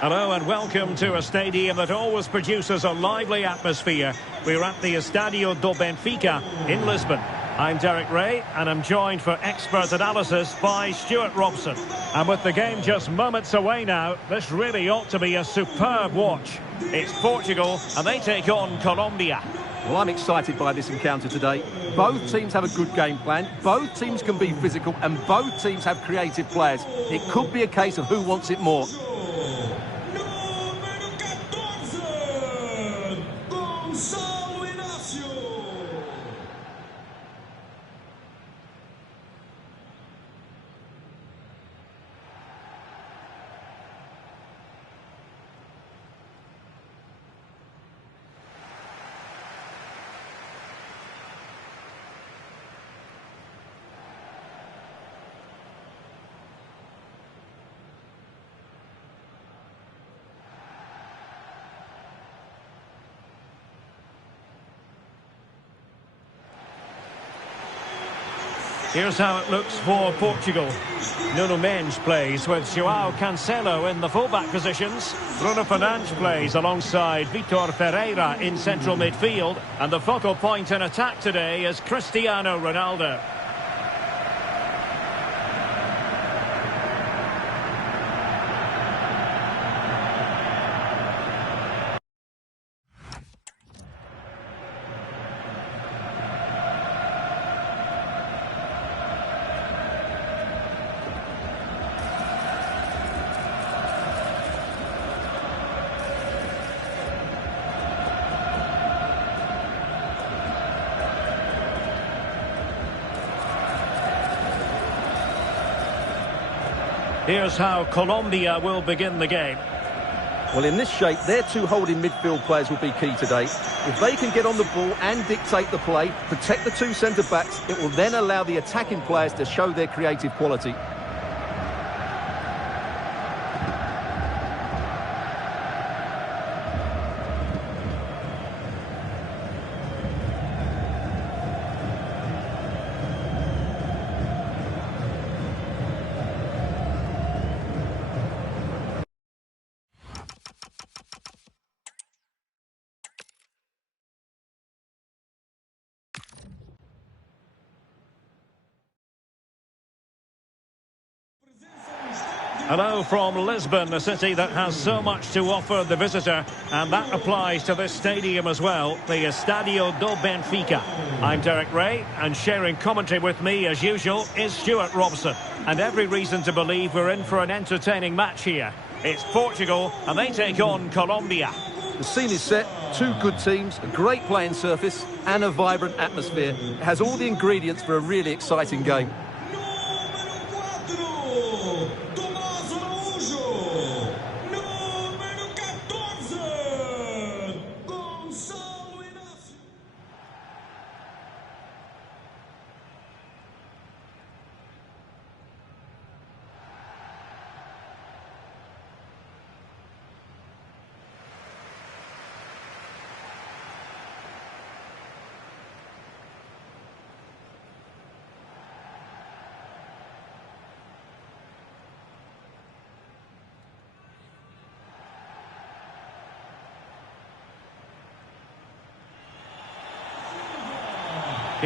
Hello and welcome to a stadium that always produces a lively atmosphere. We're at the Estadio do Benfica in Lisbon. I'm Derek Ray and I'm joined for expert analysis by Stuart Robson. And with the game just moments away now, this really ought to be a superb watch. It's Portugal and they take on Colombia. Well, I'm excited by this encounter today. Both teams have a good game plan, both teams can be physical and both teams have creative players. It could be a case of who wants it more. Here's how it looks for Portugal. Nuno Mendes plays with João Cancelo in the fullback positions. Bruno Fernandes plays alongside Vitor Ferreira in central midfield. And the focal point in attack today is Cristiano Ronaldo. Here's how Colombia will begin the game. Well, in this shape, their two holding midfield players will be key today. If they can get on the ball and dictate the play, protect the two centre-backs, it will then allow the attacking players to show their creative quality. Hello from Lisbon, a city that has so much to offer the visitor, and that applies to this stadium as well, the Estadio do Benfica. I'm Derek Ray, and sharing commentary with me, as usual, is Stuart Robson. And every reason to believe we're in for an entertaining match here. It's Portugal, and they take on Colombia. The scene is set, two good teams, a great playing surface, and a vibrant atmosphere. It has all the ingredients for a really exciting game.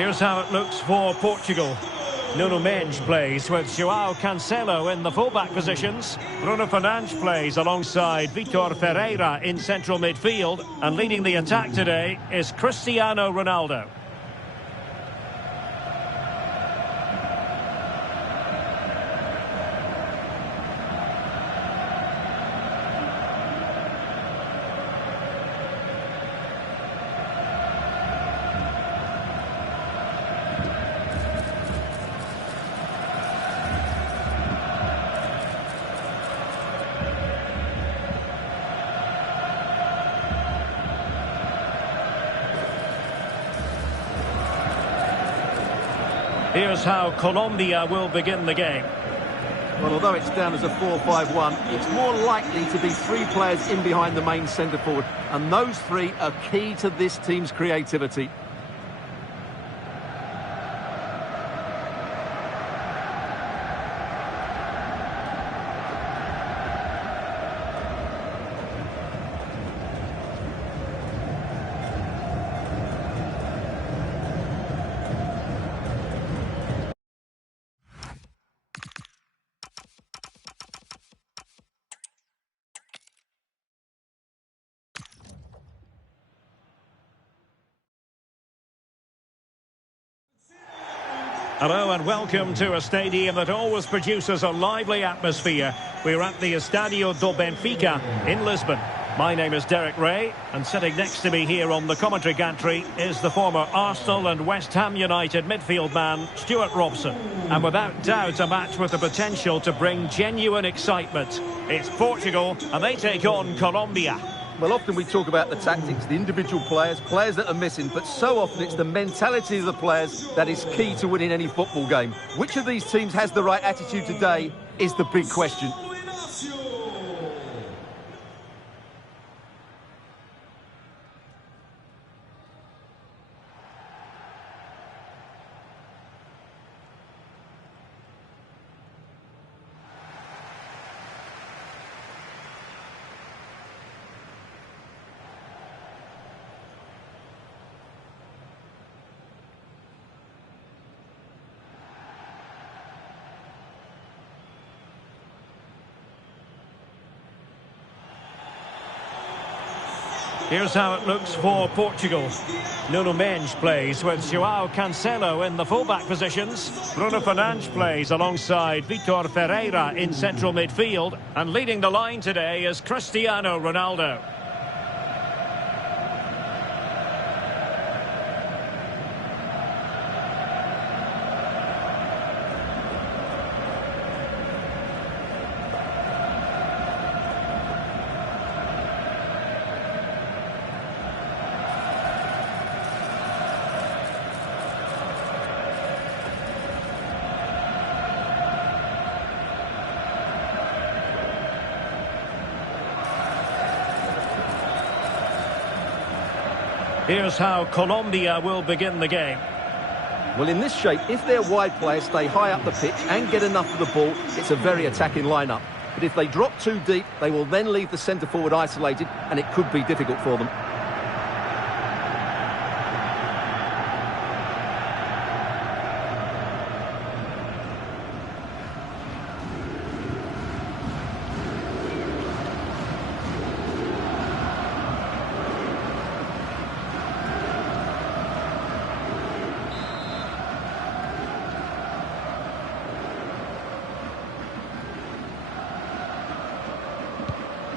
Here's how it looks for Portugal. Nuno Mendes plays with João Cancelo in the fullback positions. Bruno Fernandes plays alongside Vitor Ferreira in central midfield. And leading the attack today is Cristiano Ronaldo. Here's how Colombia will begin the game. Well, although it's down as a 4-5-1, it's more likely to be three players in behind the main centre-forward. And those three are key to this team's creativity. Hello and welcome to a stadium that always produces a lively atmosphere. We're at the Estadio do Benfica in Lisbon. My name is Derek Ray, and sitting next to me here on the commentary gantry is the former Arsenal and West Ham United midfield man, Stuart Robson. And without doubt, a match with the potential to bring genuine excitement. It's Portugal, and they take on Colombia. Well, often we talk about the tactics, the individual players that are missing, but so often it's the mentality of the players that is key to winning any football game. Which of these teams has the right attitude today is the big question. Here's how it looks for Portugal. Nuno Mendes plays with João Cancelo in the fullback positions. Bruno Fernandes plays alongside Vitor Ferreira in central midfield. And leading the line today is Cristiano Ronaldo. Here's how Colombia will begin the game. Well, in this shape, if their wide players stay high up the pitch and get enough of the ball, it's a very attacking lineup. But if they drop too deep, they will then leave the centre-forward isolated, and it could be difficult for them.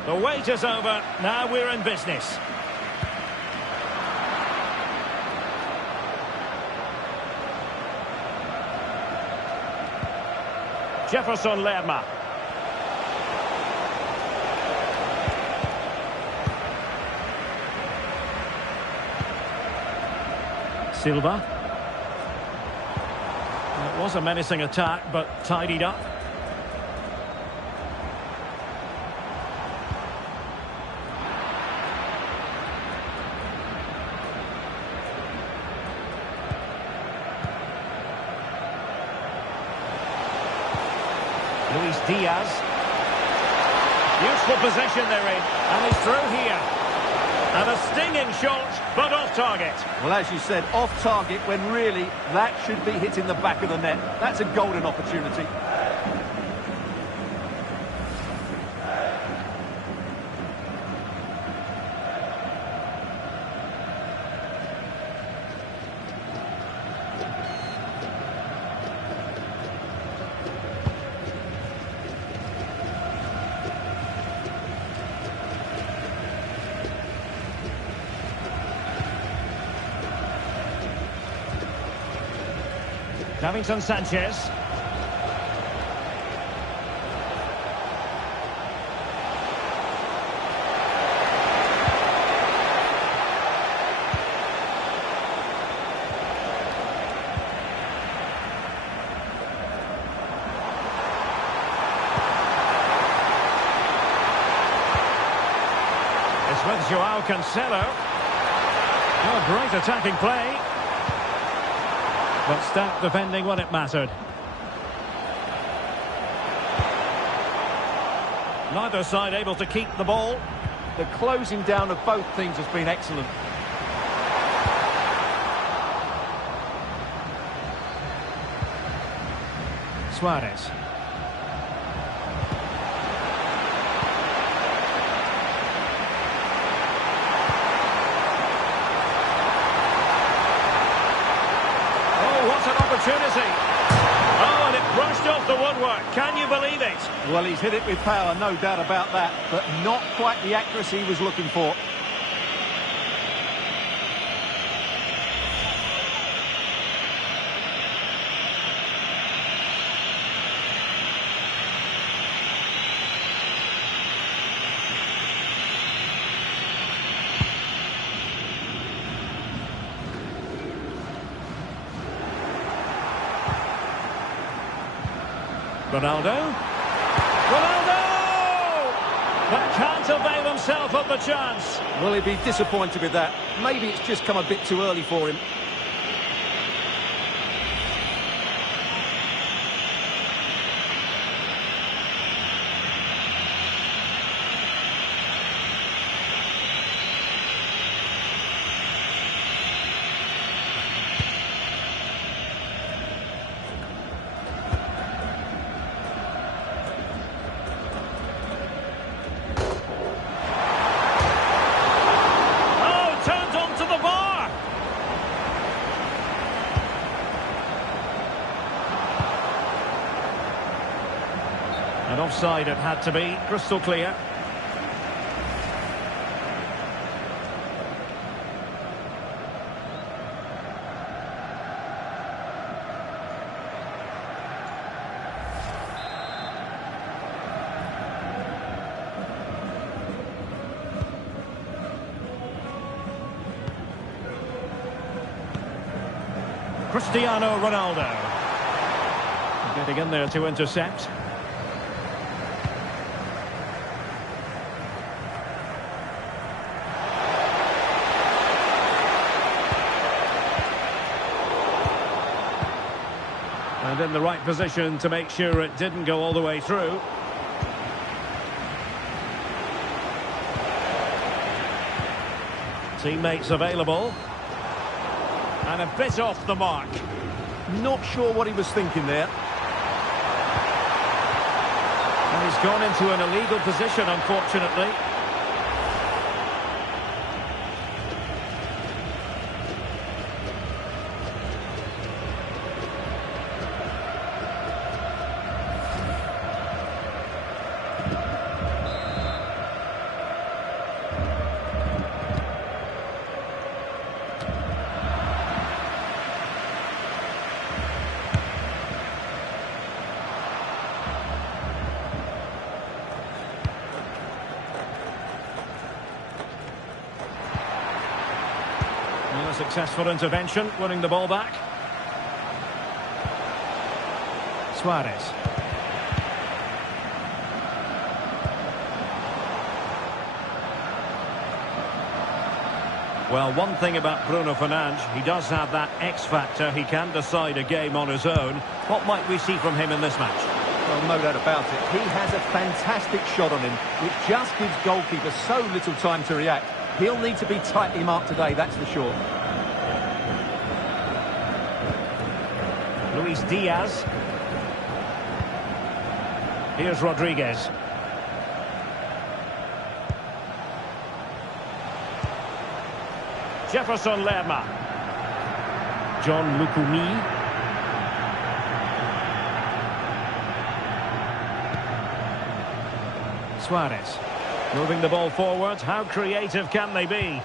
The wait is over. Now we're in business. Jefferson Lerma. Silva. It was a menacing attack, but tidied up. Luis Diaz. Useful position they're in. And he's through here. And a stinging shot, but off target. Well, as you said, off target when really that should be hitting the back of the net. That's a golden opportunity. Davinson Sanchez. It's with João Cancelo. Oh, great attacking play. But stout defending when it mattered. Neither side able to keep the ball. The closing down of both teams has been excellent. Suarez. opportunity. Oh, and it brushed off the woodwork. Can you believe it? Well, he's hit it with power, no doubt about that, but not quite the accuracy he was looking for. Ronaldo. Ronaldo! But can't avail himself of the chance. Well, he'd be disappointed with that. Maybe it's just come a bit too early for him. And offside it had to be, crystal clear. Cristiano Ronaldo. Getting in there to intercept. And in the right position to make sure it didn't go all the way through. Teammates available. And a bit off the mark. Not sure what he was thinking there. And he's gone into an illegal position, unfortunately. And a successful intervention, winning the ball back. Suarez. Well, one thing about Bruno Fernandes, he does have that X factor. He can decide a game on his own. What might we see from him in this match? Well, no doubt about it. He has a fantastic shot on him, which just gives goalkeepers so little time to react. He'll need to be tightly marked today, that's for sure. Luis Diaz. Here's Rodriguez. Jefferson Lerma. John Lukumi. Suarez. Moving the ball forward. How creative can they be?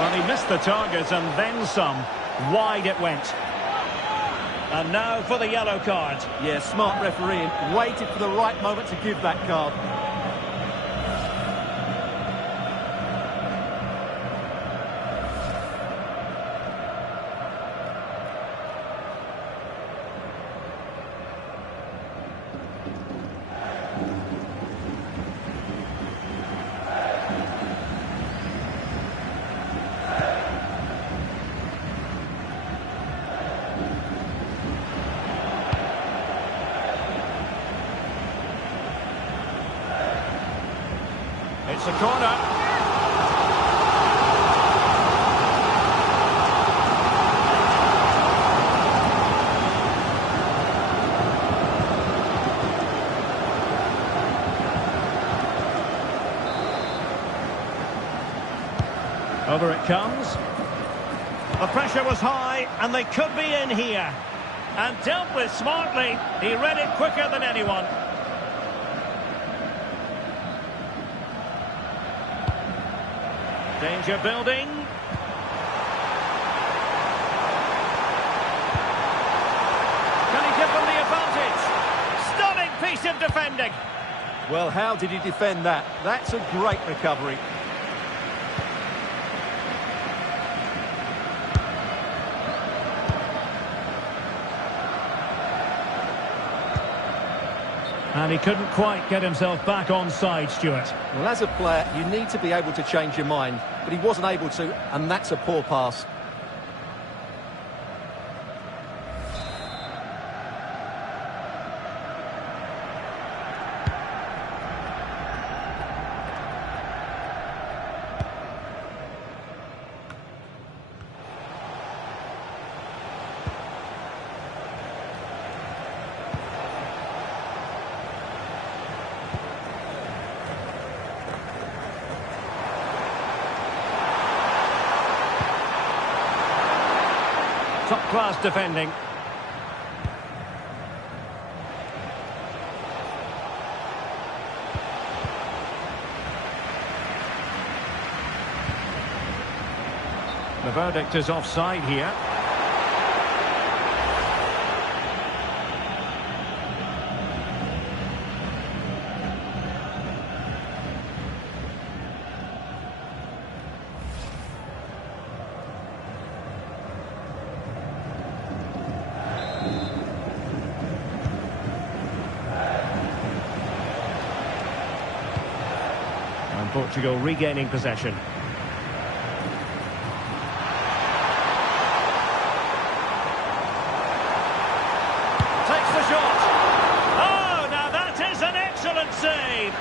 Well, he missed the target and then some. Wide it went. And now for the yellow card. Yeah, smart refereeing. Waited for the right moment to give that card. It's a corner. Over it comes. The pressure was high, and they could be in here. And dealt with smartly. He read it quicker than anyone. Danger building. Can he give them the advantage? Stunning piece of defending. Well, how did he defend that? That's a great recovery. And he couldn't quite get himself back on side, Stuart. Well, as a player, you need to be able to change your mind, but he wasn't able to, and that's a poor pass. Top-class defending. The verdict is offside here. And Portugal regaining possession. Takes the shot. Oh, now that is an excellent save.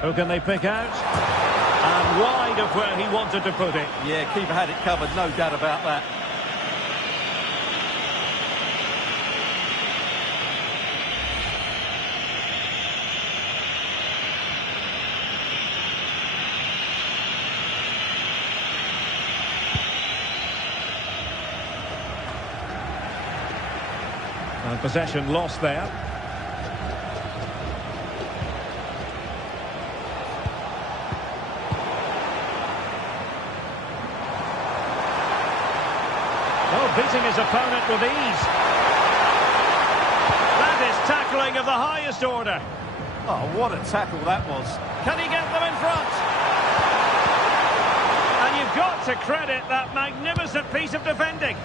Who can they pick out? And wide of where he wanted to put it. Yeah, keeper had it covered, no doubt about that. And possession lost there. Oh, beating his opponent with ease. That is tackling of the highest order. Oh, what a tackle that was. Can he get them in front? And you've got to credit that magnificent piece of defending.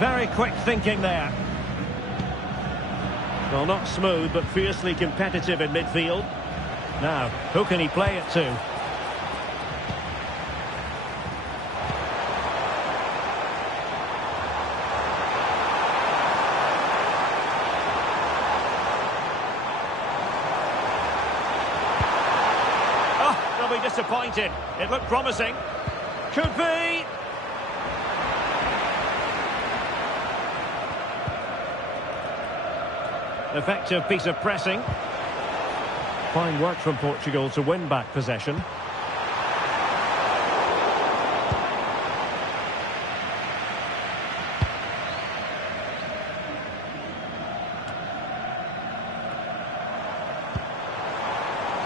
Very quick thinking there. Well, not smooth, but fiercely competitive in midfield. Now, who can he play it to? Oh, they'll be disappointed. It looked promising. Could be. Effective piece of pressing. Fine work from Portugal to win back possession.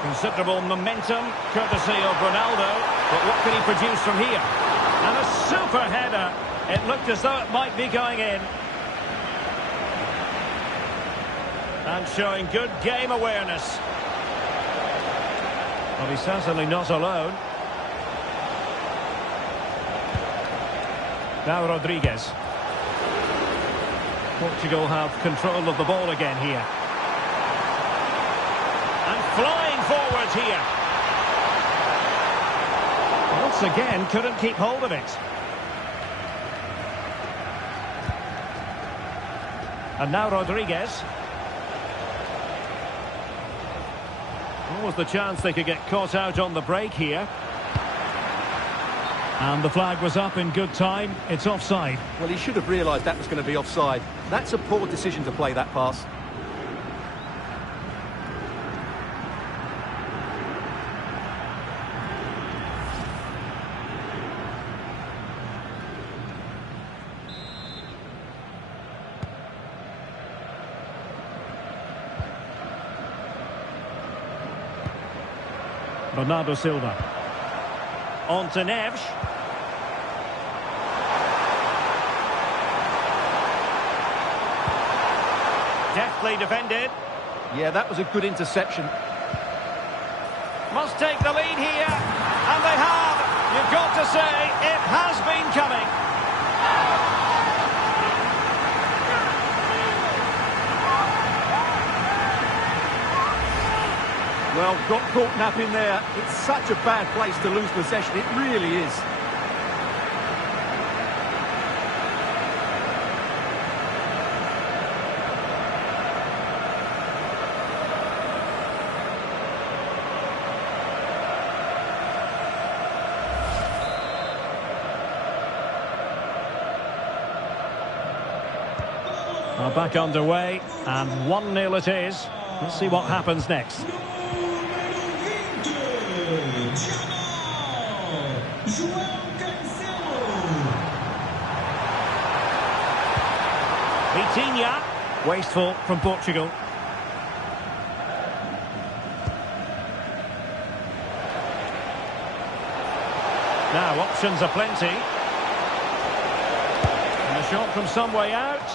Considerable momentum, courtesy of Ronaldo. But what can he produce from here? And a super header. It looked as though it might be going in. And showing good game awareness. Well, he's certainly not alone. Now Rodriguez. Portugal have control of the ball again here. And flying forward here. Once again, couldn't keep hold of it. And now Rodriguez. What was the chance they could get caught out on the break here? And the flag was up in good time. It's offside. Well, he should have realised that was going to be offside. That's a poor decision to play that pass. Bernardo Silva. On to Neves. Deftly defended. Yeah, that was a good interception. Must take the lead here. And they have. You've got to say, it has been coming. Well, got caught napping there. It's such a bad place to lose possession. It really is. Well, back underway, and 1-0 it is. Let's see what happens next. Vitinha, wasteful from Portugal. Now options are plenty. And a shot from some way out.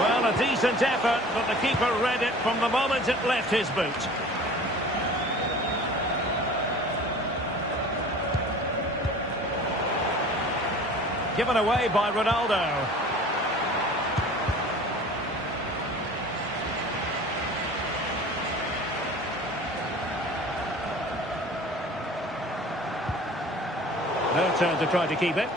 Well, a decent effort, but the keeper read it from the moment it left his boot. Given away by Ronaldo. No turn to try to keep it.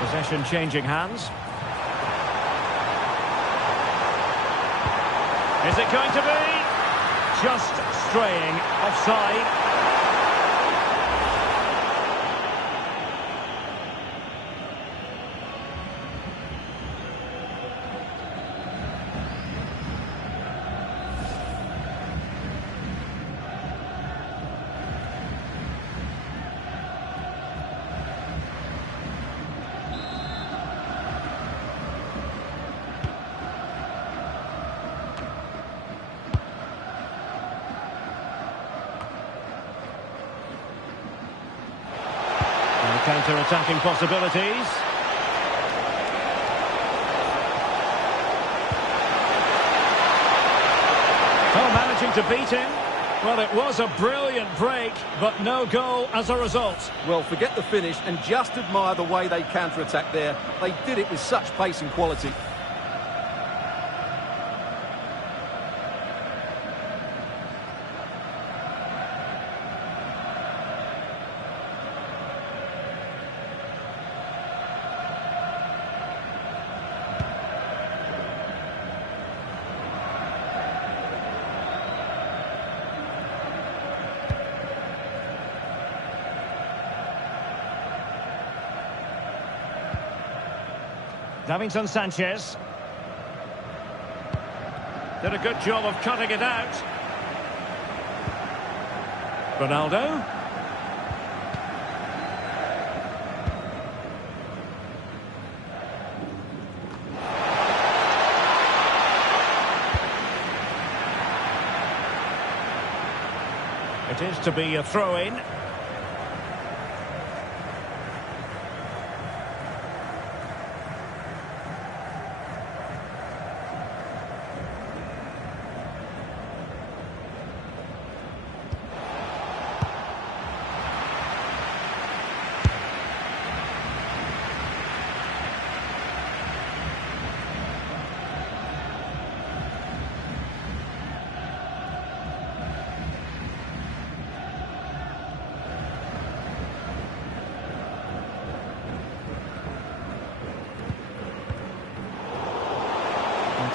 Possession changing hands. Is it going to be? Just straying offside. Counter-attacking possibilities. Oh, managing to beat him. Well, it was a brilliant break, but no goal as a result. Well, forget the finish and just admire the way they counter-attack there. They did it with such pace and quality. Davinson Sanchez. Did a good job of cutting it out. Ronaldo. It is to be a throw-in.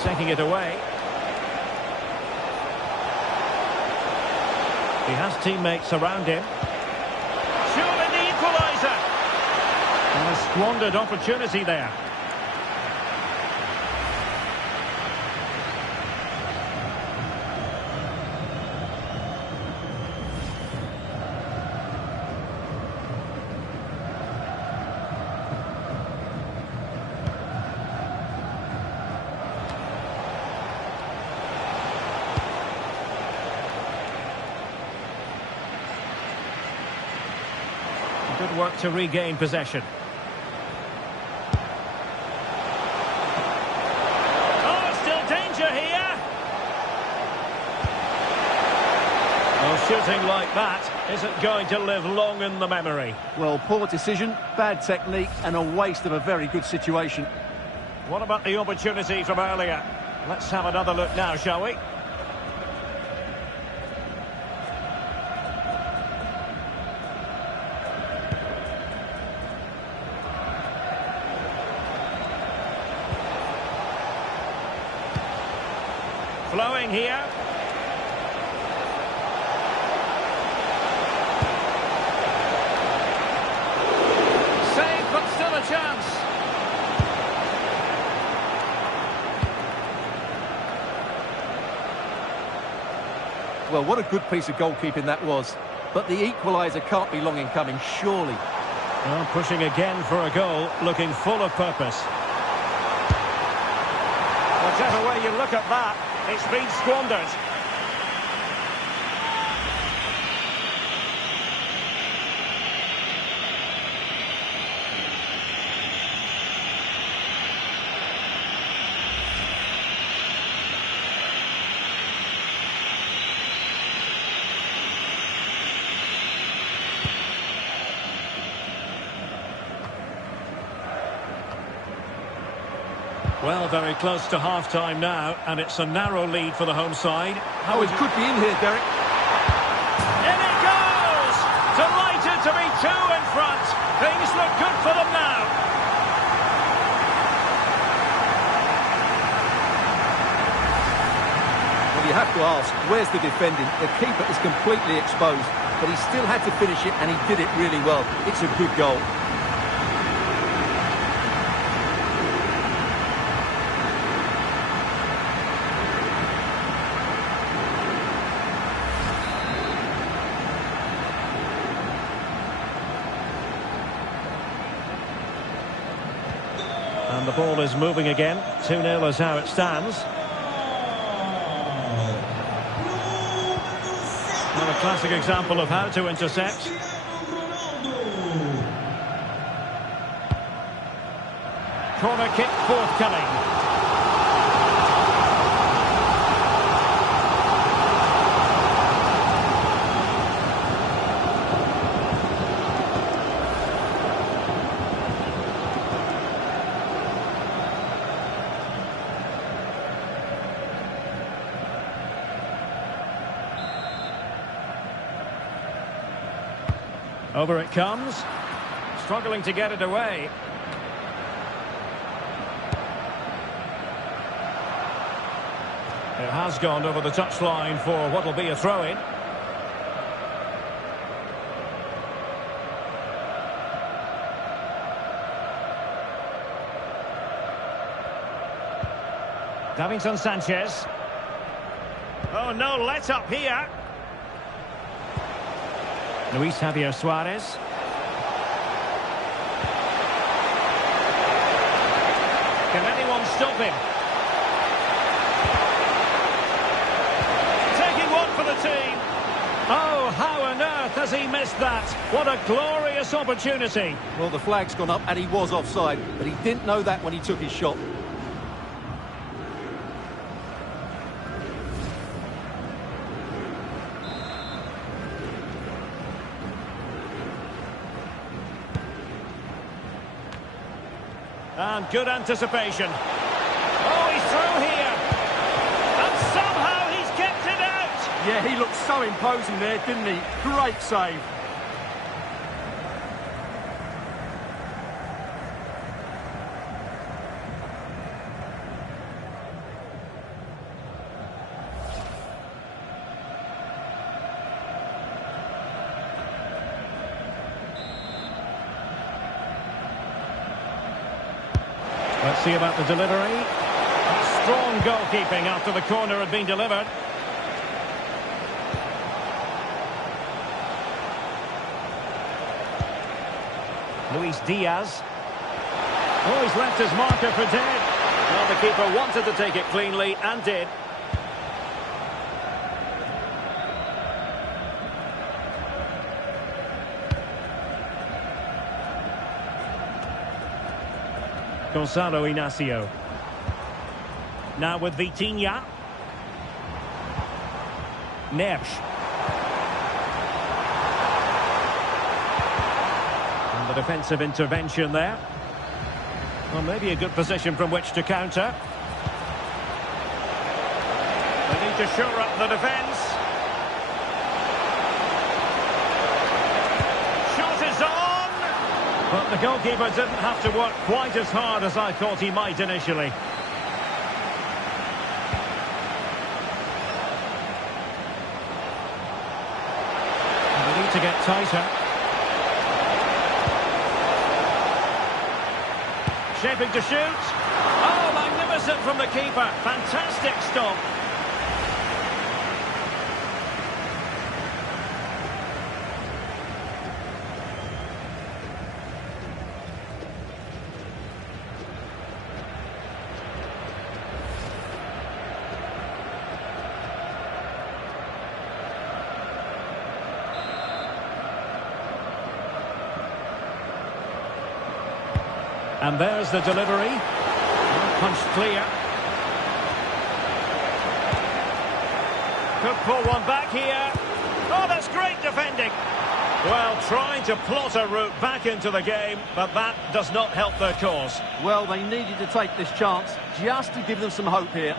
taking it away. He has teammates around him. Surely the equaliser. And a squandered opportunity there. Good work to regain possession. Oh, still danger here. Well, shooting like that isn't going to live long in the memory. Well, poor decision, bad technique, and a waste of a very good situation. What about the opportunity from earlier? Let's have another look now, shall we? Flowing here. Save, but still a chance. Well, what a good piece of goalkeeping that was. But the equaliser can't be long in coming, surely. Well, pushing again for a goal, looking full of purpose. Whichever way you look at that, it's been squandered. Well, very close to half-time now, and it's a narrow lead for the home side. Oh, it could be in here, Derek. In it goes! Delighted to be two in front. Things look good for them now. Well, you have to ask, where's the defending? The keeper is completely exposed, but he still had to finish it, and he did it really well. It's a good goal. And the ball is moving again. 2-0 is how it stands. And a classic example of how to intercept. Corner kick forthcoming. Over it comes. Struggling to get it away. It has gone over the touchline for what will be a throw-in. Davinson Sanchez. Oh, no let-up here. Luis Javier Suarez. Can anyone stop him? Taking one for the team. Oh, how on earth has he missed that? What a glorious opportunity. Well, the flag's gone up and he was offside, but he didn't know that when he took his shot. And good anticipation. Oh, he's through here. And somehow he's kept it out. Yeah, he looked so imposing there, didn't he? Great save. See about the delivery. Strong goalkeeping after the corner had been delivered. Luis Diaz. Oh, he's left his marker for dead. Well, the keeper wanted to take it cleanly and did. Gonzalo Inacio. Now with Vitinha. Neves. And the defensive intervention there. Well, maybe a good position from which to counter. They need to shore up the defence. Shot is on! But the goalkeeper didn't have to work quite as hard as I thought he might initially. And they need to get tighter. Shaping to shoot. Oh, magnificent from the keeper. Fantastic stop. And there's the delivery. Punched clear. Could pull one back here. Oh, that's great defending. Well, trying to plot a route back into the game, but that does not help their cause. Well, they needed to take this chance just to give them some hope here.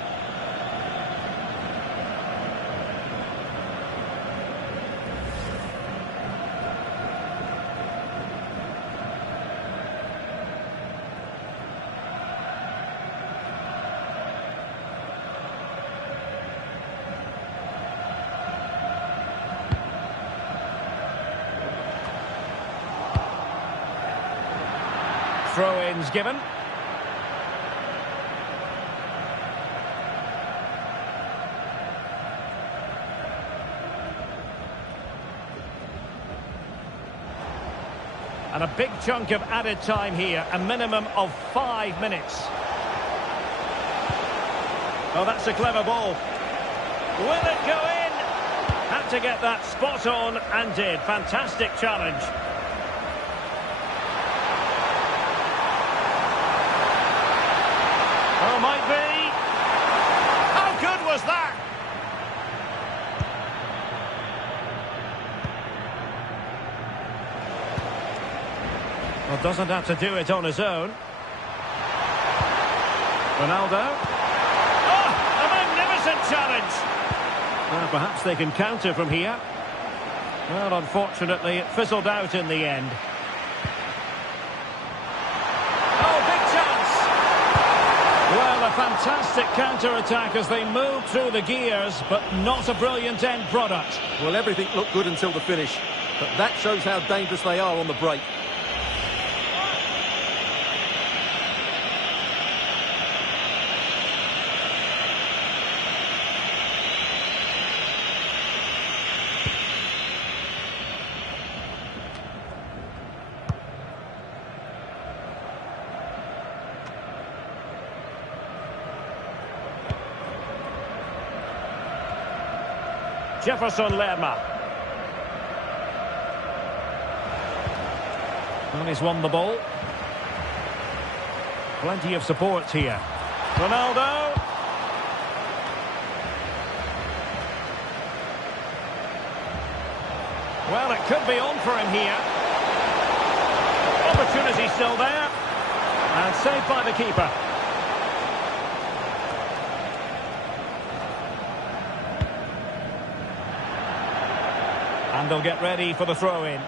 Throw-ins given. And a big chunk of added time here, a minimum of 5 minutes. Oh, that's a clever ball. Will it go in? Had to get that spot on and did. Fantastic challenge. Oh, might be. How good was that? Well, doesn't have to do it on his own. Ronaldo. Oh, a magnificent challenge. Well, perhaps they can counter from here. Well, unfortunately, it fizzled out in the end. Well, a fantastic counter-attack as they move through the gears, but not a brilliant end product. Well, everything looked good until the finish, but that shows how dangerous they are on the break. Jefferson Lerma. Well, he's won the ball. Plenty of support here. Ronaldo. Well, it could be on for him here. Opportunity still there. And saved by the keeper. And they'll get ready for the throw-in.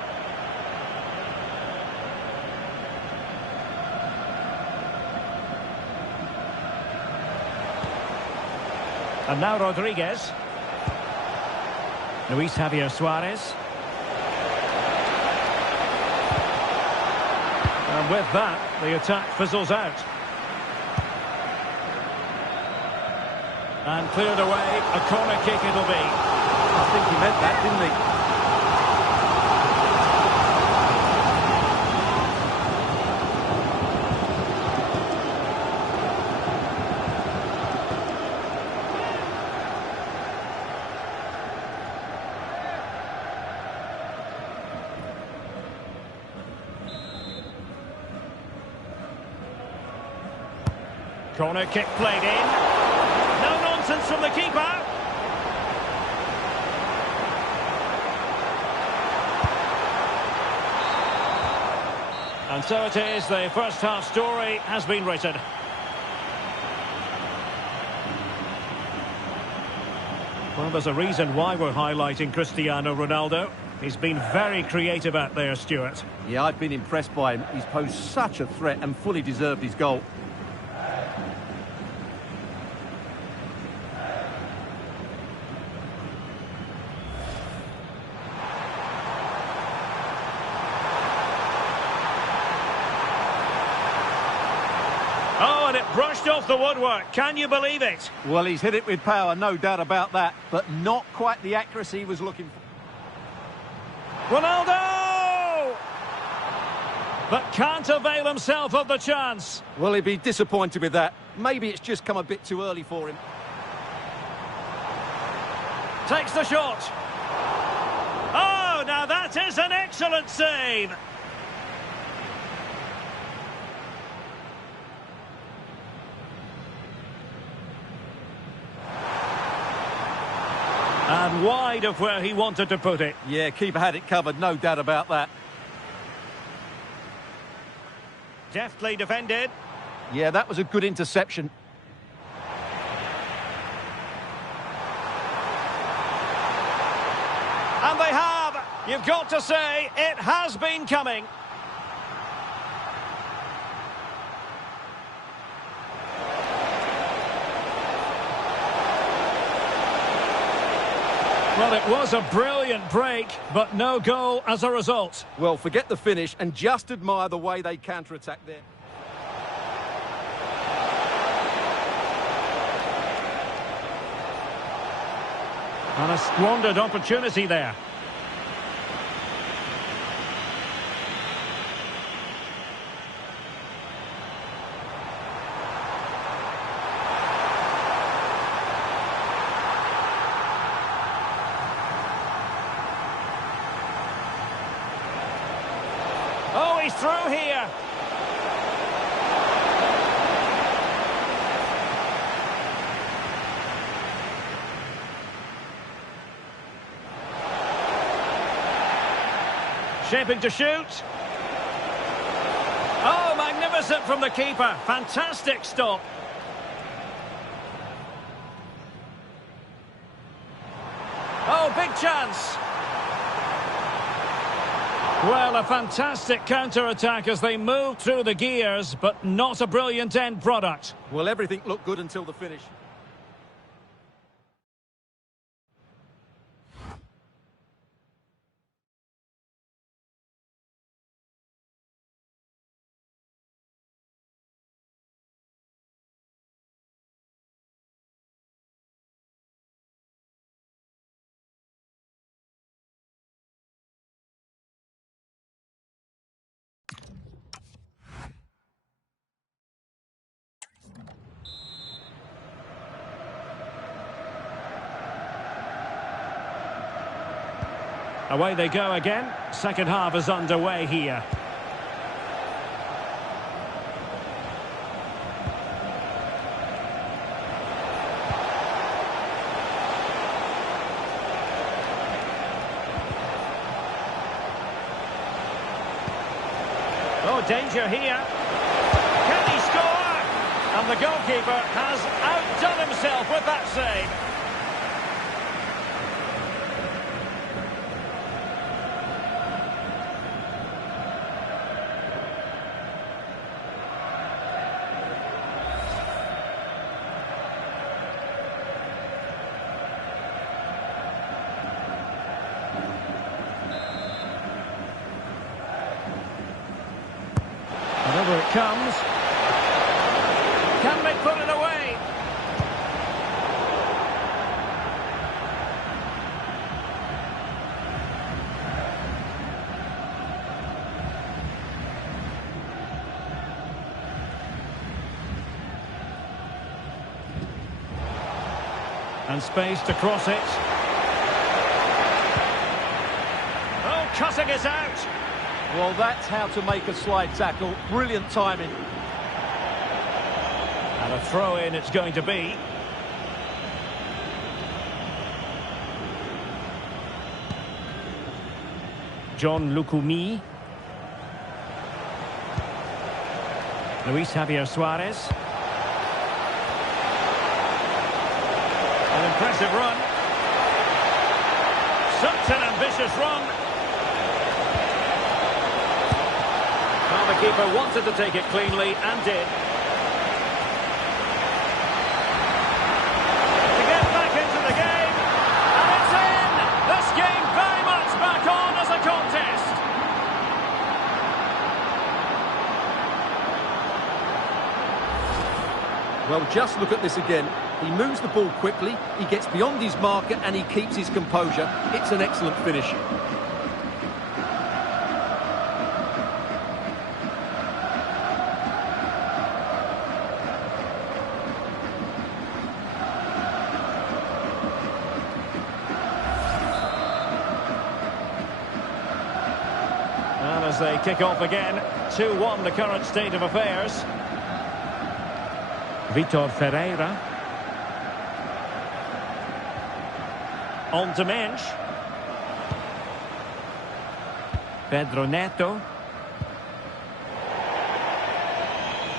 And now Rodriguez. Luis Javier Suarez. And with that, the attack fizzles out. And cleared away, a corner kick it'll be. I think he meant that, didn't he? Corner kick played in. No nonsense from the keeper. And so it is, the first half story has been written. Well, there's a reason why we're highlighting Cristiano Ronaldo. He's been very creative out there, Stuart. Yeah, I've been impressed by him. He's posed such a threat and fully deserved his goal. Oh, and it brushed off the woodwork. Can you believe it? Well, he's hit it with power, no doubt about that, but not quite the accuracy he was looking for. Ronaldo! But can't avail himself of the chance. Well, he'd be disappointed with that. Maybe it's just come a bit too early for him. Takes the shot. Oh, now that is an excellent save. And wide of where he wanted to put it. Yeah, keeper had it covered, no doubt about that. Deftly defended. Yeah, that was a good interception. And they have. You've got to say, it has been coming. Well, it was a brilliant break, but no goal as a result. Well, forget the finish and just admire the way they counter-attack there. And a squandered opportunity there. Oh, he's through here. Shaping to shoot. Oh, magnificent from the keeper. Fantastic stop. Oh, big chance. Well, a fantastic counter-attack as they move through the gears, but not a brilliant end product. Well, everything looked good until the finish. Away they go again. Second half is underway here. Oh, danger here. Can he score? And the goalkeeper has outdone himself with that save. Whenever it comes. Can they put it away? And space to cross it. Oh, cutting it out. Well, that's how to make a slide tackle. Brilliant timing. And a throw-in it's going to be. John Lukumi. Luis Javier Suarez. An impressive run. Such an ambitious run. Well, the keeper wanted to take it cleanly and did. To get back into the game. And it's in! This game very much back on as a contest. Well, just look at this again. He moves the ball quickly, he gets beyond his marker and he keeps his composure. It's an excellent finish. And as they kick off again, 2-1 the current state of affairs. Vitor Ferreira. On to Mensch. Pedro Neto.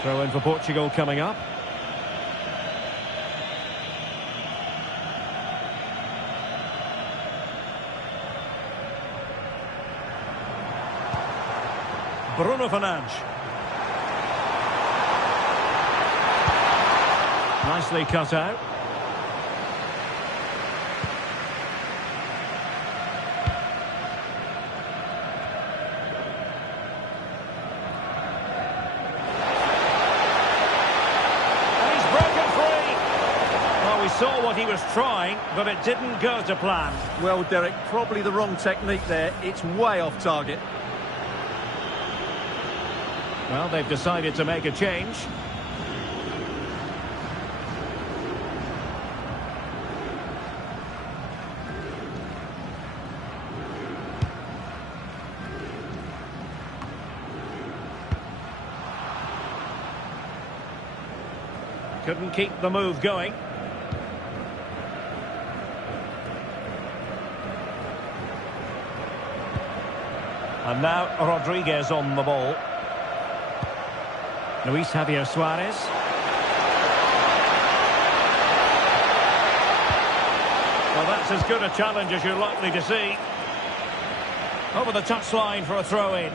Throw in for Portugal coming up. Bruno Fernandes. Nicely cut out. And he's broken free. Well, we saw what he was trying, but it didn't go to plan. Well, Derek, probably the wrong technique there. It's way off target. Well, they've decided to make a change. Couldn't keep the move going. And now Rodriguez on the ball. Luis Javier Suarez. Well, that's as good a challenge as you're likely to see. Over the touchline for a throw-in.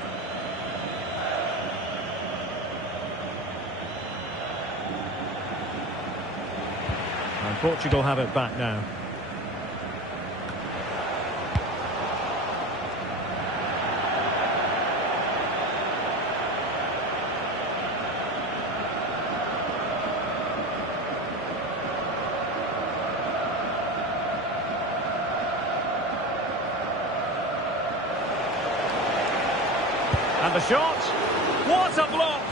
And Portugal have it back now. And the shot. What a block!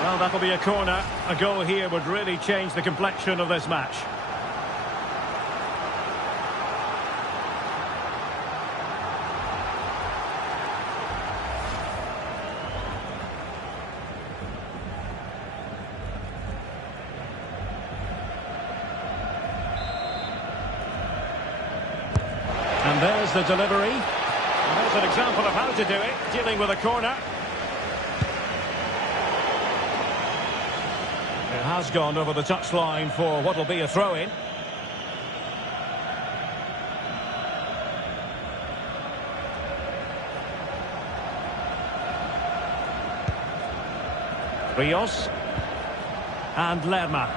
Well, that'll be a corner. A goal here would really change the complexion of this match. And there's the delivery. And there's an example of how to do it, dealing with a corner. It has gone over the touchline for what will be a throw-in. Rios. And Lerma.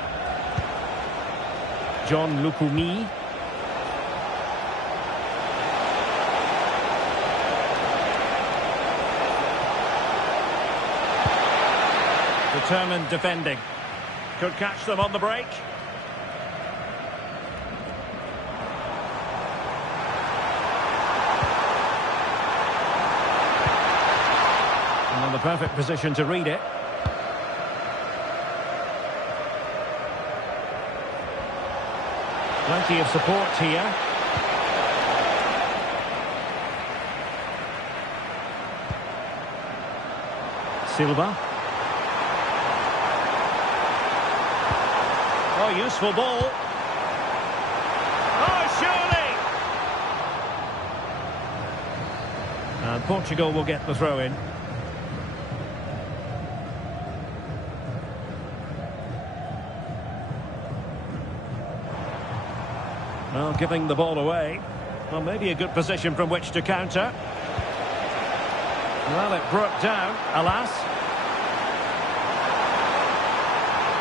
John Lukumi. Determined defending. Could catch them on the break. And on the perfect position to read it. Plenty of support here. Silva. Oh, useful ball. Oh, surely! And Portugal will get the throw in. Well, giving the ball away. Well, maybe a good position from which to counter. Well, it broke down, alas.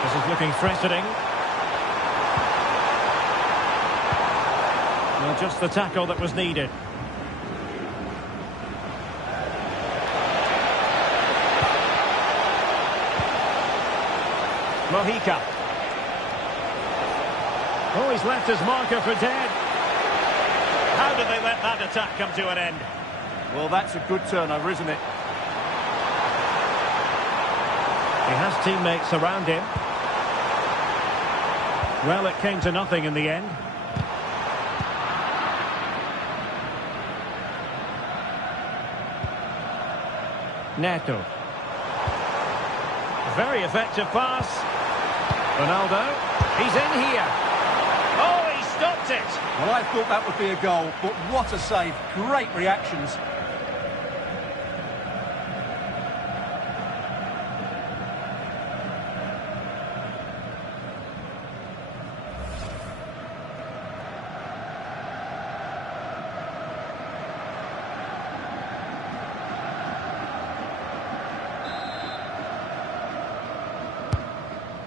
This is looking threatening. Well, just the tackle that was needed. Mojica. Oh, he's left his marker for dead. How did they let that attack come to an end? Well, that's a good turnover, isn't it? He has teammates around him. Well, it came to nothing in the end. Neto. Very effective pass. Ronaldo. He's in here. Oh, he stopped it. Well, I thought that would be a goal, but what a save. Great reactions.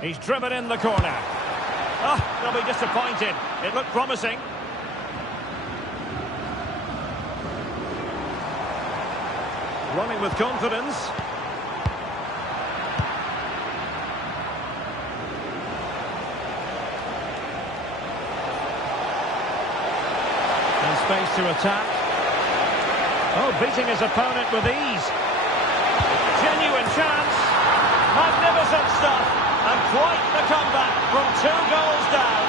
He's driven in the corner. Oh, they'll be disappointed. It looked promising. Running with confidence. And space to attack. Oh, beating his opponent with ease. Genuine chance. Magnificent stuff. And quite the comeback from 2 goals down.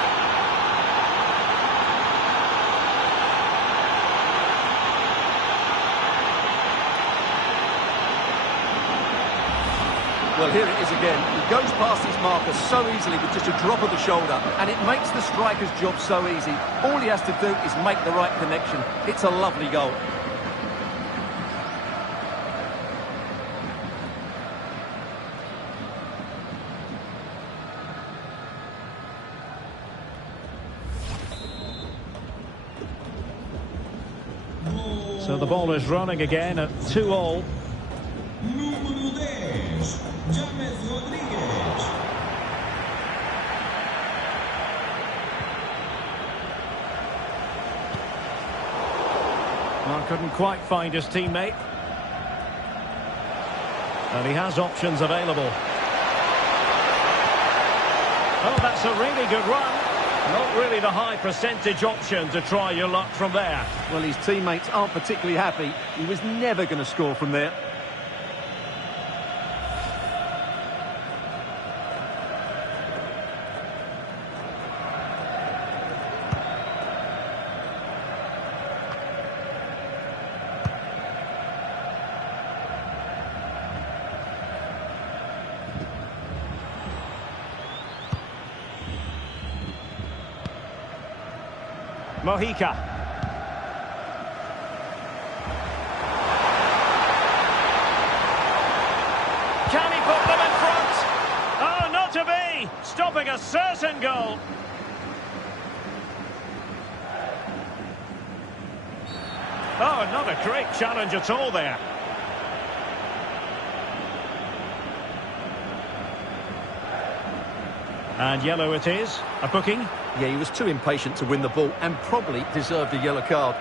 Well, here it is again. He goes past his marker so easily with just a drop of the shoulder, and it makes the striker's job so easy. All he has to do is make the right connection. It's a lovely goal. So the ball is running again at 2-2. Well, couldn't quite find his teammate. And he has options available. Oh, that's a really good run. Not really the high percentage option to try your luck from there. Well, his teammates aren't particularly happy. He was never going to score from there. Mojica. Can he put them in front? Oh, not to be! Stopping a certain goal. Oh, not a great challenge at all there. And yellow it is. A booking. Yeah, he was too impatient to win the ball and probably deserved a yellow card.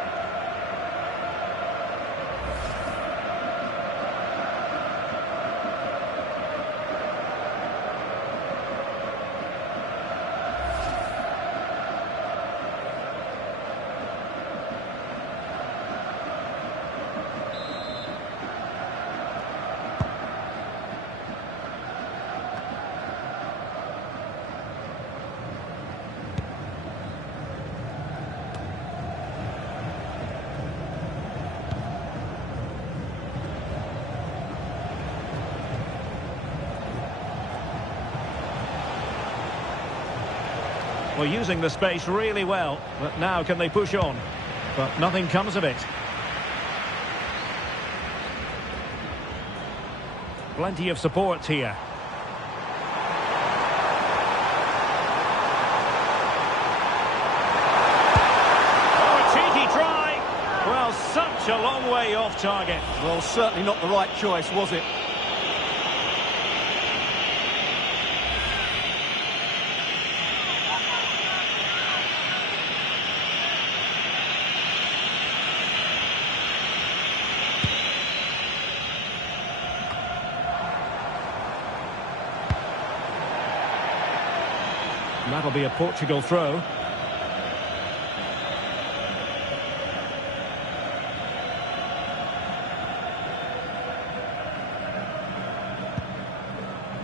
Well, using the space really well, but now can they push on? But nothing comes of it. Plenty of support here. Oh, a cheeky try. Well, such a long way off target. Well, certainly not the right choice, was it? That'll be a Portugal throw.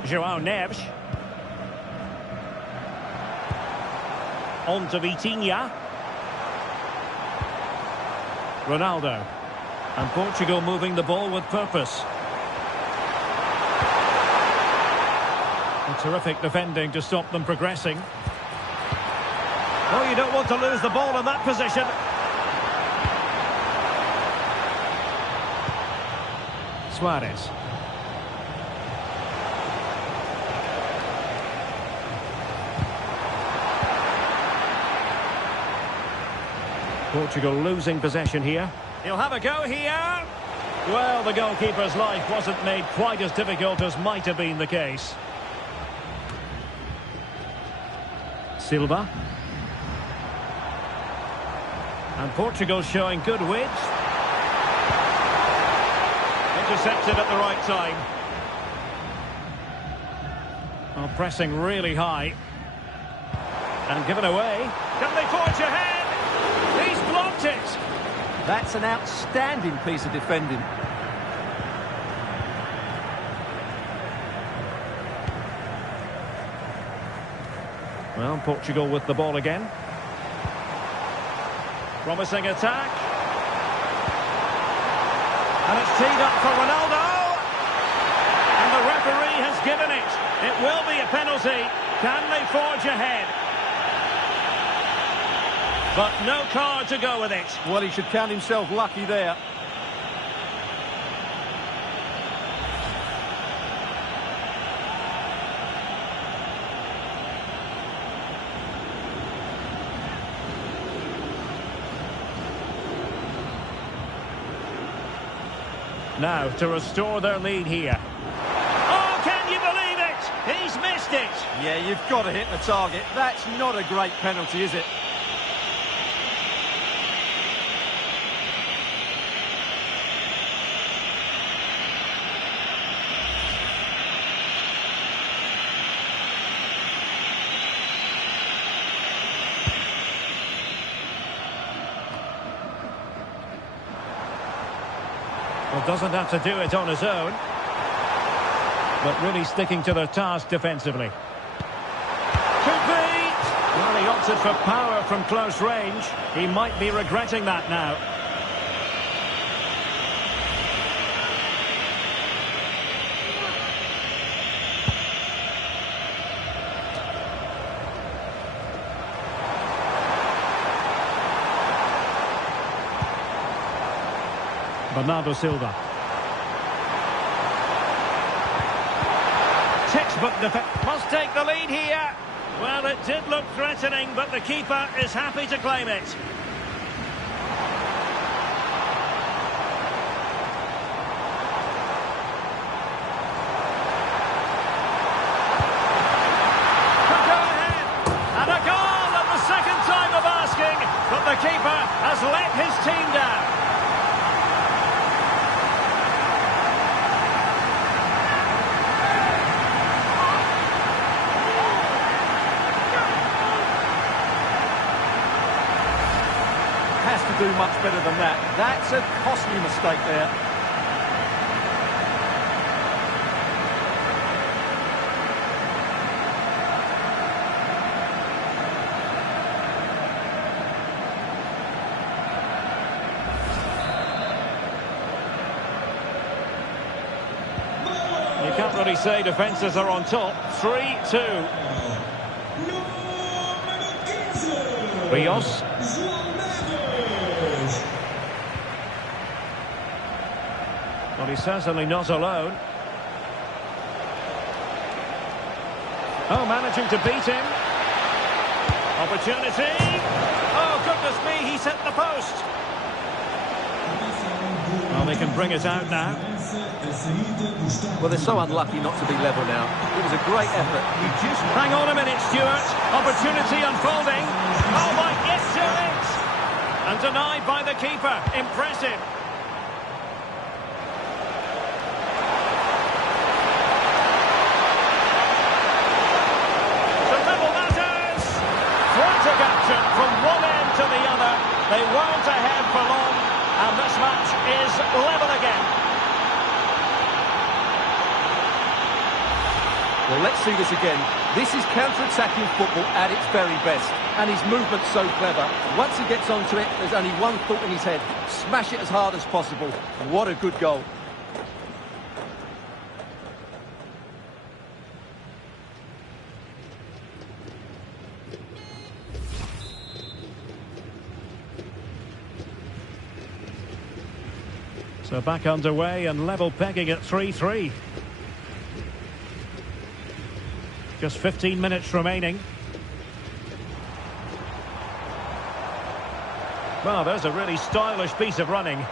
João Neves. On to Vitinha. Ronaldo. And Portugal moving the ball with purpose. A terrific defending to stop them progressing. Oh, you don't want to lose the ball in that position. Suarez. Portugal losing possession here. He'll have a go here. Well, the goalkeeper's life wasn't made quite as difficult as might have been the case. Silva. And Portugal showing good width. Intercepted at the right time. Oh, pressing really high. And given away. Can they forge ahead? He's blocked it. That's an outstanding piece of defending. Well, Portugal with the ball again. Promising attack. And it's teed up for Ronaldo. And the referee has given it. It will be a penalty. Can they forge ahead? But no card to go with it. Well, he should count himself lucky there. Now to restore their lead here. Oh, can you believe it? He's missed it. Yeah, you've got to hit the target. That's not a great penalty, is it? Well, doesn't have to do it on his own. But really sticking to their task defensively. Could be! Well, he opted for power from close range. He might be regretting that now. Bernardo Silva. Textbook defense. Must take the lead here. Well, it did look threatening, but the keeper is happy to claim it. Could go ahead. And a goal at the second time of asking, but the keeper has let his team down. Has to do much better than that. That's a costly mistake there. You can't really say defences are on top. 3-2. Rios. Well, he's certainly not alone. Oh, managing to beat him. Opportunity. Oh, goodness me, he's hit the post. Well, they can bring it out now. Well, they're so unlucky not to be level now. It was a great effort. You just... Hang on a minute, Stuart. Opportunity unfolding. Oh, my, into it! And denied by the keeper. Impressive. From one end to the other, they weren't ahead for long, and this match is level again. Well, let's see this again. This is counter-attacking football at its very best, and his movement's so clever. Once he gets onto it, there's only one thought in his head: smash it as hard as possible. What a good goal. So back underway and level pegging at 3-3. Just 15 minutes remaining. Well, there's a really stylish piece of running.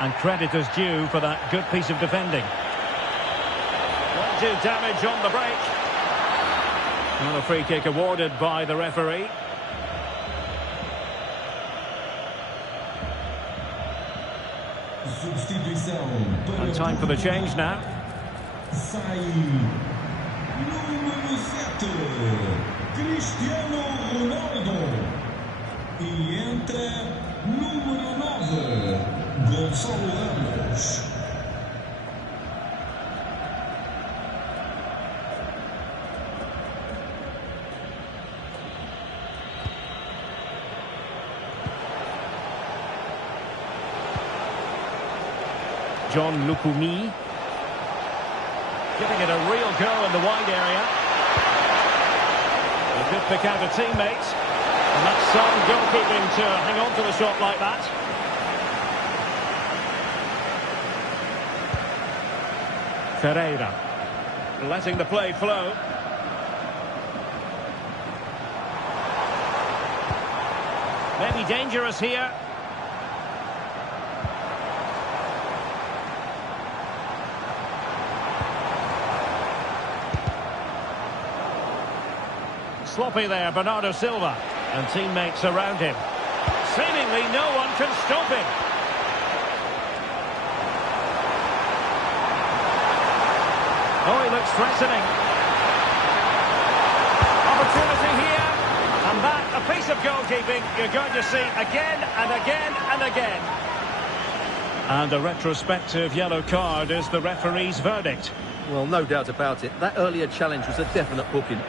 And credit is due for that good piece of defending. Won't do damage on the break. And a free kick awarded by the referee. And time for the change now. Sai número 7, Cristiano Ronaldo. E entra número 9, Gonçalo Ramos. John Lukumi. Giving it a real go in the wide area. He could pick out a teammate. And that's some goalkeeping to hang on to the shot like that. Ferreira. Letting the play flow. Maybe dangerous here. Sloppy there, Bernardo Silva. And teammates around him. Seemingly no one can stop him. Oh, he looks threatening. Opportunity here. And that, a piece of goalkeeping you're going to see again and again and again. And a retrospective yellow card is the referee's verdict. Well, no doubt about it. That earlier challenge was a definite booking.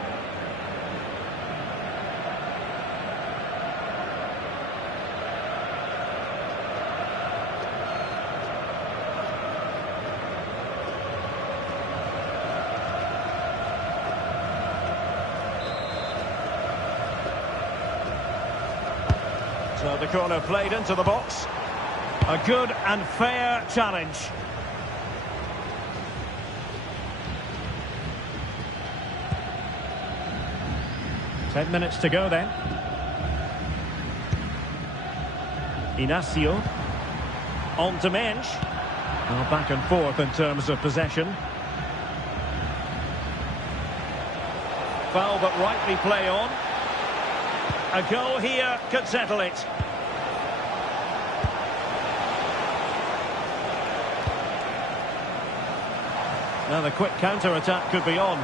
So the corner played into the box. A good and fair challenge. Ten minutes to go then. Inacio. On to Mensch. Now back and forth in terms of possession. Foul but rightly play on. A goal here could settle it. Now the quick counter-attack could be on.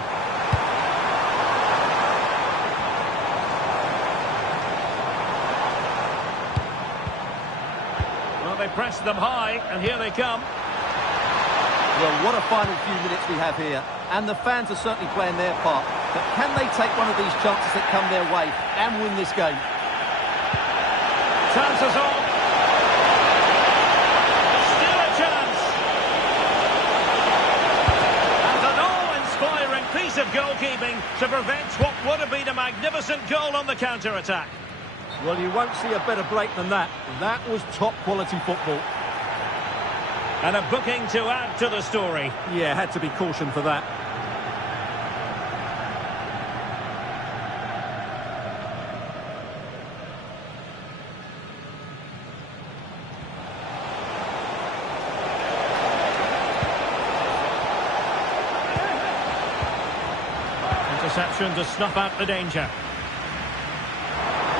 Well, they pressed them high, and here they come. Well, what a final few minutes we have here. And the fans are certainly playing their part. But can they take one of these chances that come their way and win this game? Chances on. Still a chance. And an awe-inspiring piece of goalkeeping to prevent what would have been a magnificent goal on the counter-attack. Well, you won't see a better break than that. That was top quality football. And a booking to add to the story. Yeah, had to be cautioned for that. Interception to snuff out the danger.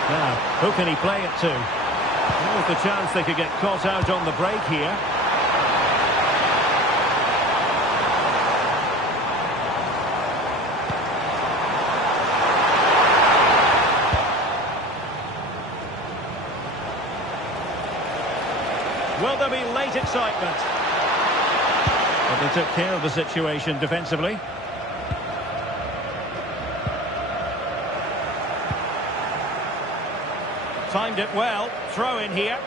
Now, who can he play it to? There's the chance they could get caught out on the break here. Will there be late excitement? But they took care of the situation defensively. Timed it well. Throw in here.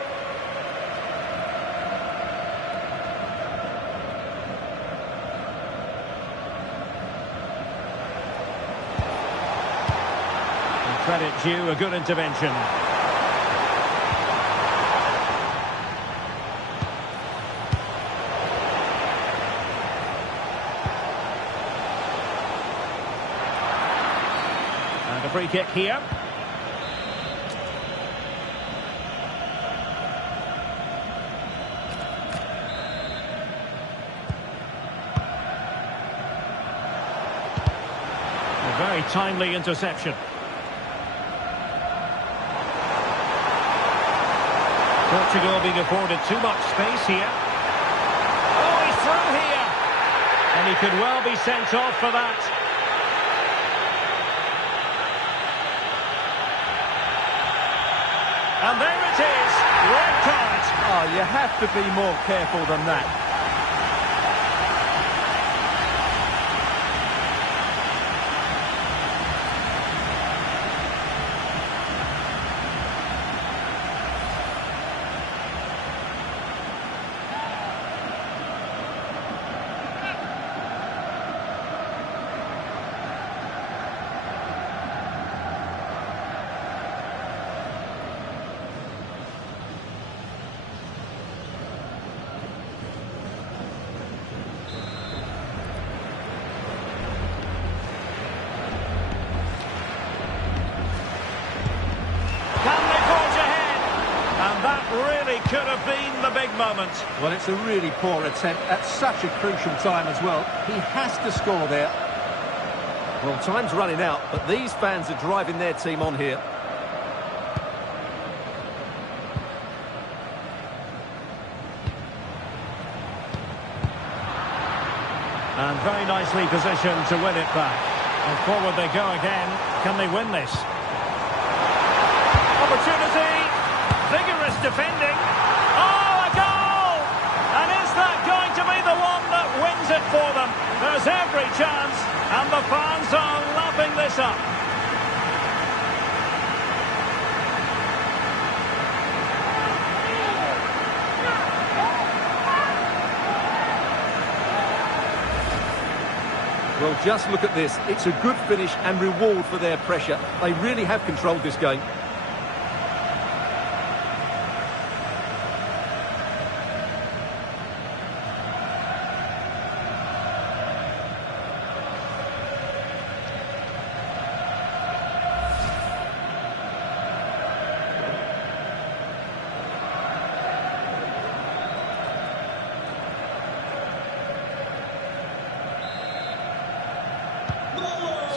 And credit due, a good intervention. And a free kick here. Very timely interception. Portugal being afforded too much space here. Oh, he's through here. And he could well be sent off for that. And there it is. Red card. Oh, you have to be more careful than that. Really could have been the big moment. Well, it's a really poor attempt at such a crucial time as well. He has to score there. Well, time's running out, but these fans are driving their team on here. And very nicely positioned to win it back. And forward they go again. Can they win this? Opportunity. Vigorous defending. Oh, a goal! And is that going to be the one that wins it for them? There's every chance, and the fans are lapping this up. Well, just look at this. It's a good finish and reward for their pressure. They really have controlled this game.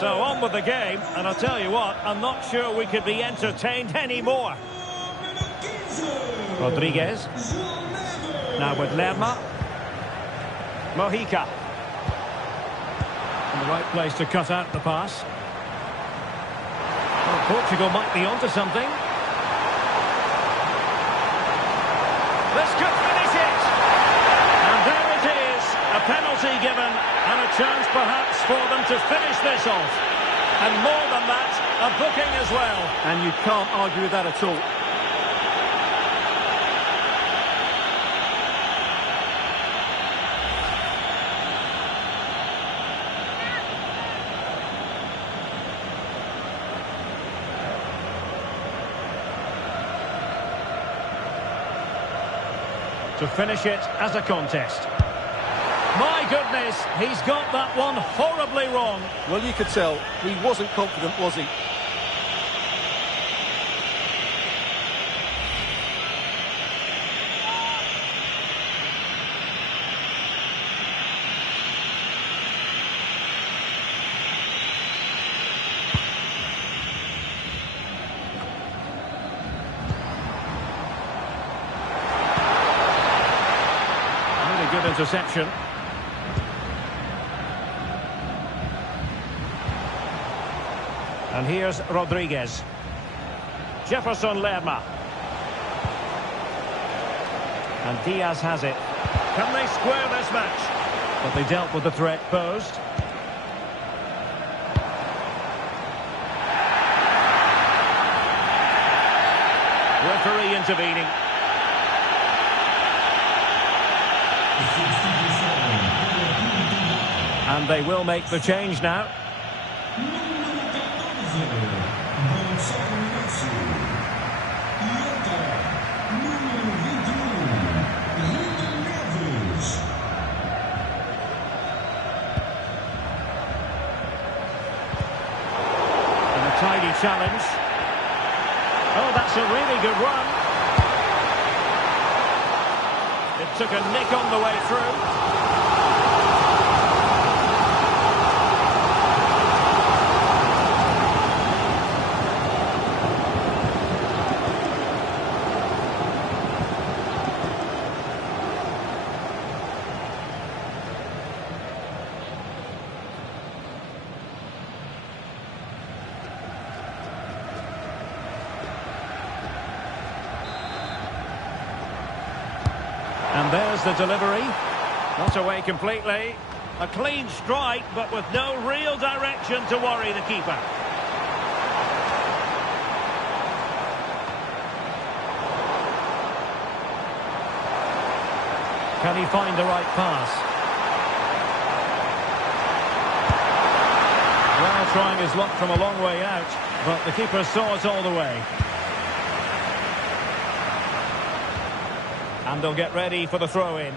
So on with the game, and I'll tell you what, I'm not sure we could be entertained anymore. Rodriguez. Now with Lerma. Mojica. In the right place to cut out the pass. Well, Portugal might be onto something. This could finish it! And there it is, a penalty given. And a chance perhaps for them to finish this off. And more than that, a booking as well. And you can't argue with that at all. to finish it as a contest. My goodness, he's got that one horribly wrong. Well, you could tell he wasn't confident, was he? Really good interception. And here's Rodriguez. Jefferson Lerma. And Diaz has it. Can they square this match? But they dealt with the threat posed. Referee intervening. And they will make the change now. Tidy challenge. Oh, that's a really good run. It took a nick on the way through. And there's the delivery. Not away completely. A clean strike, but with no real direction to worry the keeper. Can he find the right pass? Well, trying his luck from a long way out, but the keeper saw it all the way. And they'll get ready for the throw-in.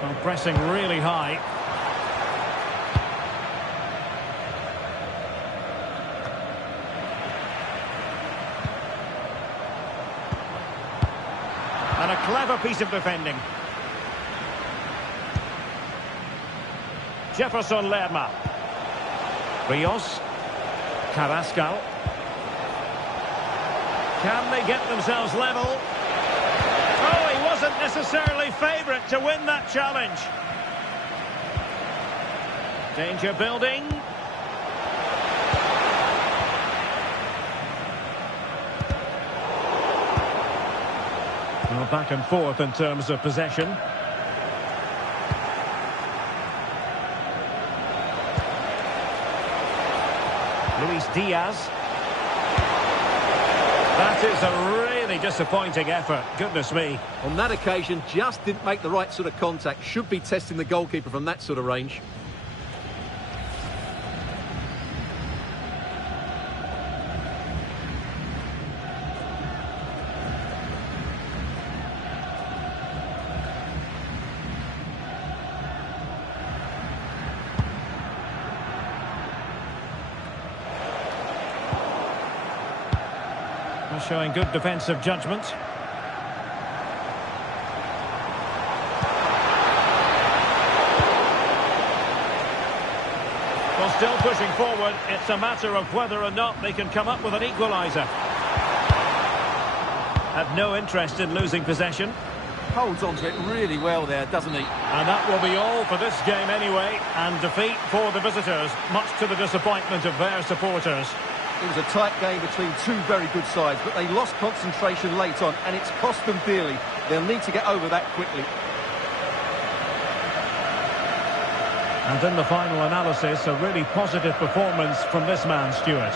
Well, pressing really high. And a clever piece of defending. Jefferson Lerma. Rios. Carrascal. Can they get themselves level? Oh, he wasn't necessarily favourite to win that challenge. Danger building. Well, back and forth in terms of possession. Luis Diaz. That is a really disappointing effort. Goodness me. On that occasion, just didn't make the right sort of contact. Should be testing the goalkeeper from that sort of range. Showing good defensive judgment. Well, still pushing forward. It's a matter of whether or not they can come up with an equaliser. Have no interest in losing possession. Holds on to it really well there, doesn't he? And that will be all for this game anyway. And defeat for the visitors, much to the disappointment of their supporters. It was a tight game between two very good sides, but they lost concentration late on, and it's cost them dearly. They'll need to get over that quickly. And in the final analysis, a really positive performance from this man, Stuart.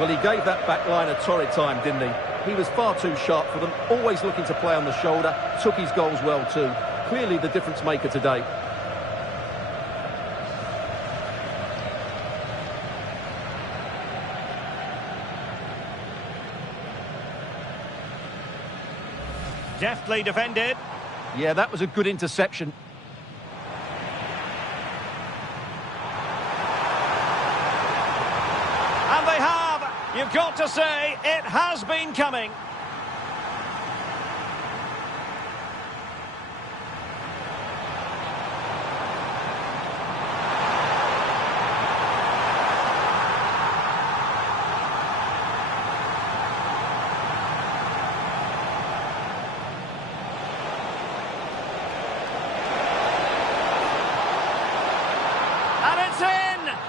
Well, he gave that back line a torrid time, didn't he? He was far too sharp for them, always looking to play on the shoulder, took his goals well too. Clearly the difference maker today. Deftly defended. Yeah, that was a good interception. And they have. You've got to say, it has been coming.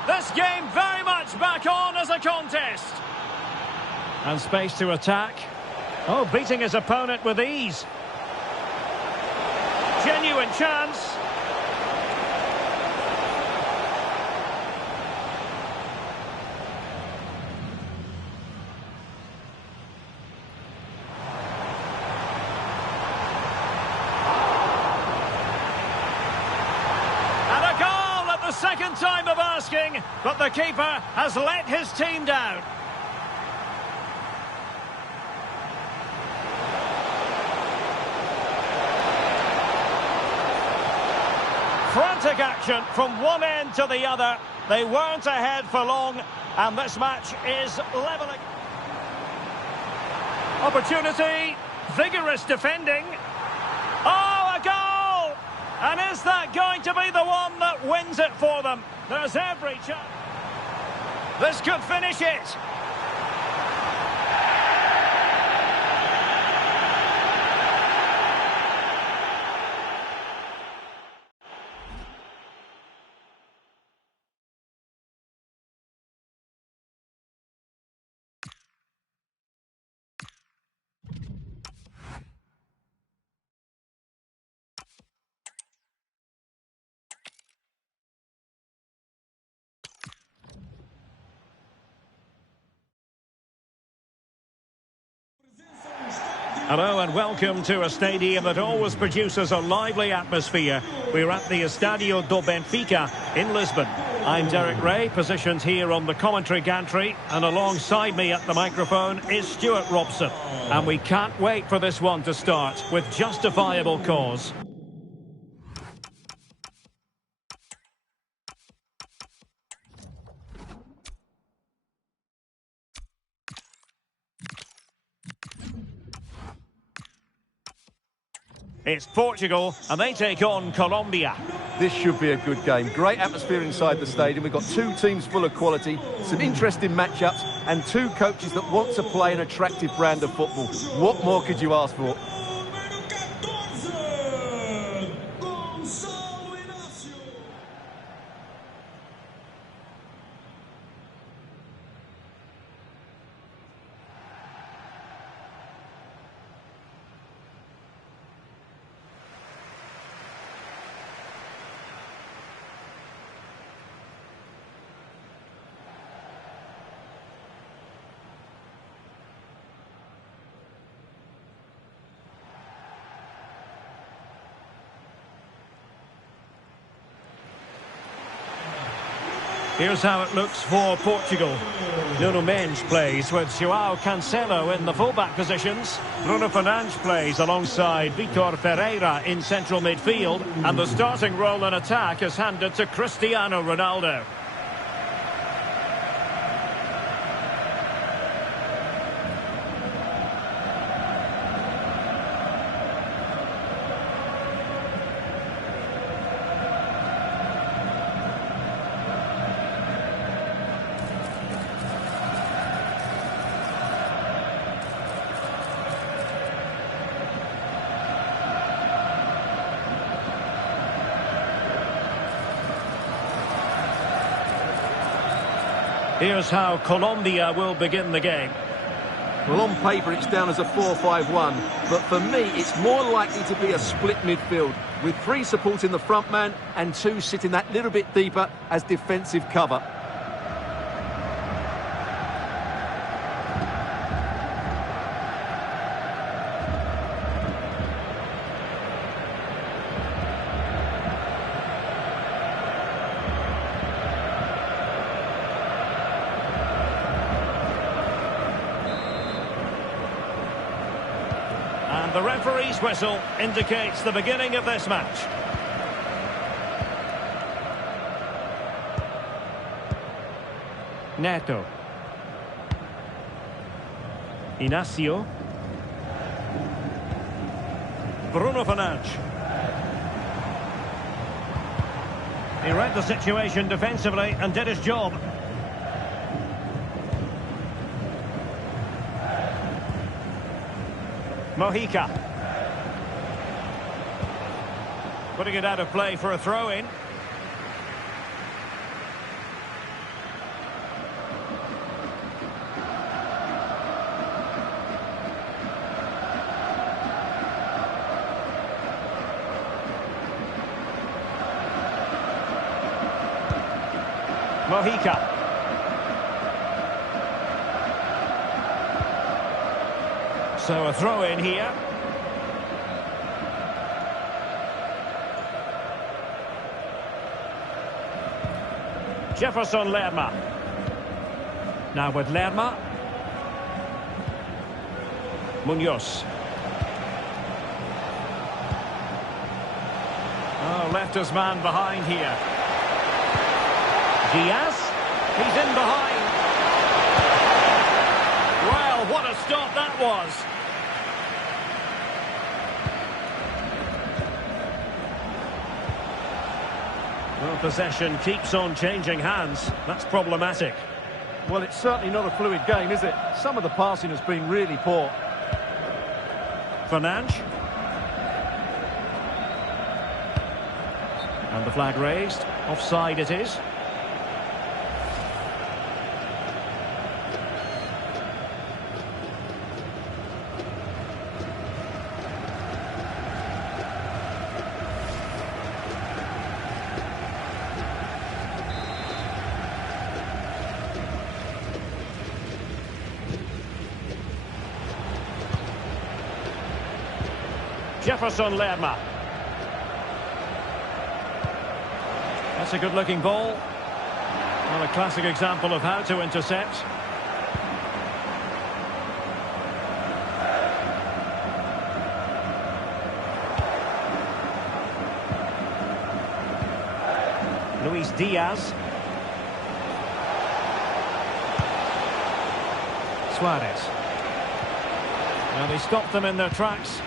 This game very much back on as a contest. And space to attack. Oh, beating his opponent with ease. Genuine chance. Second time of asking, but the keeper has let his team down. Frantic action from one end to the other. They weren't ahead for long, and this match is levelling. Opportunity, vigorous defending. Oh, a goal! And is that going to be the one that wins it for them? There's every chance. This could finish it. Hello and welcome to a stadium that always produces a lively atmosphere. We're at the Estadio do Benfica in Lisbon. I'm Derek Ray, positioned here on the commentary gantry, and alongside me at the microphone is Stuart Robson. And we can't wait for this one to start with justifiable cause. It's Portugal, and they take on Colombia. This should be a good game. Great atmosphere inside the stadium. We've got two teams full of quality, some interesting matchups, and two coaches that want to play an attractive brand of football. What more could you ask for? Here's how it looks for Portugal. Nuno Mendes plays with João Cancelo in the fullback positions. Bruno Fernandes plays alongside Vitor Ferreira in central midfield. And the starting role in attack is handed to Cristiano Ronaldo. Here's how Colombia will begin the game. Well, on paper, it's down as a 4-5-1, but for me, it's more likely to be a split midfield, with three supporting the front man and two sitting that little bit deeper as defensive cover. And the referee's whistle indicates the beginning of this match. Neto. Inacio. Bruno Fernandes. He read the situation defensively and did his job. Mojica. Putting it out of play for a throw-in. Mojica. So a throw in here. Jefferson Lerma. Now with Lerma. Munoz. Oh, left his man behind here. Diaz. He's in behind. Well, what a stop that was. Well, possession keeps on changing hands. That's problematic. Well, it's certainly not a fluid game, is it? Some of the passing has been really poor. Fernandes. And the flag raised. Offside it is. Jefferson Lerma. That's a good-looking ball. Well, a classic example of how to intercept. Luis Diaz. Suarez. Well, they stopped them in their tracks.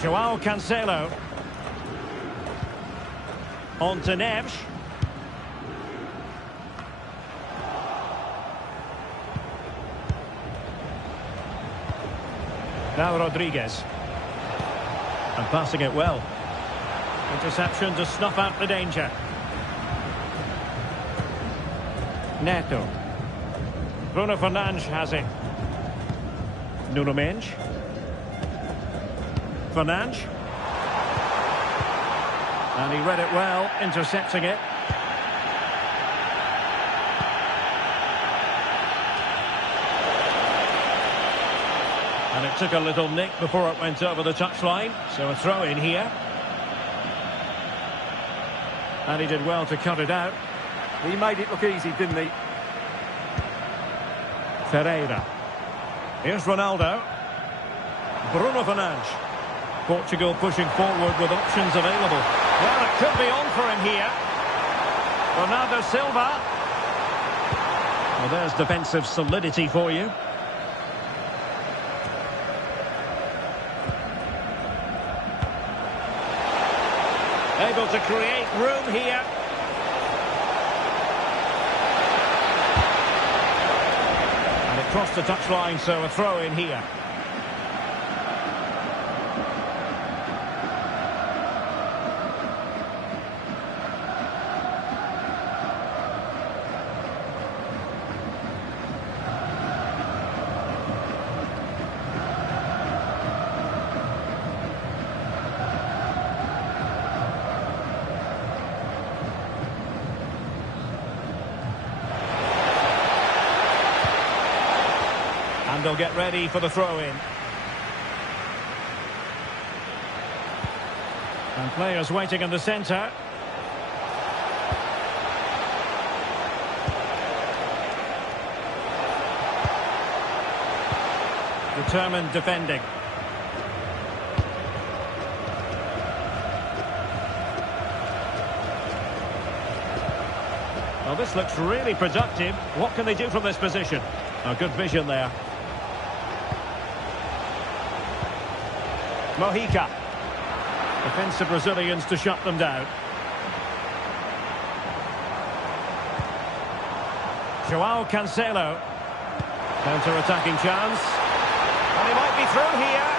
Joao Cancelo. On to Neves. Now Rodriguez. And passing it well. Interception to snuff out the danger. Neto. Bruno Fernandes has it. Nuno Mendes. Fernandes. And he read it well, intercepting it. And it took a little nick before it went over the touchline. So a throw in here. And he did well to cut it out. He made it look easy, didn't he? Ferreira. Here's Ronaldo. Bruno Fernandes. Portugal pushing forward with options available. Well, it could be on for him here. Bernardo Silva. Well, there's defensive solidity for you. Able to create room here. And it crossed the touchline, so a throw in here. And they'll get ready for the throw-in. And players waiting in the centre. Determined defending. Well, this looks really productive. What can they do from this position? Oh, good vision there. Mojica. Defensive Brazilians to shut them down. João Cancelo. Counter-attacking chance. And he might be through here.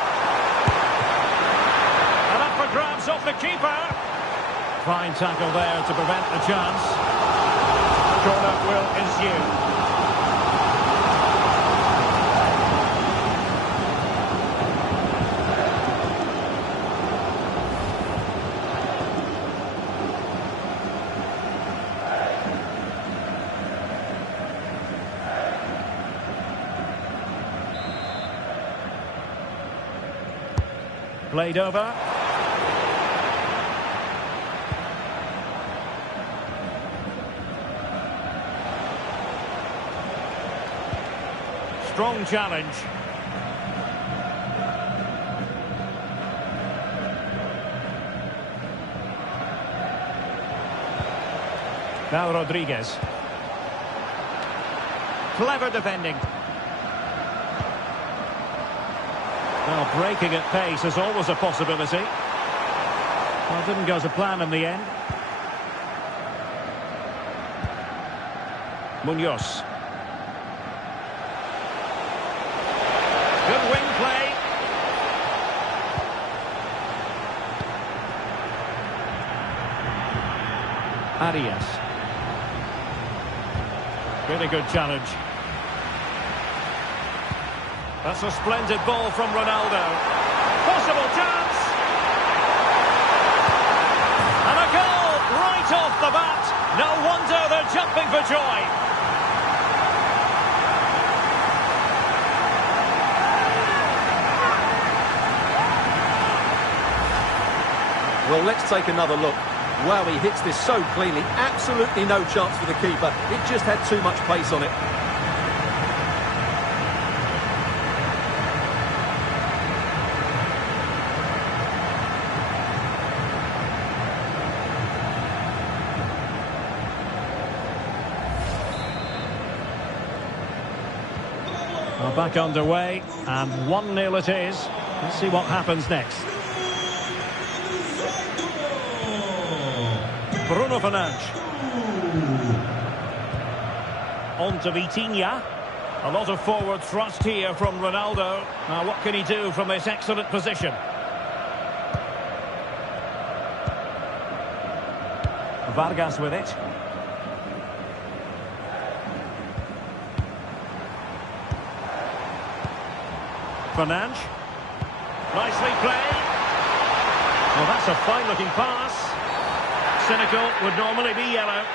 And up for grabs off the keeper. Fine tackle there to prevent the chance. Corner will ensue. Played over. Strong challenge. Now Rodriguez. Clever defending. Well, breaking at pace is always a possibility. Well, it didn't go to plan in the end. Munoz. Good wing play. Arias. Really good challenge. That's a splendid ball from Ronaldo. Possible chance. And a goal right off the bat. No wonder they're jumping for joy. Well, let's take another look. Wow, he hits this so cleanly. Absolutely no chance for the keeper. It just had too much pace on it. Well, back underway, and 1-0 it is. Let's see what happens next. Bruno Fernandes. On to Vitinha. A lot of forward thrust here from Ronaldo. Now, what can he do from this excellent position? Vargas with it. Fernandes. Nicely played. Well, that's a fine-looking pass. Cynical would normally be yellow.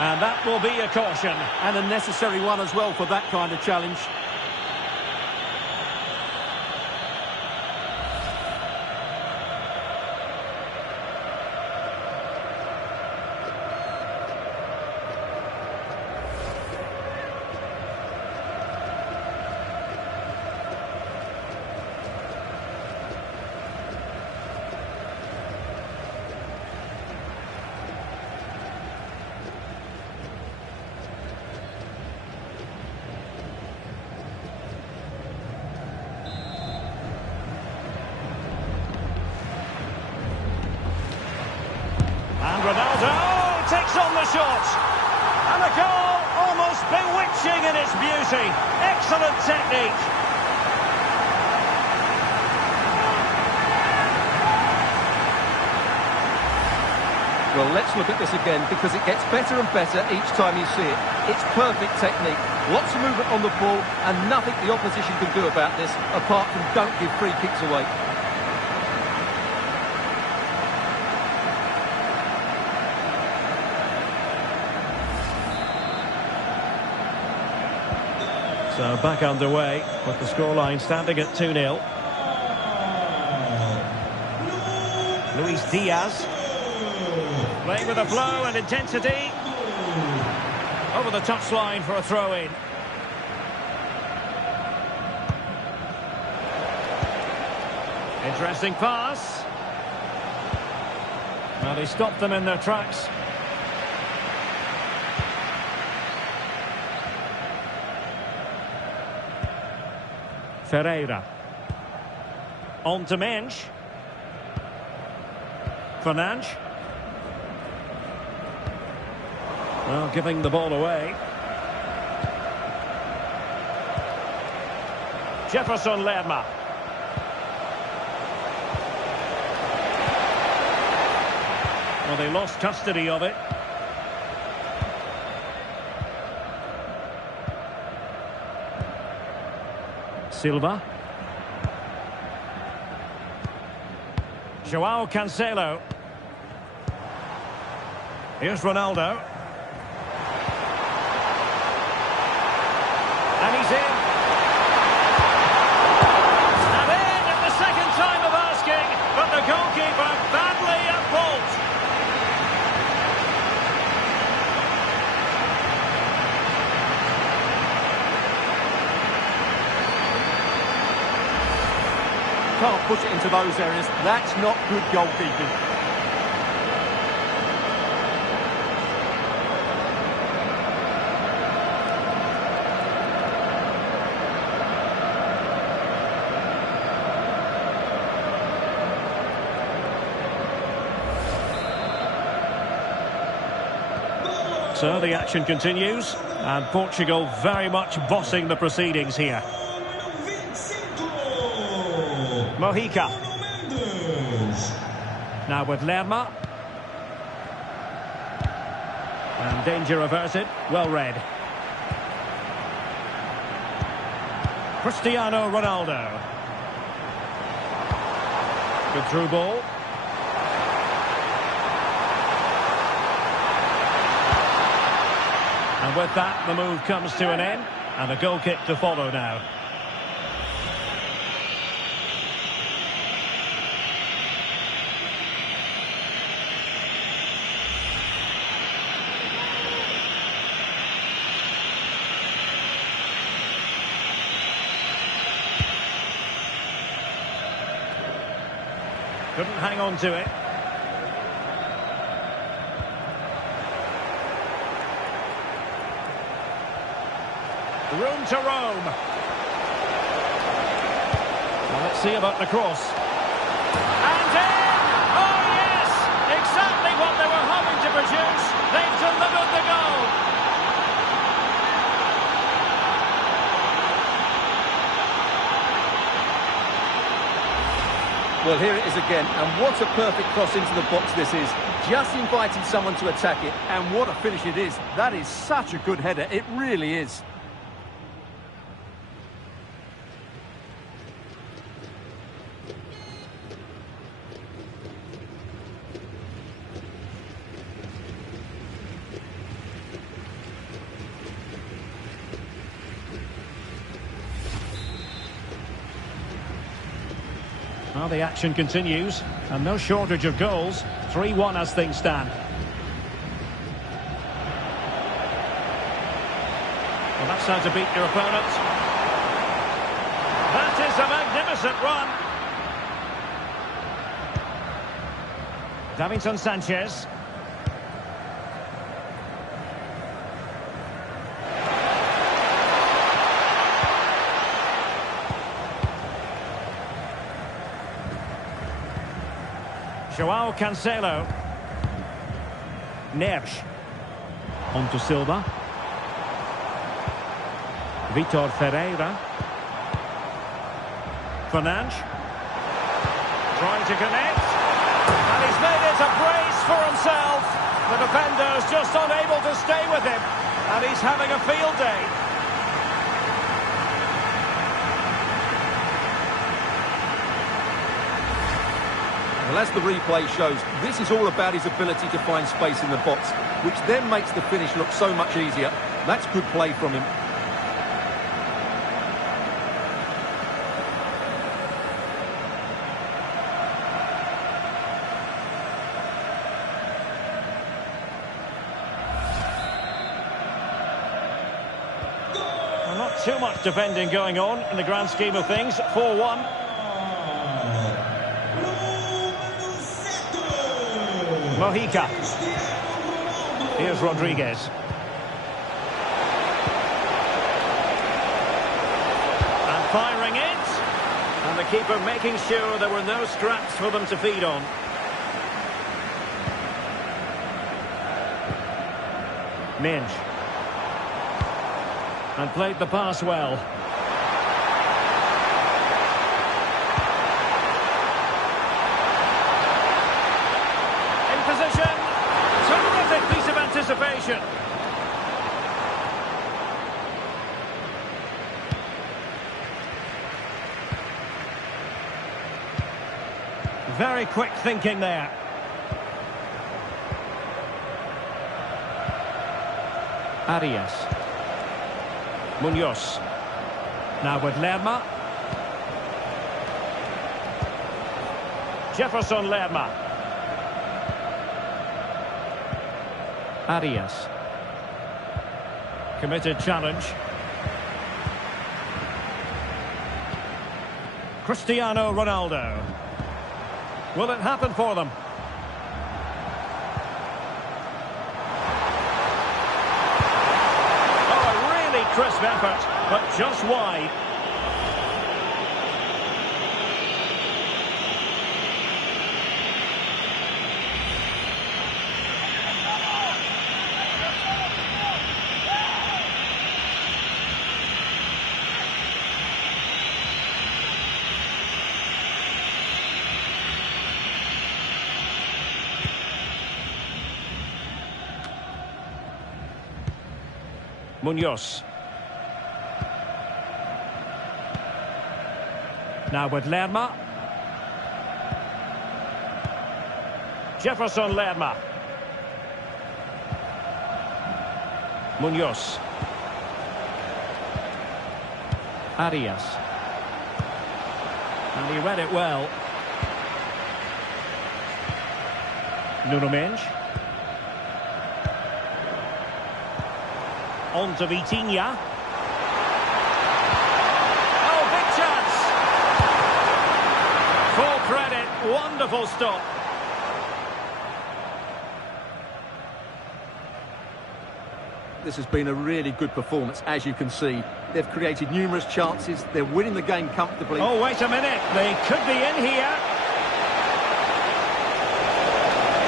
And that will be a caution. And a necessary one as well for that kind of challenge. And Ronaldo takes on the shot. And the goal almost bewitching in its beauty. Excellent technique. Well, let's look at this again because it gets better and better each time you see it. It's perfect technique. Lots of movement on the ball and nothing the opposition can do about this apart from don't give free kicks away. So back underway with the scoreline standing at 2-0. Luis Diaz playing with a flow and intensity. Over the touchline for a throw-in. Interesting pass. Well, he stopped them in their tracks. Ferreira. On to Mensch. Fernandes. Well, giving the ball away. Jefferson Lerma. Well, they lost custody of it. Silva. Joao Cancelo. Here's Ronaldo. And he's in. And in at the second time of asking, but the goalkeeper badly at fault. Can't push it into those areas. That's not good goalkeeping. So the action continues, and Portugal very much bossing the proceedings here. Mojica. Now with Lerma. And danger averted. Well read. Cristiano Ronaldo. Good through ball. And with that, the move comes to an end, and a goal kick to follow now. Couldn't hang on to it. Room to roam. Well, let's see about the cross. And in! Oh, yes! Exactly what they were hoping to produce. They've delivered the goal. Well, here it is again, and what a perfect cross into the box this is. Just inviting someone to attack it, and what a finish it is. That is such a good header, it really is. Well, the action continues, and no shortage of goals. 3-1 as things stand. Well, that's how to beat your opponent. That is a magnificent run. Davinson Sanchez. Joao Cancelo. Neves. On to Silva. Vitor Ferreira. Fernandes. Trying to connect. And he's made it a brace for himself. The defender's just unable to stay with him. And he's having a field day. Well, as the replay shows, this is all about his ability to find space in the box, which then makes the finish look so much easier. That's good play from him. Not too much defending going on in the grand scheme of things. 4-1. Mojica. Here's Rodriguez. And firing it. And the keeper making sure there were no scraps for them to feed on. Minge. And played the pass well. In position. Terrific piece of anticipation. Very quick thinking there. Arias. Munoz. Now with Lerma. Jefferson Lerma. Arias. Committed challenge. Cristiano Ronaldo. Will it happen for them? Crisp effort, but just wide. Munoz. Now with Lerma. Jefferson Lerma. Munoz. Arias. And he read it well. Nuno Mendes. On to Vitinha. Full credit, wonderful stop. This has been a really good performance, as you can see. They've created numerous chances, they're winning the game comfortably. Oh, wait a minute, they could be in here.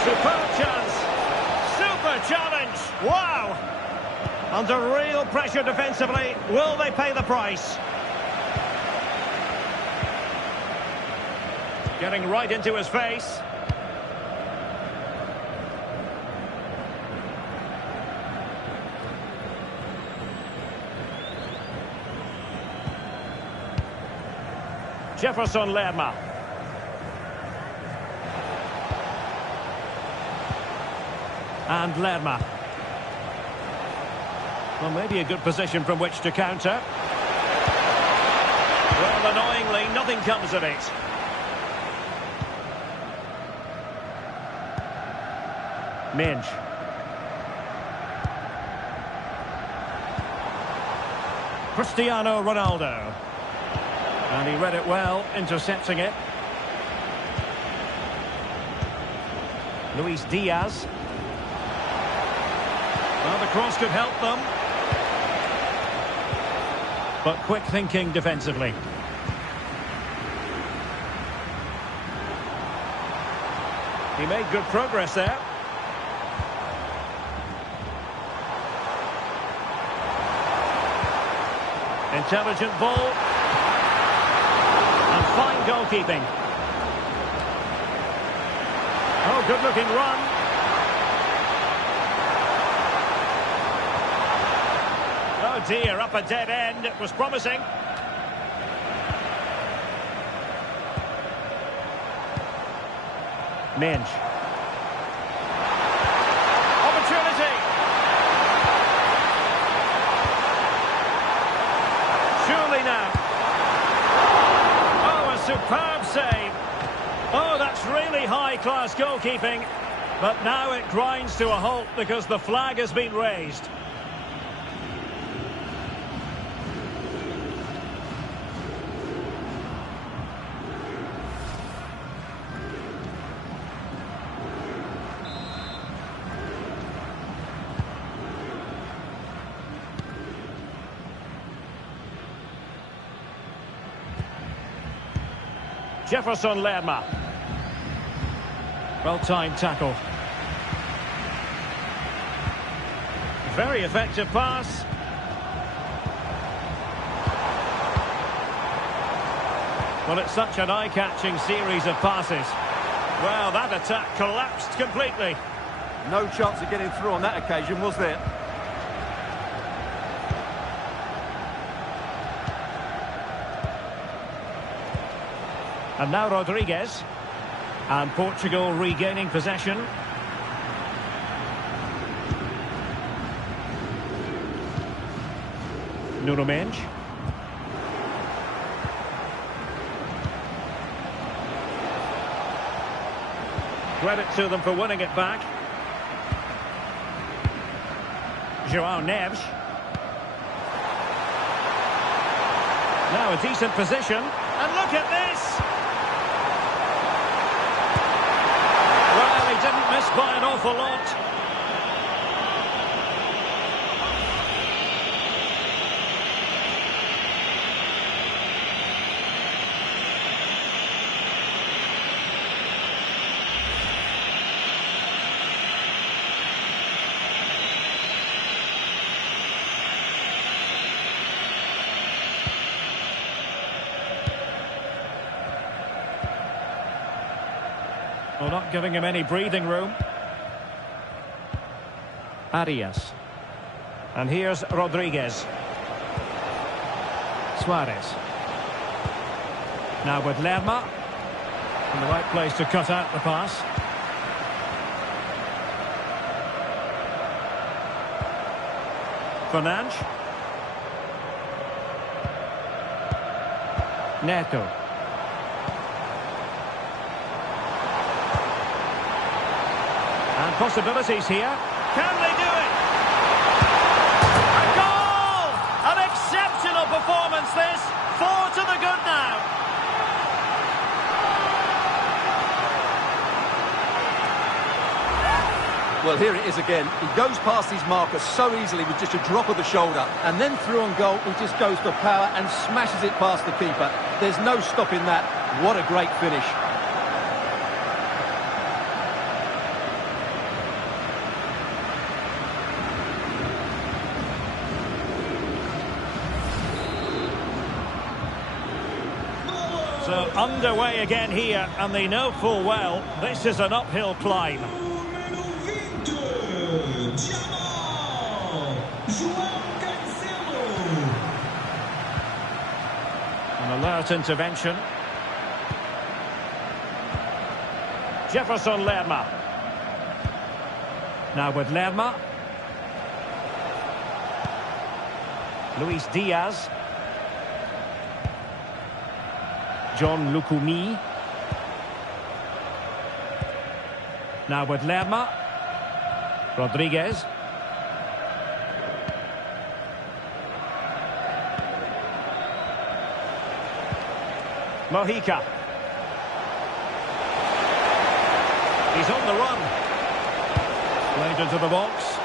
Superb chance, super challenge, wow! Under real pressure defensively, will they pay the price? Getting right into his face. Jefferson Lerma. And Lerma. Well, maybe a good position from which to counter. Well, annoyingly, nothing comes of it. Minge. Cristiano Ronaldo. And he read it well, intercepting it. Luis Diaz. Well, the cross could help them. But quick thinking defensively. He made good progress there. Intelligent ball. And fine goalkeeping. Oh, good-looking run. Oh dear, up a dead end. It was promising. Minge. Opportunity. Surely now. Oh, a superb save. Oh, that's really high-class goalkeeping. But now it grinds to a halt because the flag has been raised. Jefferson Lerma. Well-timed tackle. Very effective pass. Well, it's such an eye-catching series of passes. Well, that attack collapsed completely. No chance of getting through on that occasion, was there? And now Rodriguez. And Portugal regaining possession. Nuno Mendes. Credit to them for winning it back. João Neves. Now a decent position. And look at this! Well, he didn't miss by an awful lot. Well, not giving him any breathing room. Arias. And here's Rodriguez. Suarez. Now with Lerma. In the right place to cut out the pass. Fernandes. Neto. And possibilities here. Can they do it? A goal! An exceptional performance this. 4 to the good now. Well, here it is again. He goes past his marker so easily with just a drop of the shoulder. And then through on goal, he just goes for power and smashes it past the keeper. There's no stopping that. What a great finish. So underway again here, and they know full well this is an uphill climb. An alert intervention. Jefferson Lerma. Now with Lerma. Luis Diaz. John Lukumi. Now with Lerma. Rodriguez. Mojica. He's on the run. Played into the box.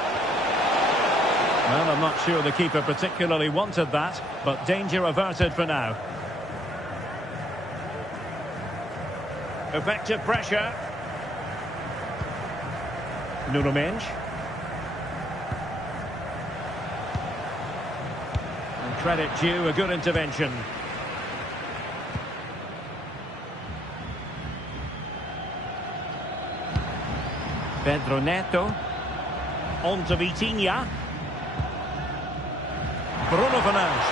Well, I'm not sure the keeper particularly wanted that, but danger averted for now. Effective pressure. Nuno Mendes. And credit due, a good intervention. Pedro Neto. On to Vitinha. Bruno Fernandes.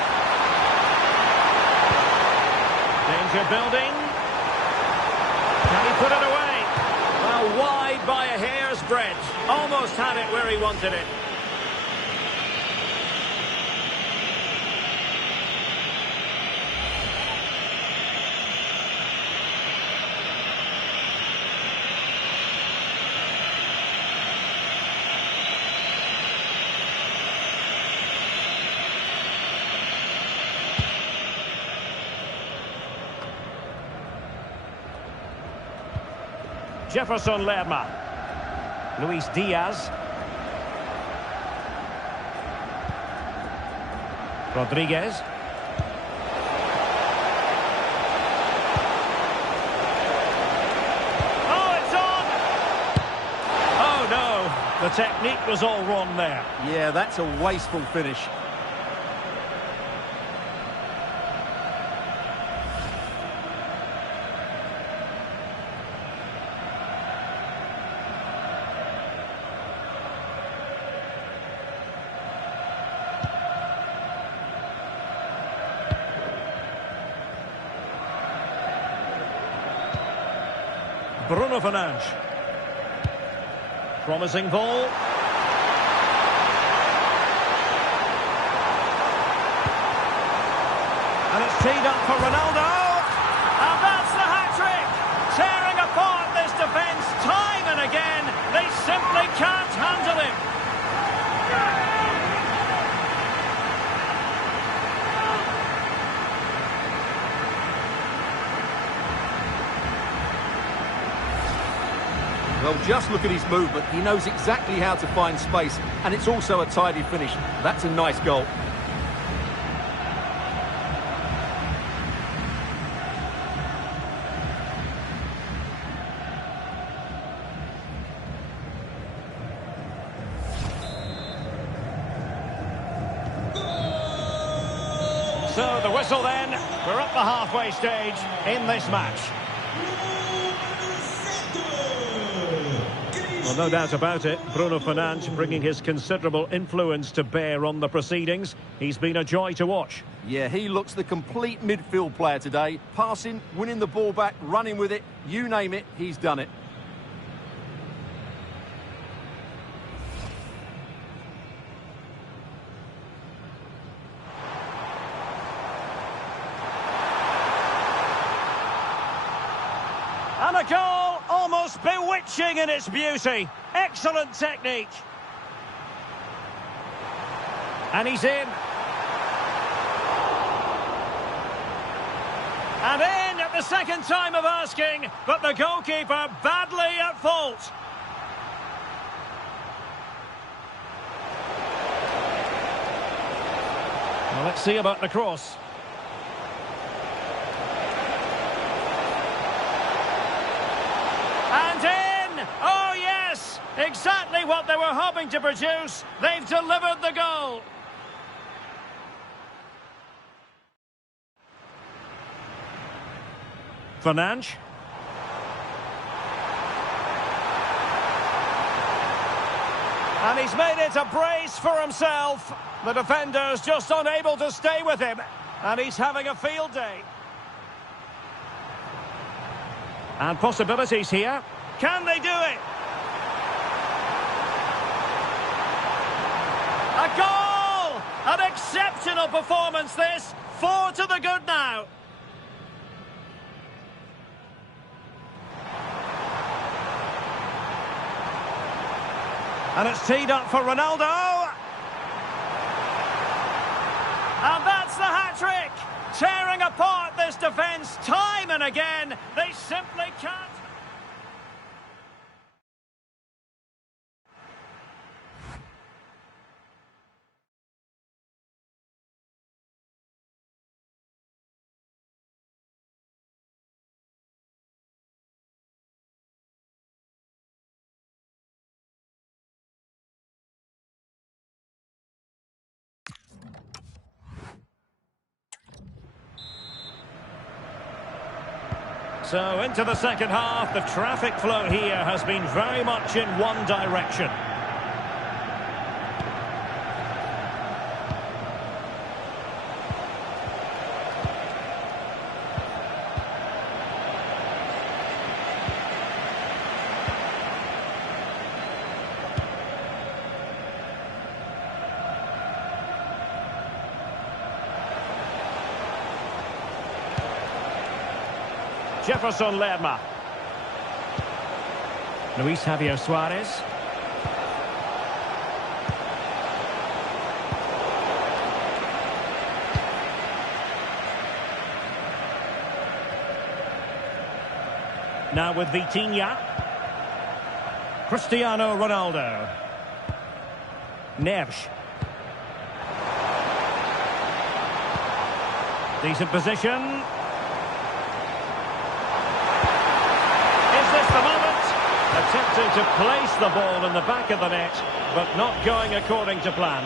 Danger building. Can he put it away? Well, wide by a hair's breadth. Almost had it where he wanted it. Jefferson Lerma. Luis Diaz. Rodriguez. technique was all wrong there. Yeah, that's a wasteful finish. Bruno Fernandes. Promising ball. And it's teed up for Ronaldo. And that's the hat-trick. Tearing apart this defence time and again. They simply can't handle him. Well, just look at his movement. He knows exactly how to find space, and it's also a tidy finish. That's a nice goal. So the whistle then. We're at the halfway stage in this match. Well, no doubt about it, Bruno Fernandes bringing his considerable influence to bear on the proceedings. He's been a joy to watch. Yeah, he looks the complete midfield player today. Passing, winning the ball back, running with it, you name it, he's done it. And a goal almost bewitching in its beauty. Excellent technique. And he's in. And in at the second time of asking, but the goalkeeper badly at fault. Well, let's see about the cross. And in! Oh, yes! Exactly what they were hoping to produce. They've delivered the goal. Fernandes. And he's made it a brace for himself. The defender's just unable to stay with him. And he's having a field day. And possibilities here. Can they do it? A goal! An exceptional performance this. 4 to the good now. And it's teed up for Ronaldo. And that's the hat-trick. Tearing apart this defence time and again. They simply can't. So into the second half, the traffic flow here has been very much in one direction. Jefferson Lerma. Luis Javier Suarez. Now with Vitinha. Cristiano Ronaldo. Neves. Decent position. Attempting to place the ball in the back of the net, but not going according to plan.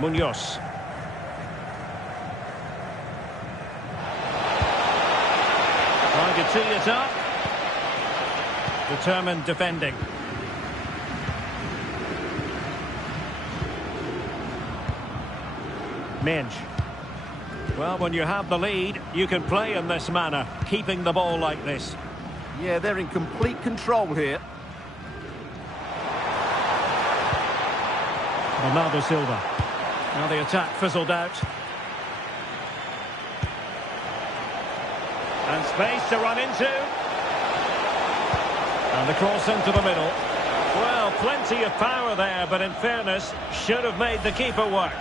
Munoz. Trying to tee it up. Determined defending. Minge. Well, when you have the lead, you can play in this manner, keeping the ball like this. Yeah, they're in complete control here. Bernardo Silva. Now the attack fizzled out. And space to run into. And the cross into the middle. Well, plenty of power there, but in fairness, should have made the keeper work.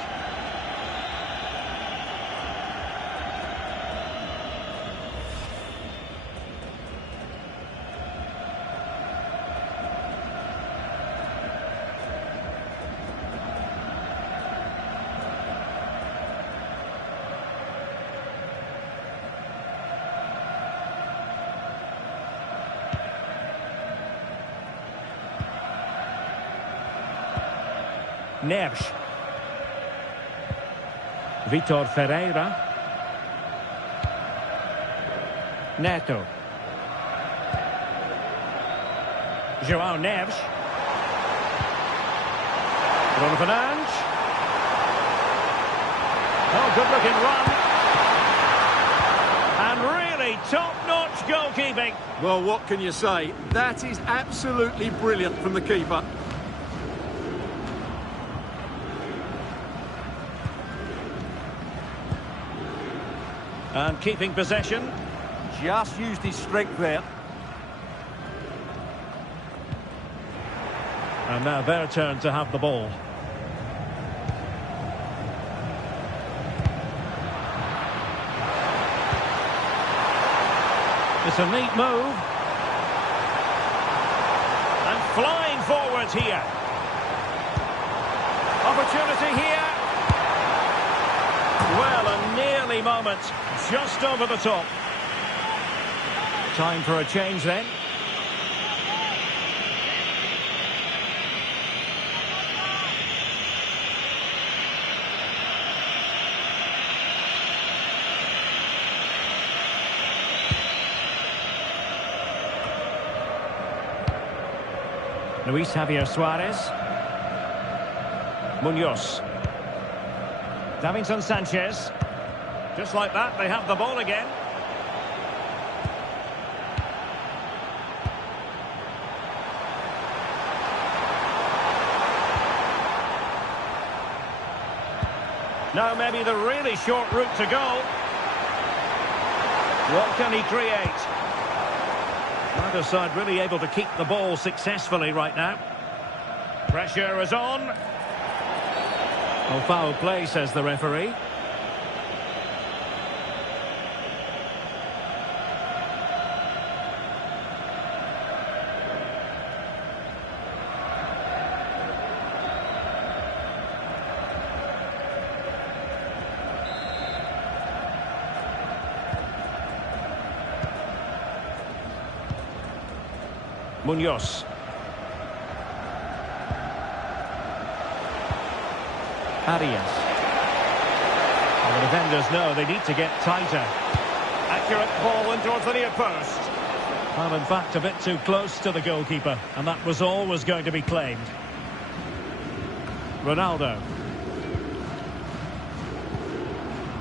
Neves. Vitor Ferreira. Neto. João Neves. Bruno Fernandes. Oh, good looking run. And really top-notch goalkeeping. Well, what can you say? That is absolutely brilliant from the keeper. And keeping possession. Just used his strength there. And now their turn to have the ball. It's a neat move. And flying forwards here. Opportunity here. Well, a nearly moment. Just over the top. Time for a change then. Luis Javier Suarez. Munoz. Davinson Sanchez. Just like that, they have the ball again. Now maybe the really short route to go. What can he create? Neither side really able to keep the ball successfully right now. Pressure is on. Oh, foul play, says the referee. Munoz. Arias. And the defenders know they need to get tighter. Accurate ball in towards the near post. Well, in fact, a bit too close to the goalkeeper, and that was always going to be claimed. Ronaldo.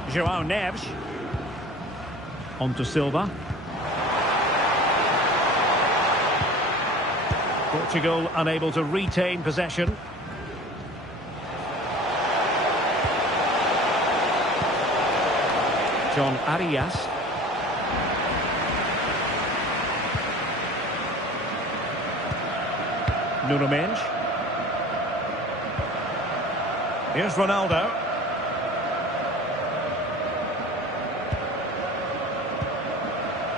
João Neves. On to Silva. Portugal unable to retain possession. John Arias. Nuno Mendes. Here's Ronaldo.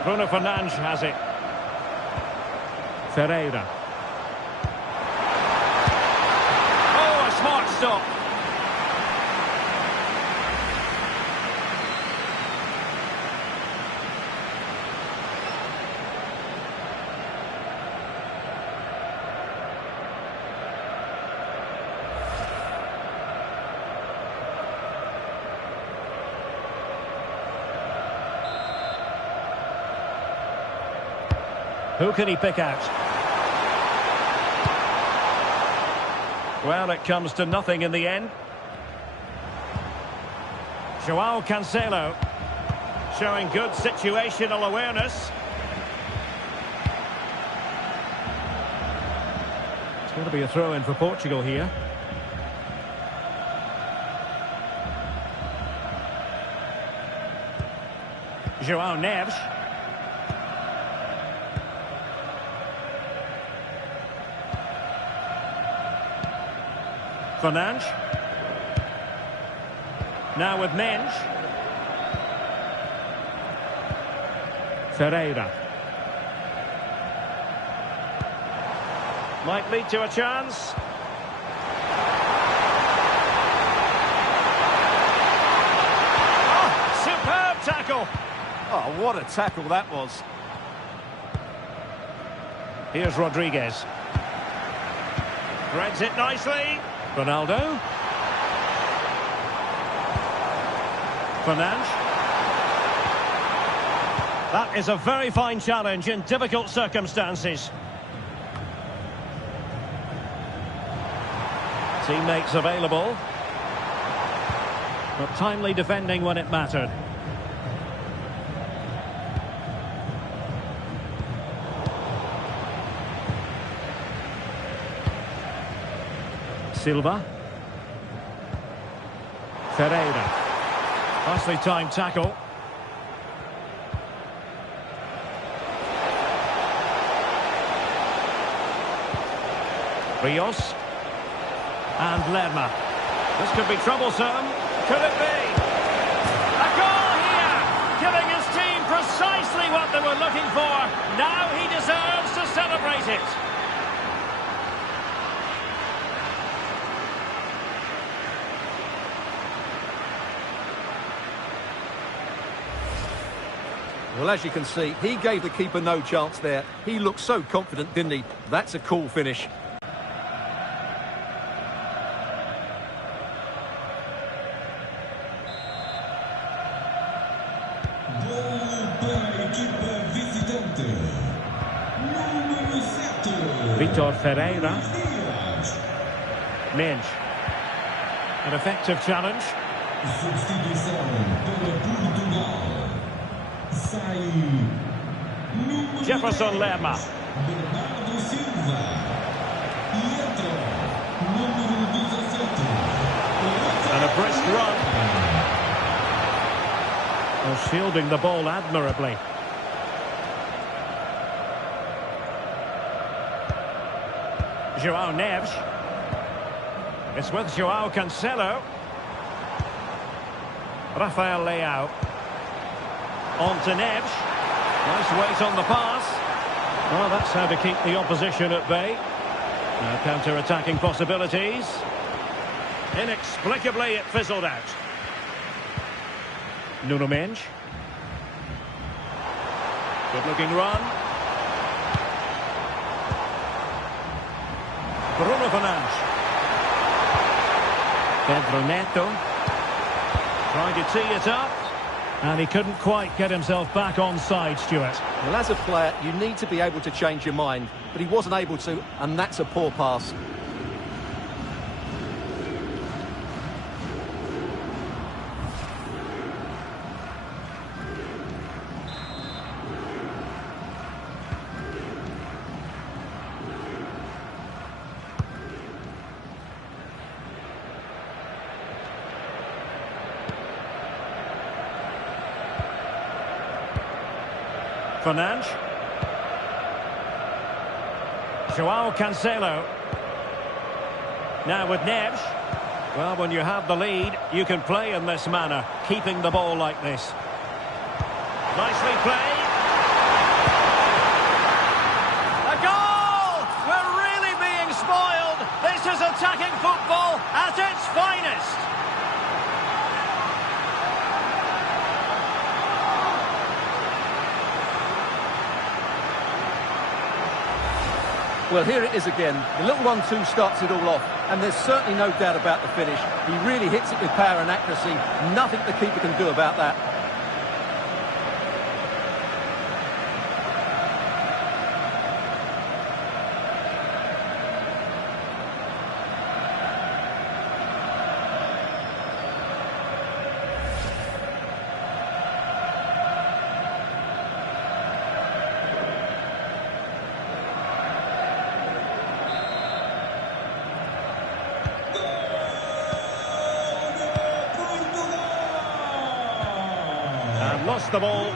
Bruno Fernandes has it. Ferreira. Oh, a smart stop. Who can he pick out? Well, it comes to nothing in the end. Joao Cancelo showing good situational awareness. It's going to be a throw-in for Portugal here. Joao Neves. Fernandes. Now with Mensch. Ferreira. Might lead to a chance. Oh, superb tackle. Oh, what a tackle that was. Here's Rodriguez. Threads it nicely. Ronaldo. Fernandes. That is a very fine challenge in difficult circumstances. Teammates available. But timely defending when it mattered. Silva. Ferreira. Nicely timed tackle. Rios. And Lerma. This could be troublesome. Could it be? A goal here! Giving his team precisely what they were looking for. Now he deserves to celebrate it. Well, as you can see, he gave the keeper no chance there. He looked so confident, didn't he? That's a cool finish. Vitor Ferreira. Mensch. An effective challenge. Substituição para Portugal. Sai número Jefferson 10, Lerma. Bernardo Silva. E entra número 17. And a brisk run. Well, shielding the ball admirably. Joao Neves. It's with Joao Cancelo. Rafael Leao. On to Neves. Nice weight on the pass. Well, that's how to keep the opposition at bay. Now counter-attacking possibilities. Inexplicably, it fizzled out. Nuno Mensch. Good-looking run. Bruno Fernandes. Pedro Neto. Trying to tee it up. And he couldn't quite get himself back on side, Stuart. Well, as a player, you need to be able to change your mind, but he wasn't able to, and that's a poor pass. Fernandes. Joao Cancelo. Now with Neves. Well, when you have the lead, you can play in this manner, keeping the ball like this. Nicely played. Well, here it is again. The little 1-2 starts it all off, and there's certainly no doubt about the finish. He really hits it with power and accuracy. Nothing the keeper can do about that. Lost the ball.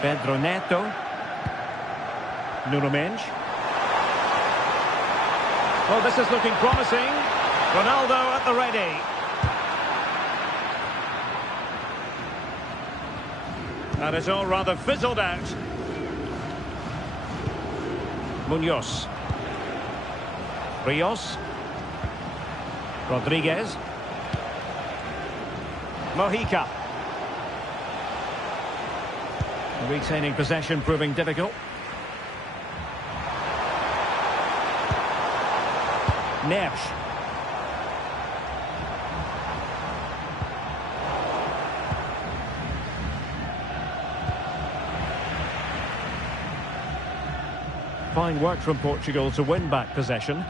Pedro Neto. Nuno Mendes. Well, this is looking promising. Ronaldo at the ready. And it's all rather fizzled out. Munoz. Rios. Rodriguez. Mojica. Retaining possession proving difficult. Neves. Fine work from Portugal to win back possession.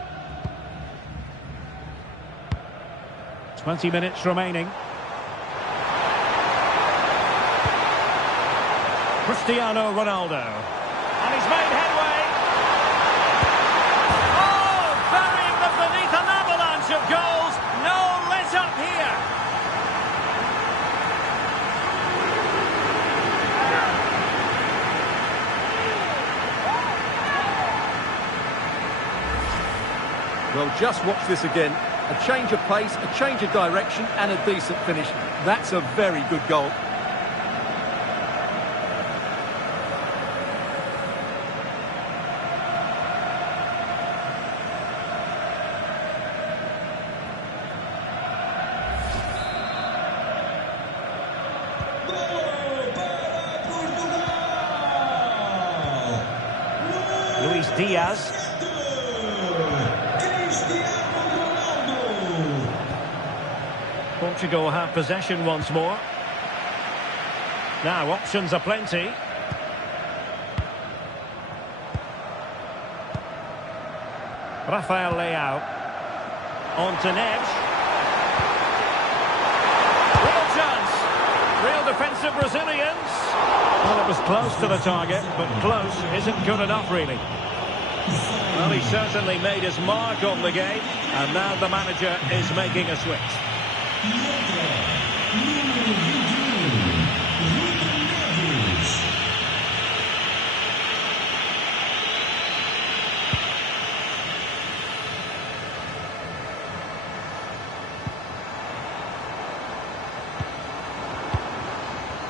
20 minutes remaining. Cristiano Ronaldo. And he's made headway. Oh, burying them beneath an avalanche of goals. No let up here. Well, just watch this again. A change of pace, a change of direction, and a decent finish. That's a very good goal. Luis Diaz. Portugal have possession once more. Now options are plenty. Rafael Leao. On to Neves. Real chance. Real defensive resilience. Well, it was close to the target, but close isn't good enough, really. Well, he certainly made his mark on the game, and now the manager is making a switch.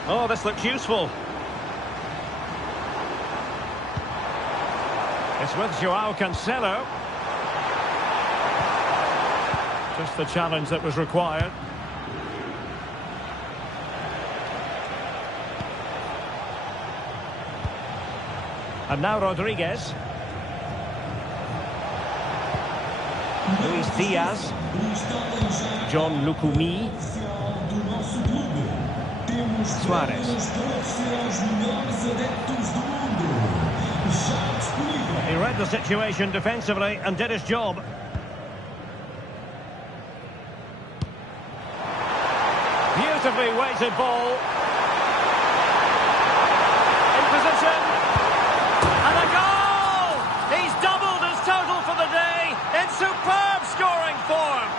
Oh, this looks useful. It's with Joao Cancelo. Just the challenge that was required. And now Rodriguez. Luis Diaz. John Lukumi. Suarez. He read the situation defensively and did his job. Beautifully weighted ball. In position. And a goal! He's doubled his total for the day in superb scoring form.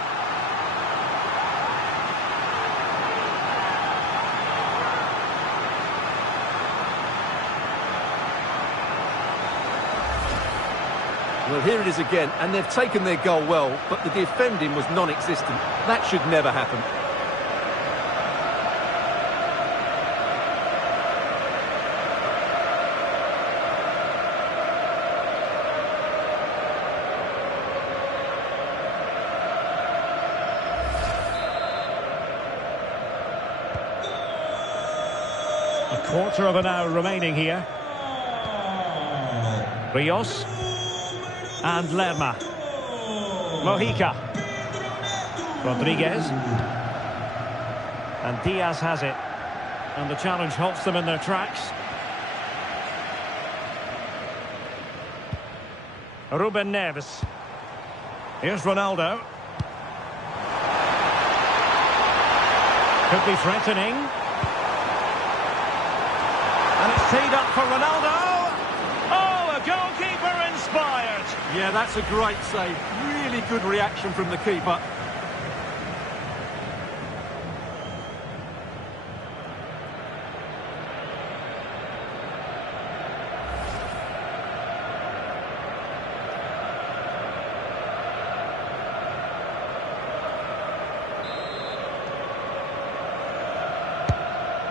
Well, here it is again, and they've taken their goal well, but the defending was non-existent. That should never happen. Quarter of an hour remaining here. Rios. And Lerma. Mojica. Rodriguez. And Diaz has it. And the challenge halts them in their tracks. Ruben Neves. Here's Ronaldo. Could be threatening. And it's teed up for Ronaldo. Oh, a goalkeeper inspired. Yeah, that's a great save. Really good reaction from the keeper.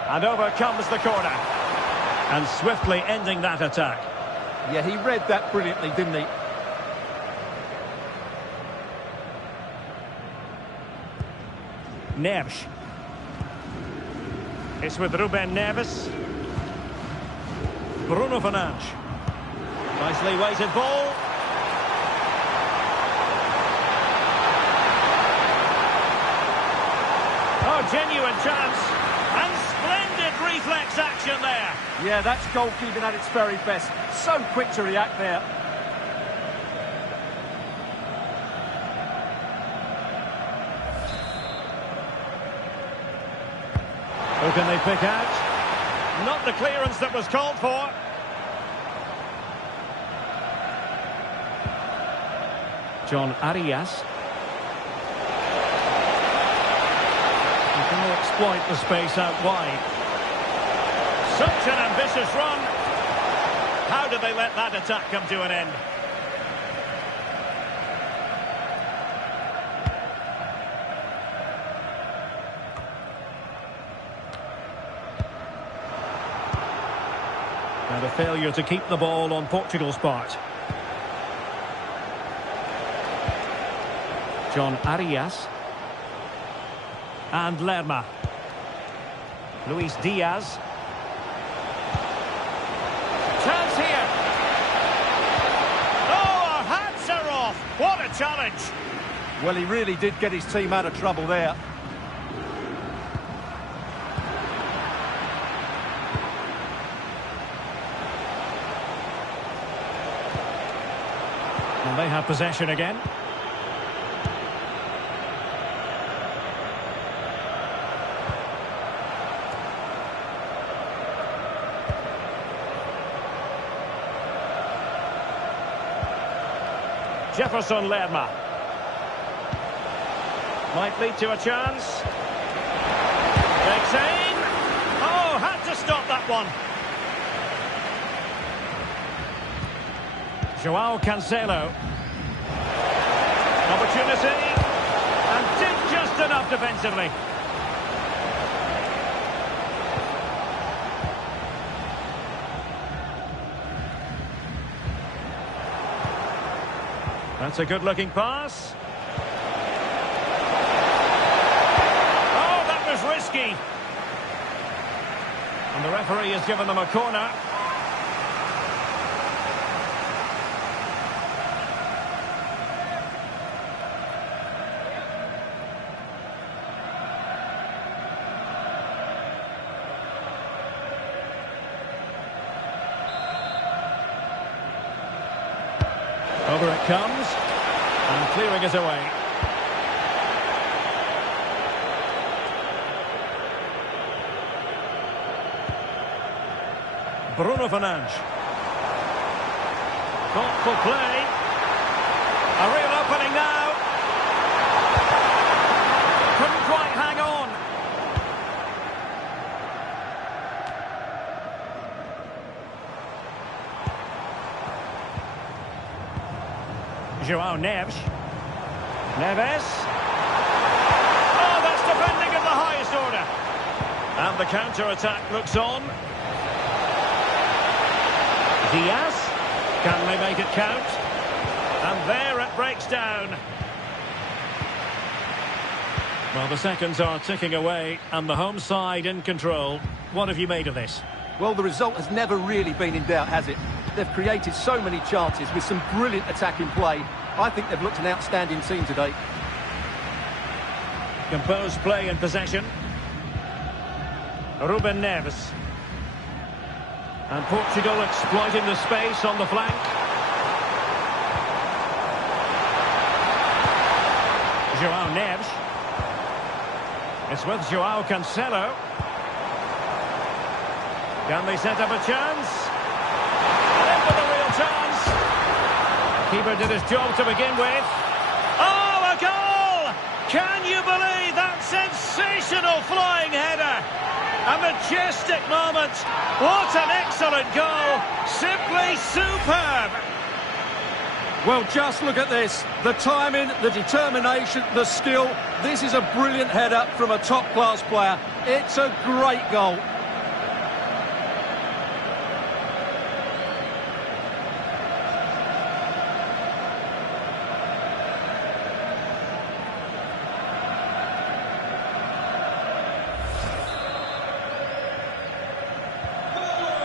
And over comes the corner. And swiftly ending that attack. Yeah, he read that brilliantly, didn't he? Neves. It's with Ruben Neves. Bruno Fernandes. Nicely weighted ball. Oh, genuine chance. And splendid reflex action there. Yeah, that's goalkeeping at its very best. So quick to react there. Who can they pick out? Not the clearance that was called for. John Arias. Can they exploit the space out wide? Such an ambitious run. How did they let that attack come to an end? And a failure to keep the ball on Portugal's part. John Arias. And Lerma. Luis Diaz. Chance here. Oh, our hats are off. What a challenge. Well, he really did get his team out of trouble there. And they have possession again. Jefferson Lerma. Might lead to a chance. Takes aim. Oh, had to stop that one. Joao Cancelo. Opportunity. And did just enough defensively. That's a good-looking pass. Oh, that was risky. And the referee has given them a corner. Over it comes, and clearing it away. Bruno Fernandes. Thoughtful play. A real opening now. Couldn't quite hang on. Joao Neves. Neves. Oh, that's defending at the highest order. And the counter-attack looks on. Diaz. Can they make it count? And there it breaks down. Well, the seconds are ticking away, and the home side in control. What have you made of this? Well, the result has never really been in doubt, has it? They've created so many chances with some brilliant attacking play. I think they've looked an outstanding team today. Composed play in possession. Ruben Neves. And Portugal exploiting the space on the flank. João Neves. It's with João Cancelo. Can they set up a chance? And in with a real chance. Keeper did his job to begin with. Oh, a goal! Can you believe that sensational flying header? A majestic moment. What an excellent goal. Simply superb. Well, just look at this. The timing, the determination, the skill. This is a brilliant header from a top-class player. It's a great goal.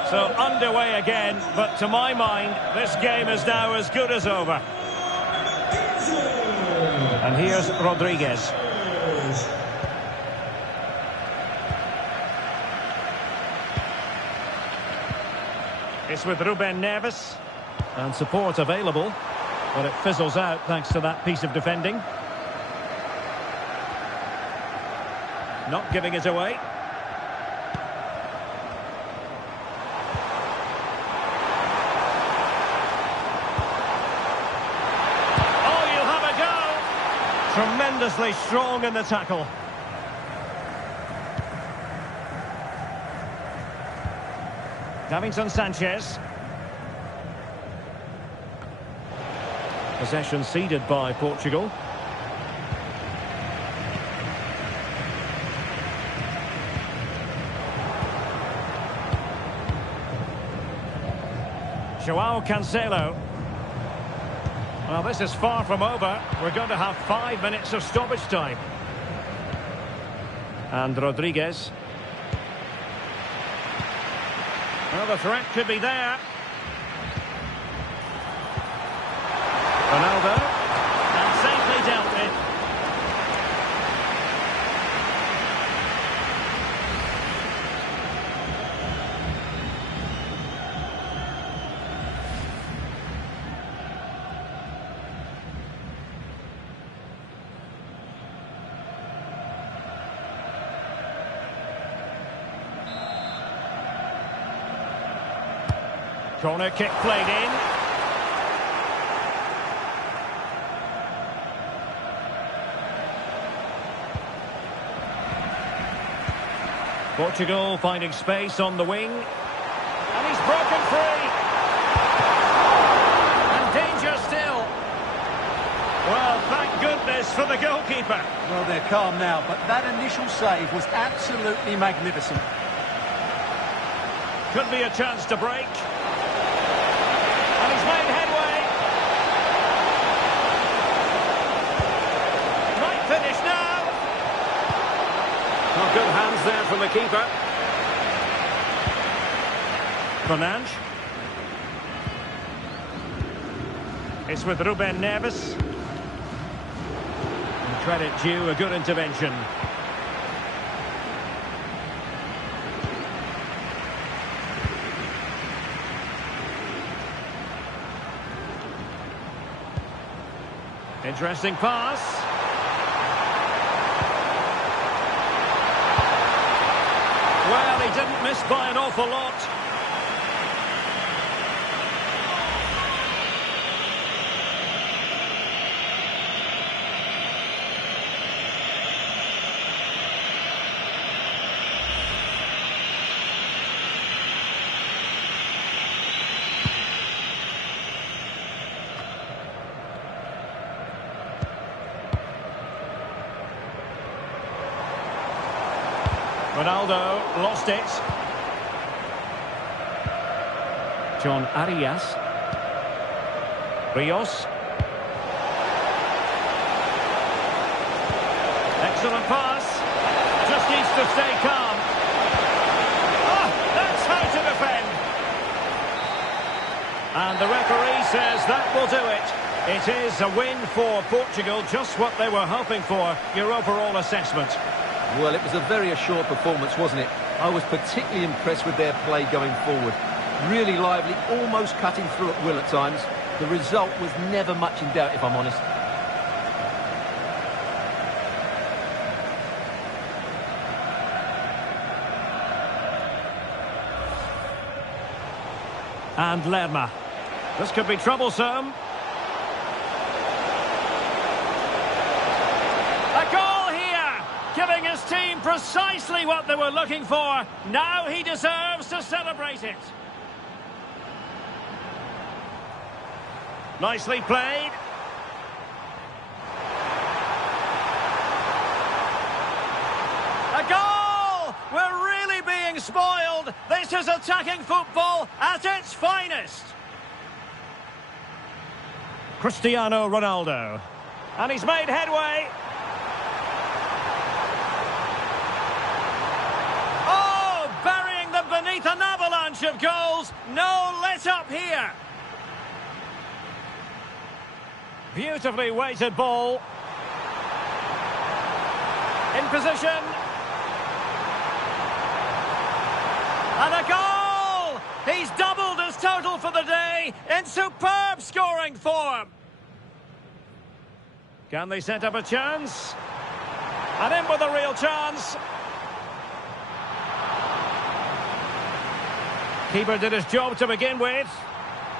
So underway again, but to my mind, this game is now as good as over. And here's Rodriguez. It's with Ruben Neves. And support available, but it fizzles out thanks to that piece of defending. Not giving it away. Tremendously strong in the tackle. Davinson Sanchez. Possession ceded by Portugal. João Cancelo. Well, this is far from over. We're going to have 5 minutes of stoppage time. And Rodriguez. Well, the threat could be there. Ronaldo. And safely dealt with. Corner kick played in. Portugal finding space on the wing. And he's broken free. And danger still. Well, thank goodness for the goalkeeper. Well, they're calm now, but that initial save was absolutely magnificent. Could be a chance to break. And he's made headway. Might finish now. Well, good hands there from the keeper. Fernandes. It's with Ruben Neves. And credit due, a good intervention. Interesting pass. Well, he didn't miss by an awful lot. Ronaldo lost it. John Arias. Rios. Excellent pass. Just needs to stay calm. Oh, that's how to And the referee says that will do it. It is a win for Portugal, just what they were hoping for. Your overall assessment? Well, it was a very assured performance, wasn't it? I was particularly impressed with their play going forward. Really lively, almost cutting through at will at times. The result was never much in doubt, if I'm honest. And Lerma. This could be troublesome. A goal here, giving his team precisely what they were looking for. Now he deserves to celebrate it. Nicely played. A goal! We're really being spoiled. This is attacking football at its finest. Cristiano Ronaldo. And he's made headway. Oh, burying them beneath an avalanche of goals. No let-up here. Beautifully weighted ball. In position. And a goal! He's doubled his total for the day in superb scoring form. Can they set up a chance? And in with a real chance. Keeper did his job to begin with.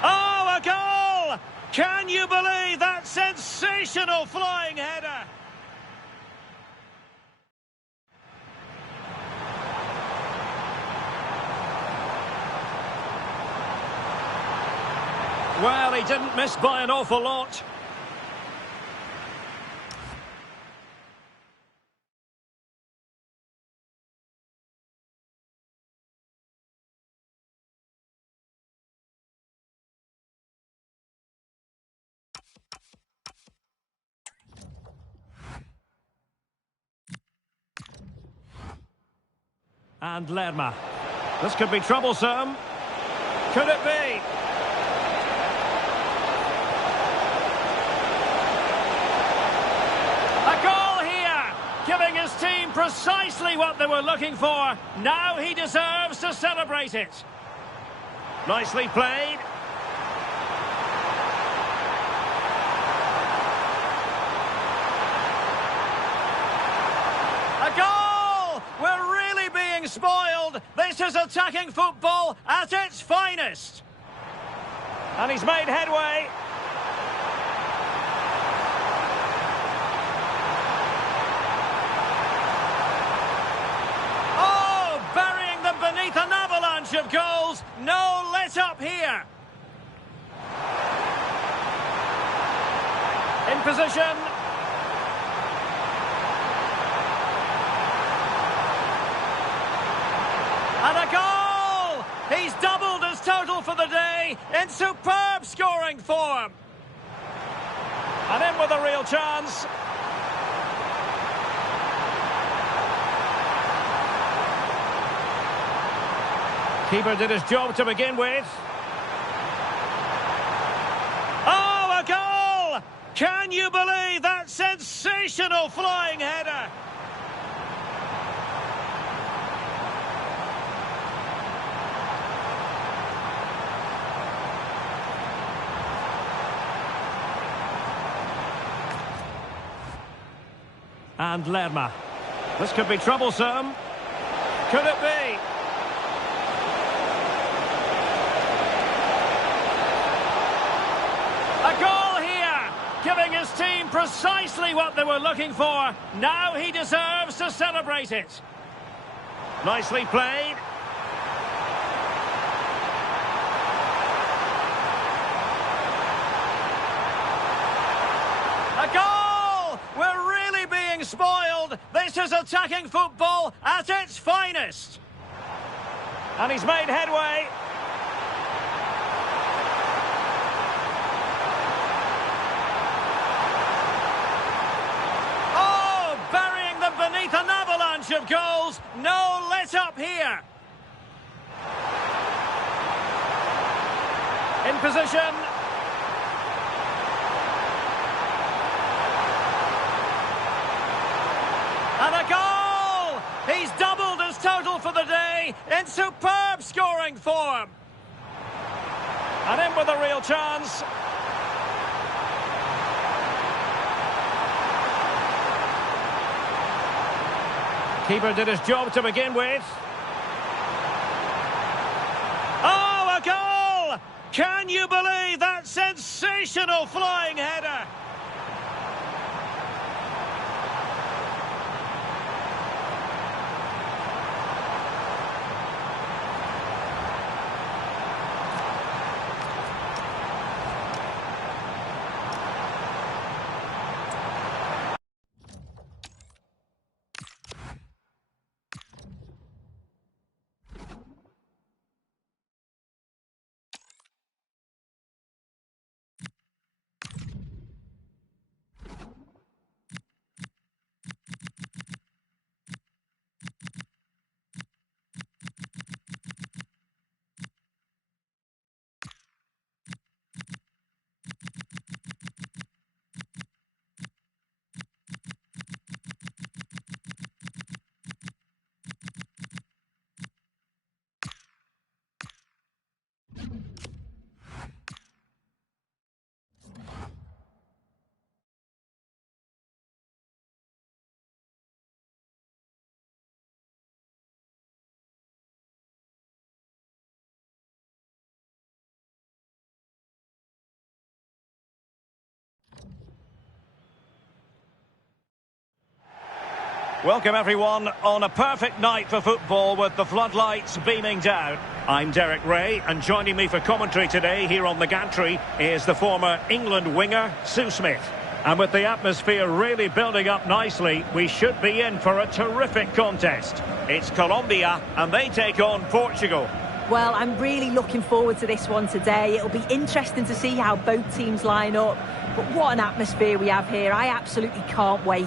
Oh, a goal! Can you believe that sensational flying header? Well, he didn't miss by an awful lot. And Lerma. This could be troublesome. Could it be? A goal here, giving his team precisely what they were looking for. Now he deserves to celebrate it. Nicely played. A goal! We're really being spoiled. This is attacking football at its finest. And he's made headway. Oh, burying them beneath an avalanche of goals. No let-up here. In position. And a goal! He's doubled his total for the day in superb scoring form. And in with a real chance. Keeper did his job to begin with. Oh, a goal! Can you believe that sensational flying header? And Lerma. This could be troublesome. Could it be? A goal here, giving his team precisely what they were looking for. Now he deserves to celebrate it. Nicely played. A goal! We're really being spoiled. This is attacking football at its finest. And he's made headway. Oh, burying them beneath an avalanche of goals. No let-up here. In position. And a goal! He's doubled his total for the day in superb scoring form. And in with a real chance. Keeper did his job to begin with. Oh, a goal! Can you believe that sensational flying header? Welcome everyone on a perfect night for football with the floodlights beaming down. I'm Derek Ray, and joining me for commentary today here on the gantry is the former England winger, Sue Smith. And with the atmosphere really building up nicely, we should be in for a terrific contest. It's Colombia, and they take on Portugal. Well, I'm really looking forward to this one today. It'll be interesting to see how both teams line up. But what an atmosphere we have here. I absolutely can't wait.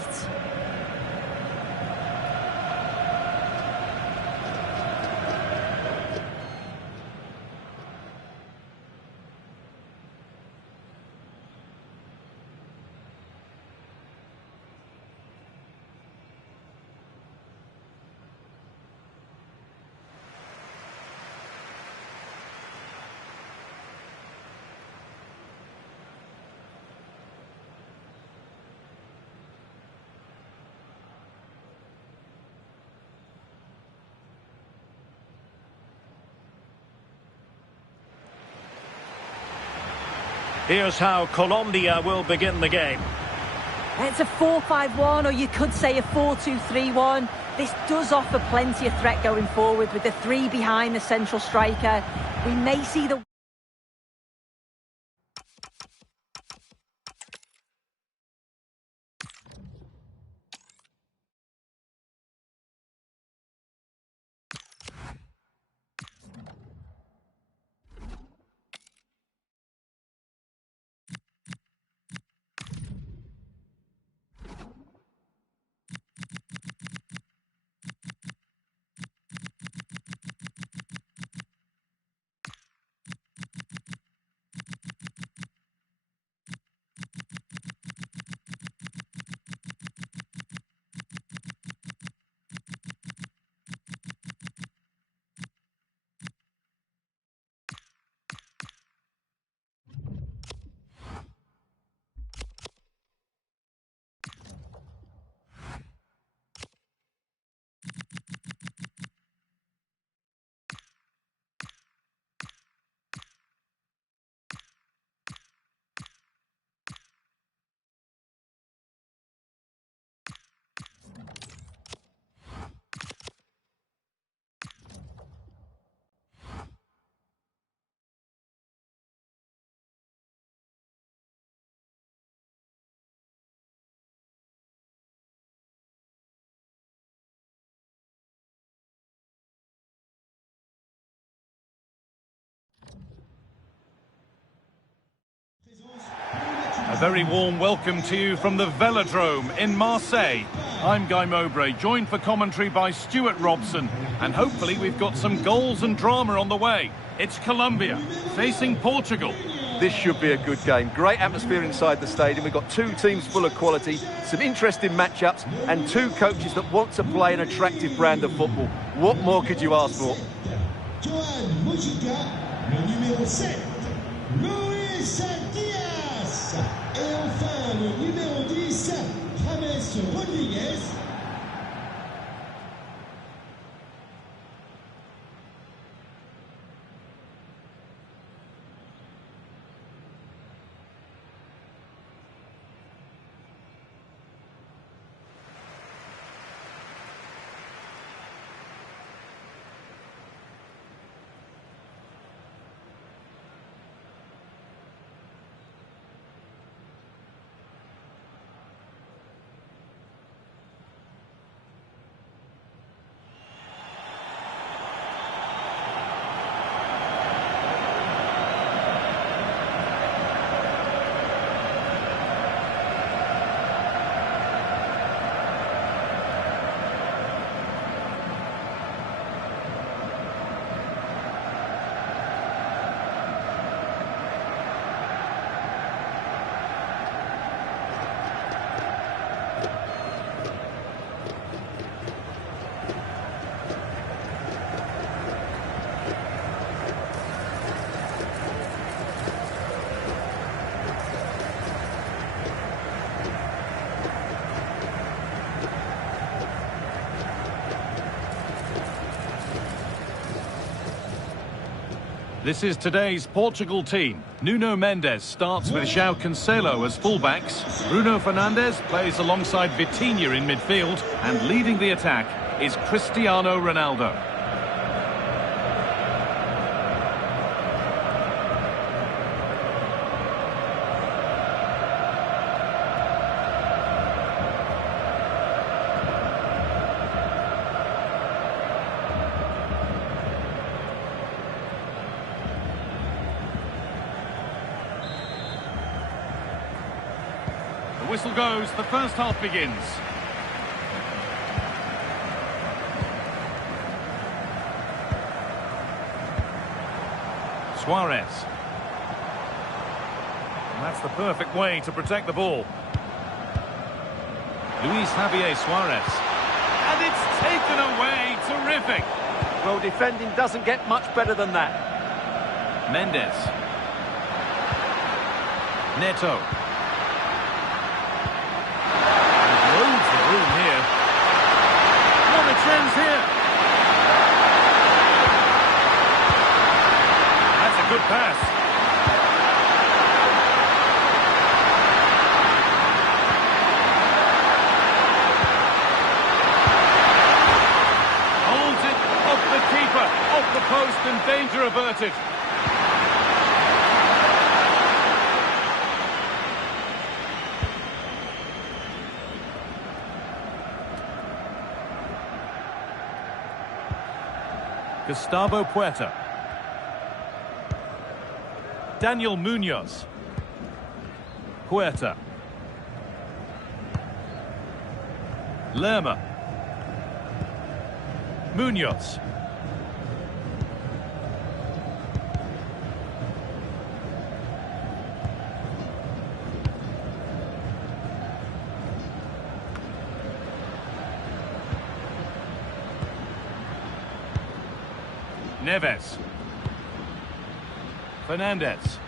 Here's how Colombia will begin the game. It's a 4-5-1, or you could say a 4-2-3-1. This does offer plenty of threat going forward with the three behind the central striker. We may see the... A very warm welcome to you from the Velodrome in Marseille. I'm Guy Mowbray, joined for commentary by Stuart Robson. And hopefully we've got some goals and drama on the way. It's Colombia facing Portugal. This should be a good game. Great atmosphere inside the stadium. We've got two teams full of quality, some interesting matchups, and two coaches that want to play an attractive brand of football. What more could you ask for? Johan Mojica, le numéro 7, Luis Diaz. Et enfin, le numéro 10, James Rodriguez. This is today's Portugal team. Nuno Mendes starts with João Cancelo as fullbacks. Bruno Fernandes plays alongside Vitinha in midfield. And leading the attack is Cristiano Ronaldo. The whistle goes, the first half begins. Suarez. And that's the perfect way to protect the ball. Luis Javier Suarez. And it's taken away. Terrific. Well, defending doesn't get much better than that. Mendes. Neto. Loads of room here. What a chance here. That's a good pass. Holds it off the keeper, off the post, and danger averted. Gustavo Puerta. Daniel Munoz. Puerta. Lerma. Munoz. Neves. Fernandes.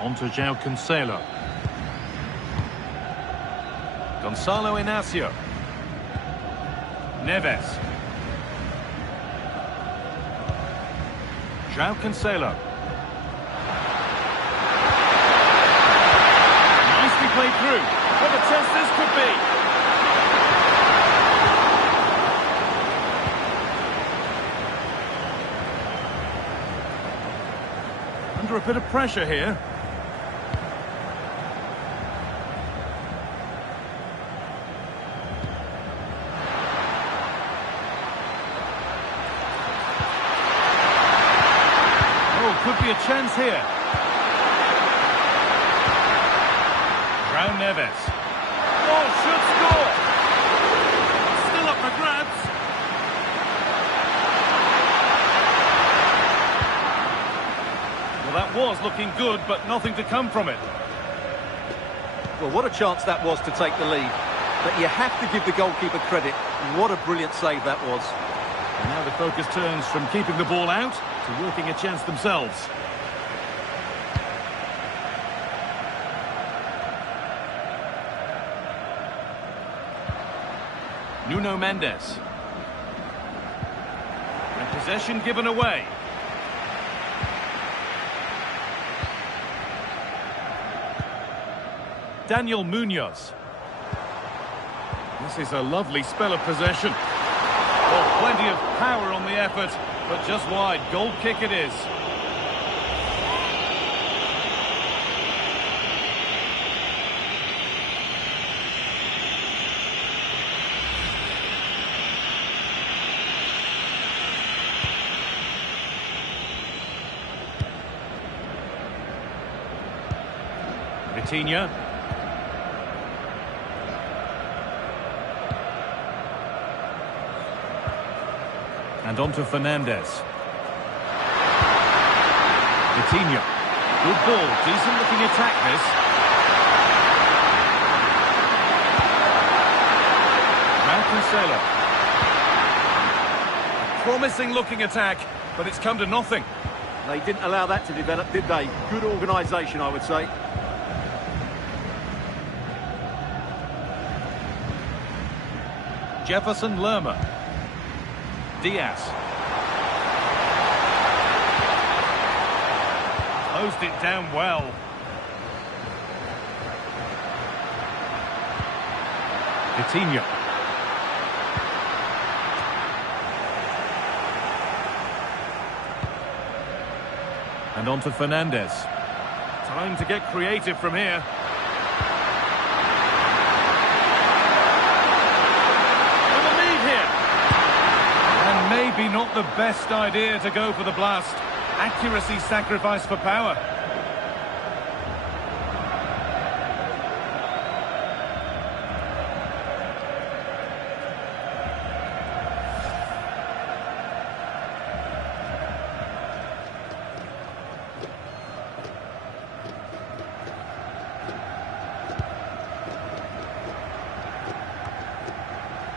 On to João Cancelo. Gonzalo Inacio. Neves. João Cancelo. Nicely played through. What a chance this could be. Under a bit of pressure here. Oh, could be a chance here. João Neves. Oh, shoots was looking good, but nothing to come from it. Well, what a chance that was to take the lead. But you have to give the goalkeeper credit. What a brilliant save that was. And now the focus turns from keeping the ball out to working a chance themselves. Nuno Mendes. And possession given away. Daniel Munoz. This is a lovely spell of possession. Well, plenty of power on the effort, but just wide. Goal kick it is. Vitinha. And on to Fernandez. Vitinha. Good ball. Decent looking attack this. Now Cancelo. Promising looking attack, but it's come to nothing. They didn't allow that to develop, did they? Good organisation, I would say. Jefferson Lerma. Diaz. Closed it down well. Vitinha. And on to Fernandez. Time to get creative from here. Maybe not the best idea to go for the blast. Accuracy sacrificed for power.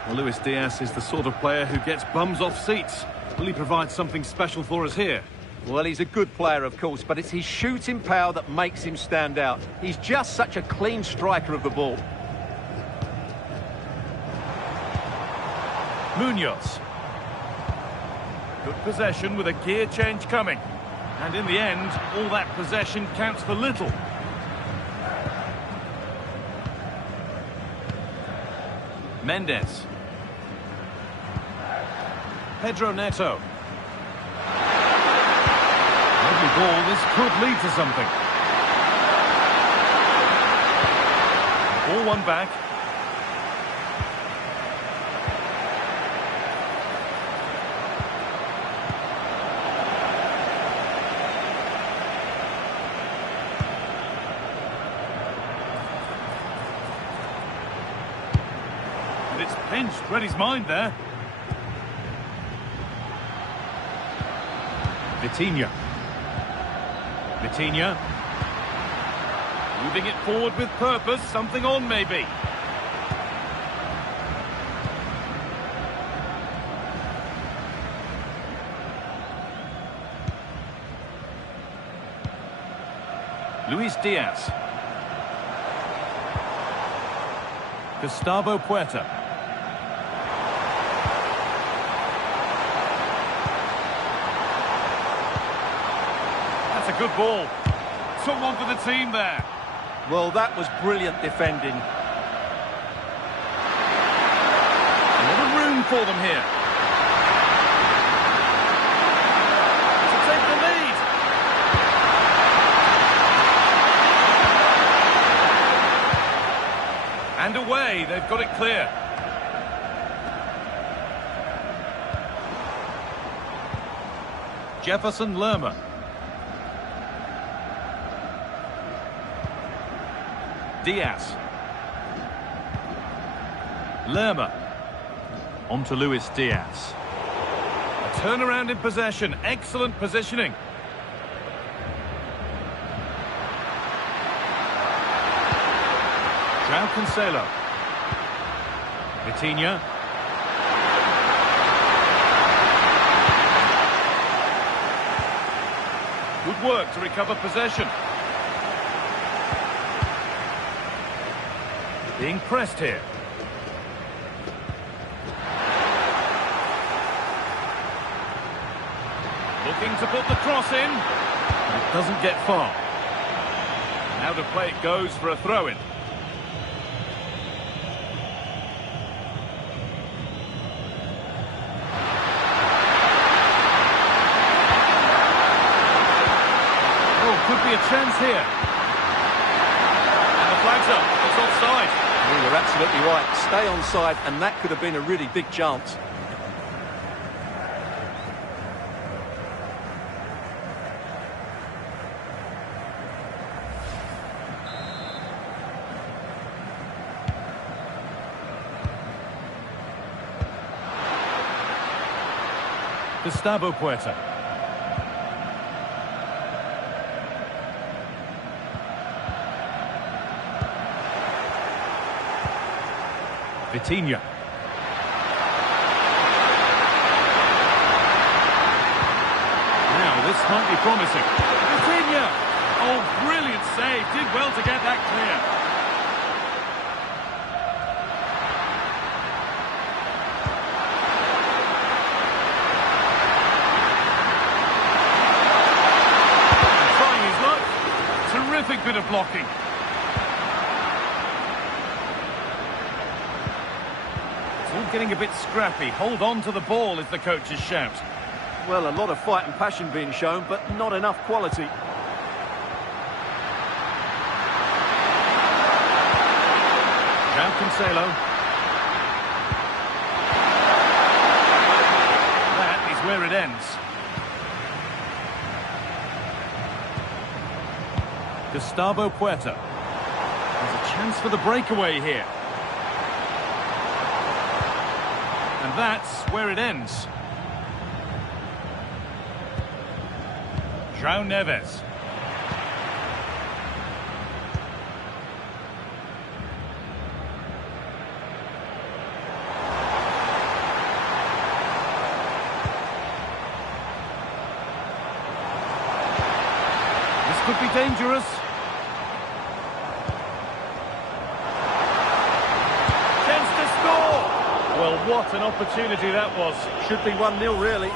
Well, Luis Diaz is the sort of player who gets bums off seats. Will he provide something special for us here? Well, he's a good player, of course, but it's his shooting power that makes him stand out. He's just such a clean striker of the ball. Munoz. Good possession with a gear change coming. And in the end, all that possession counts for little. Mendes. Pedro Neto. Lovely ball, this could lead to something. Ball one back. And it's pinched, read his mind there. Vitinha. Vitinha. Moving it forward with purpose, something on maybe. Luis Diaz. Gustavo Puerta. That's a good ball. Took one for the team there. Well, that was brilliant defending. A lot of room for them here. To take the lead. And away, they've got it clear. Jefferson Lerma. Diaz. Lerma. On to Luis Diaz. A turnaround in possession. Excellent positioning. João Cancelo. Vitinha. Good work to recover possession. Being pressed here. Looking to put the cross in. It doesn't get far. Now to play it goes for a throw-in. Could be a chance here. And the flag's up. It's offside. You're absolutely right. Stay onside, and that could have been a really big chance. Gustavo Puerta. Vitinha. Now, this might be promising. Vitinha! Oh, brilliant save. Did well to get that clear. And trying his luck. Terrific bit of blocking. Getting a bit scrappy. Hold on to the ball is the coach's shout. Well, a lot of fight and passion being shown, but not enough quality. João Cancelo. That is where it ends. Gustavo Puerta. There's a chance for the breakaway here. And that's where it ends. João Neves. This could be dangerous. Well, what an opportunity that was. Should be 1-0, really.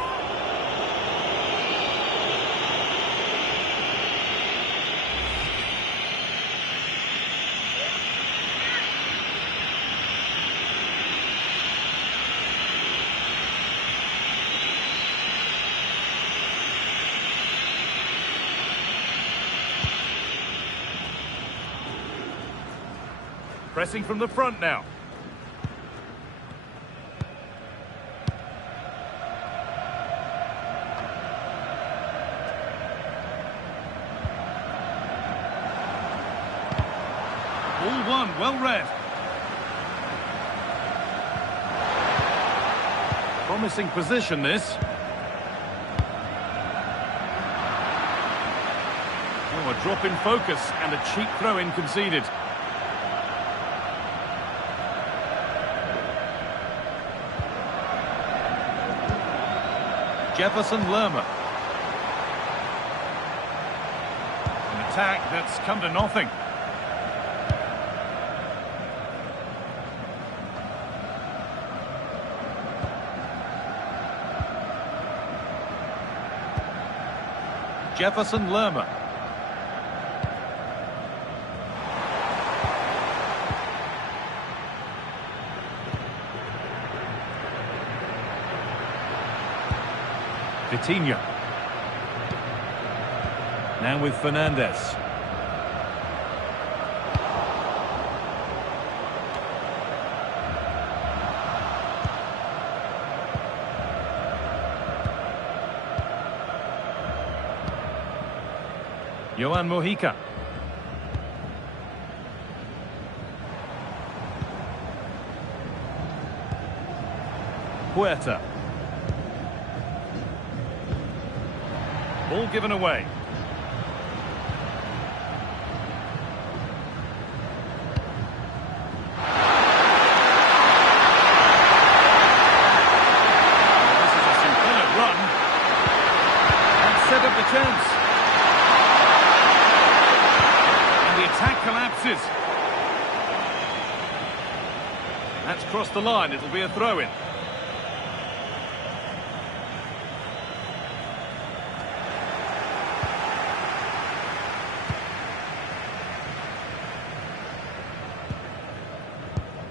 Pressing from the front now. All one, well read. Promising position, this. Oh, a drop in focus and a cheap throw-in conceded. Jefferson Lerma. An attack that's come to nothing. Jefferson Lerma. Vitinha. Now with Fernandez. Johan Mojica. Puerta. Ball given away. attack collapses. That's crossed the line. It'll be a throw-in.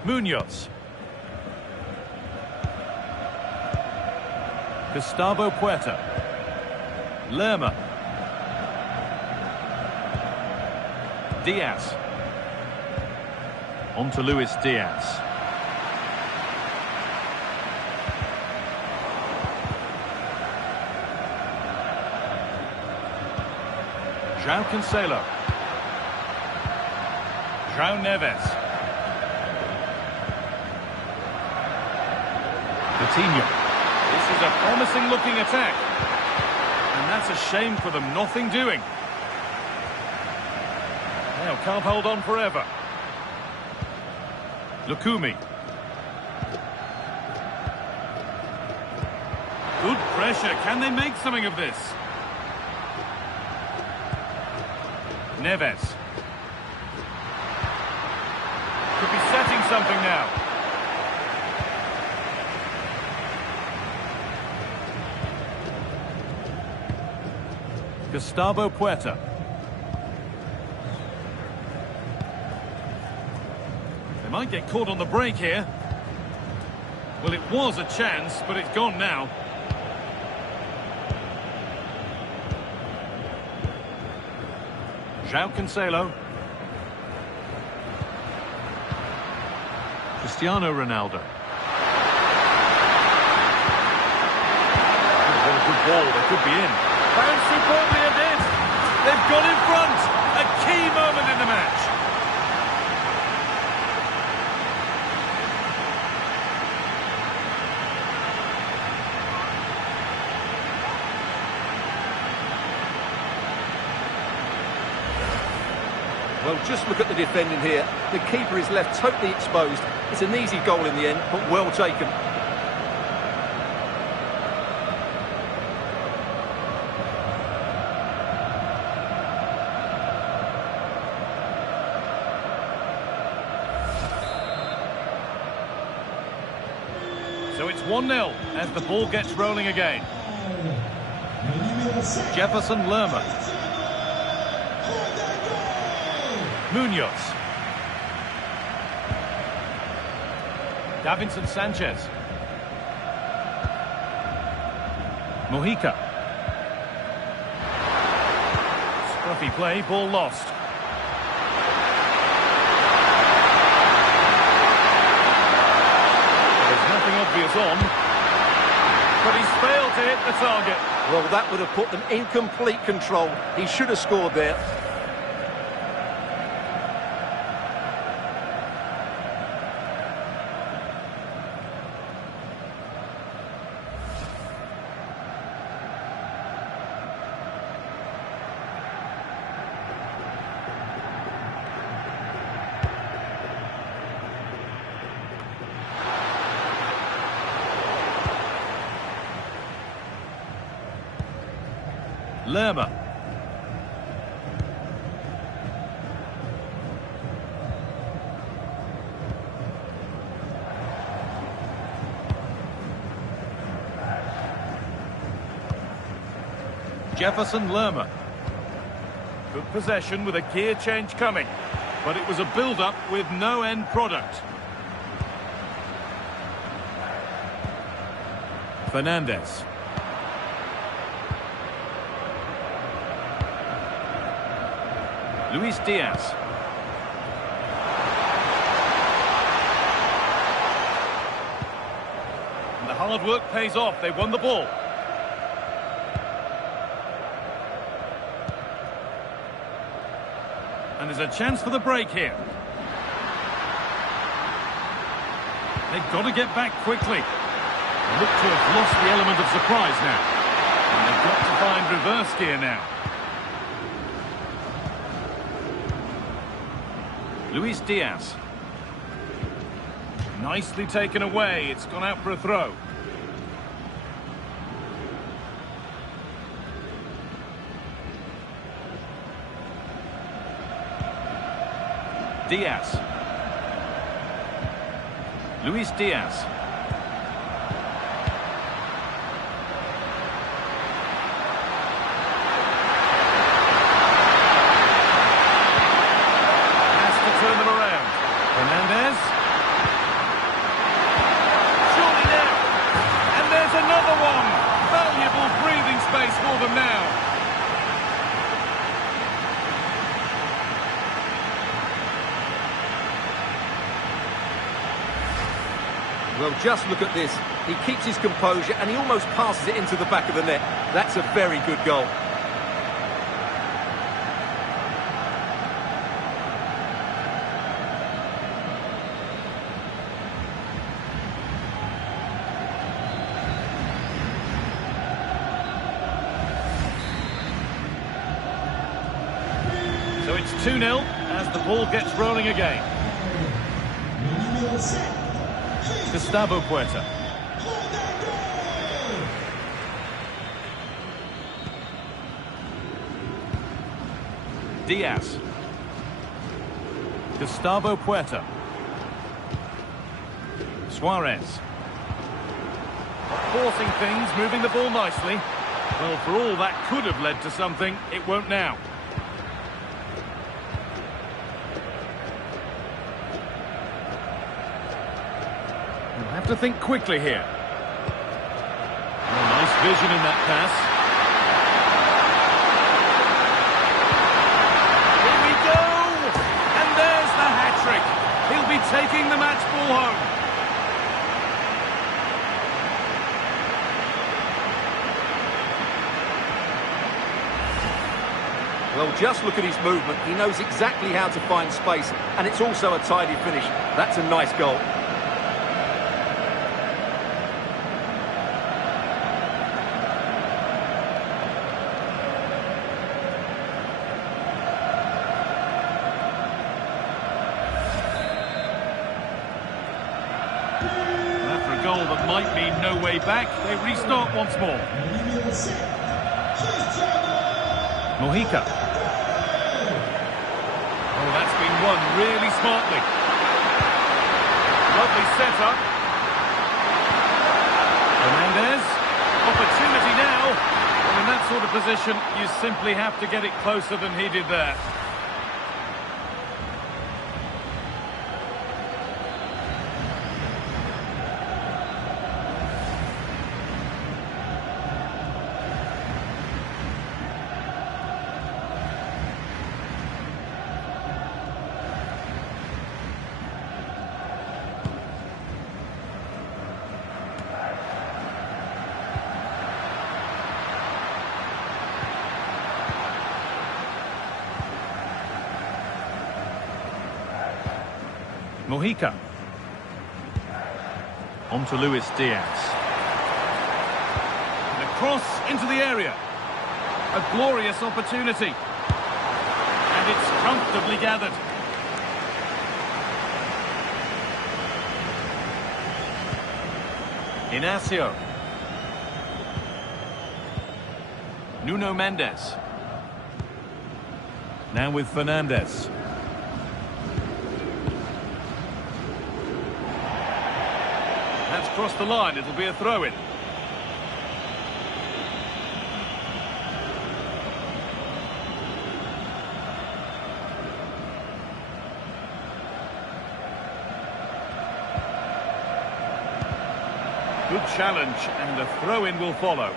Munoz. Gustavo Puerta. Lerma. Diaz. On to Luis Diaz. João Cancelo. João Neves. Coutinho. This is a promising looking attack. And that's a shame for them, nothing doing. Now can't hold on forever. Lukumi. Good pressure. Can they make something of this? Neves. Could be setting something now. Gustavo Puerta. They might get caught on the break here. Well, it was a chance, but it's gone now. João Cancelo. Cristiano Ronaldo. Oh, what a good ball. They could be in. Bounced superbly a bit. They've got in front. A key moment in the match. Well, just look at the defending here. The keeper is left totally exposed. It's an easy goal in the end, but well taken. So it's 1-0 as the ball gets rolling again. Jefferson Lerma. Munoz. Davinson Sanchez. Mojica. Scruffy play, ball lost. There's nothing obvious on, but he's failed to hit the target. Well, that would have put them in complete control. He should have scored there. Lerma. Jefferson Lerma. Good possession with a gear change coming, but it was a build-up with no end product. Fernandez. Luis Diaz. And the hard work pays off. They won the ball. And there's a chance for the break here. They've got to get back quickly. They look to have lost the element of surprise now. And they've got to find reverse gear now. Luis Diaz. Nicely taken away. It's gone out for a throw. Diaz. Luis Diaz. Has to turn them around. Fernandez. Surely now. And there's another one. Valuable breathing space for them now. Well, just look at this. He keeps his composure and he almost passes it into the back of the net. That's a very good goal. So it's 2-0 as the ball gets rolling again. Le numéro 7. Gustavo Puerta. Diaz. Gustavo Puerta. Suarez. Forcing things, moving the ball nicely. Well, for all that could have led to something, it won't now. You'll have to think quickly here. Oh, nice vision in that pass. Here we go! And there's the hat-trick. He'll be taking the match ball home. Well, just look at his movement. He knows exactly how to find space, and it's also a tidy finish. That's a nice goal. After a goal that might mean no way back, they restart once more. Le numéro 7. Mojica. Oh, that's been won really smartly. Lovely setup. Fernandez. Opportunity now. Well, in that sort of position, you simply have to get it closer than he did there. Mojica. On to Luis Diaz. And a cross into the area. A glorious opportunity. And it's comfortably gathered. Inacio. Nuno Mendes. Now with Fernandez. That's crossed the line, it'll be a throw-in. Good challenge, and a throw-in will follow.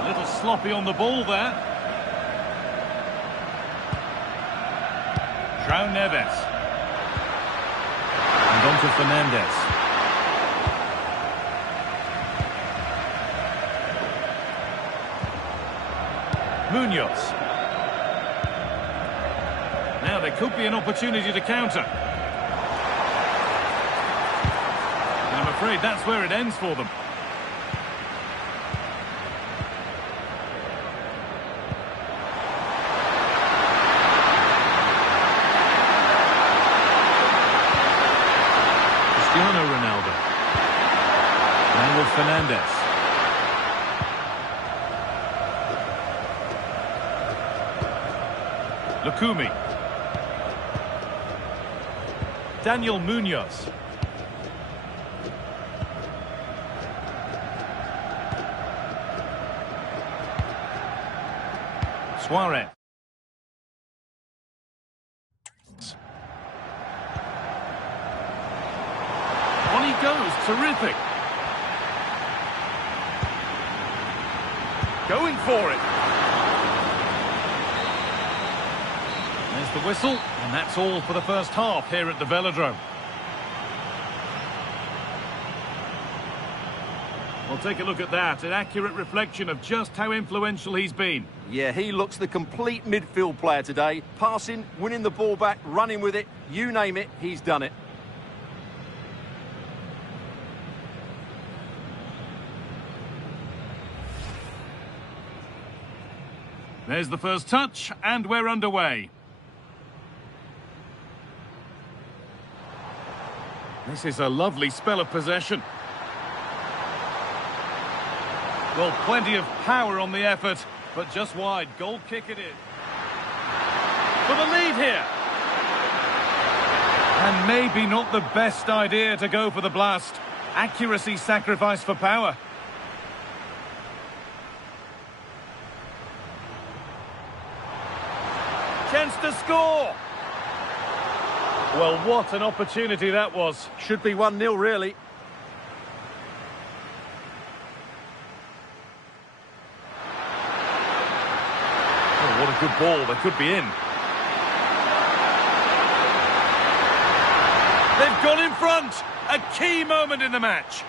A little sloppy on the ball there. João Neves. And on to Fernandez. Munoz. Now there could be an opportunity to counter. And I'm afraid that's where it ends for them. Cristiano Ronaldo. Now with Fernandez. Lukumi. Daniel Munoz. Suarez. On he goes, terrific. Going for it. There's the whistle, and that's all for the first half here at the Velodrome. Well, take a look at that, an accurate reflection of just how influential he's been. Yeah, he looks the complete midfield player today. Passing, winning the ball back, running with it, you name it, he's done it. There's the first touch, and we're underway. This is a lovely spell of possession. Well, plenty of power on the effort, but just wide. Goal kick it is. For the lead here. And maybe not the best idea to go for the blast. Accuracy sacrificed for power. Chance to score. Well, what an opportunity that was. Should be 1-0, really. Oh, what a good ball. They could be in. They've gone in front. A key moment in the match.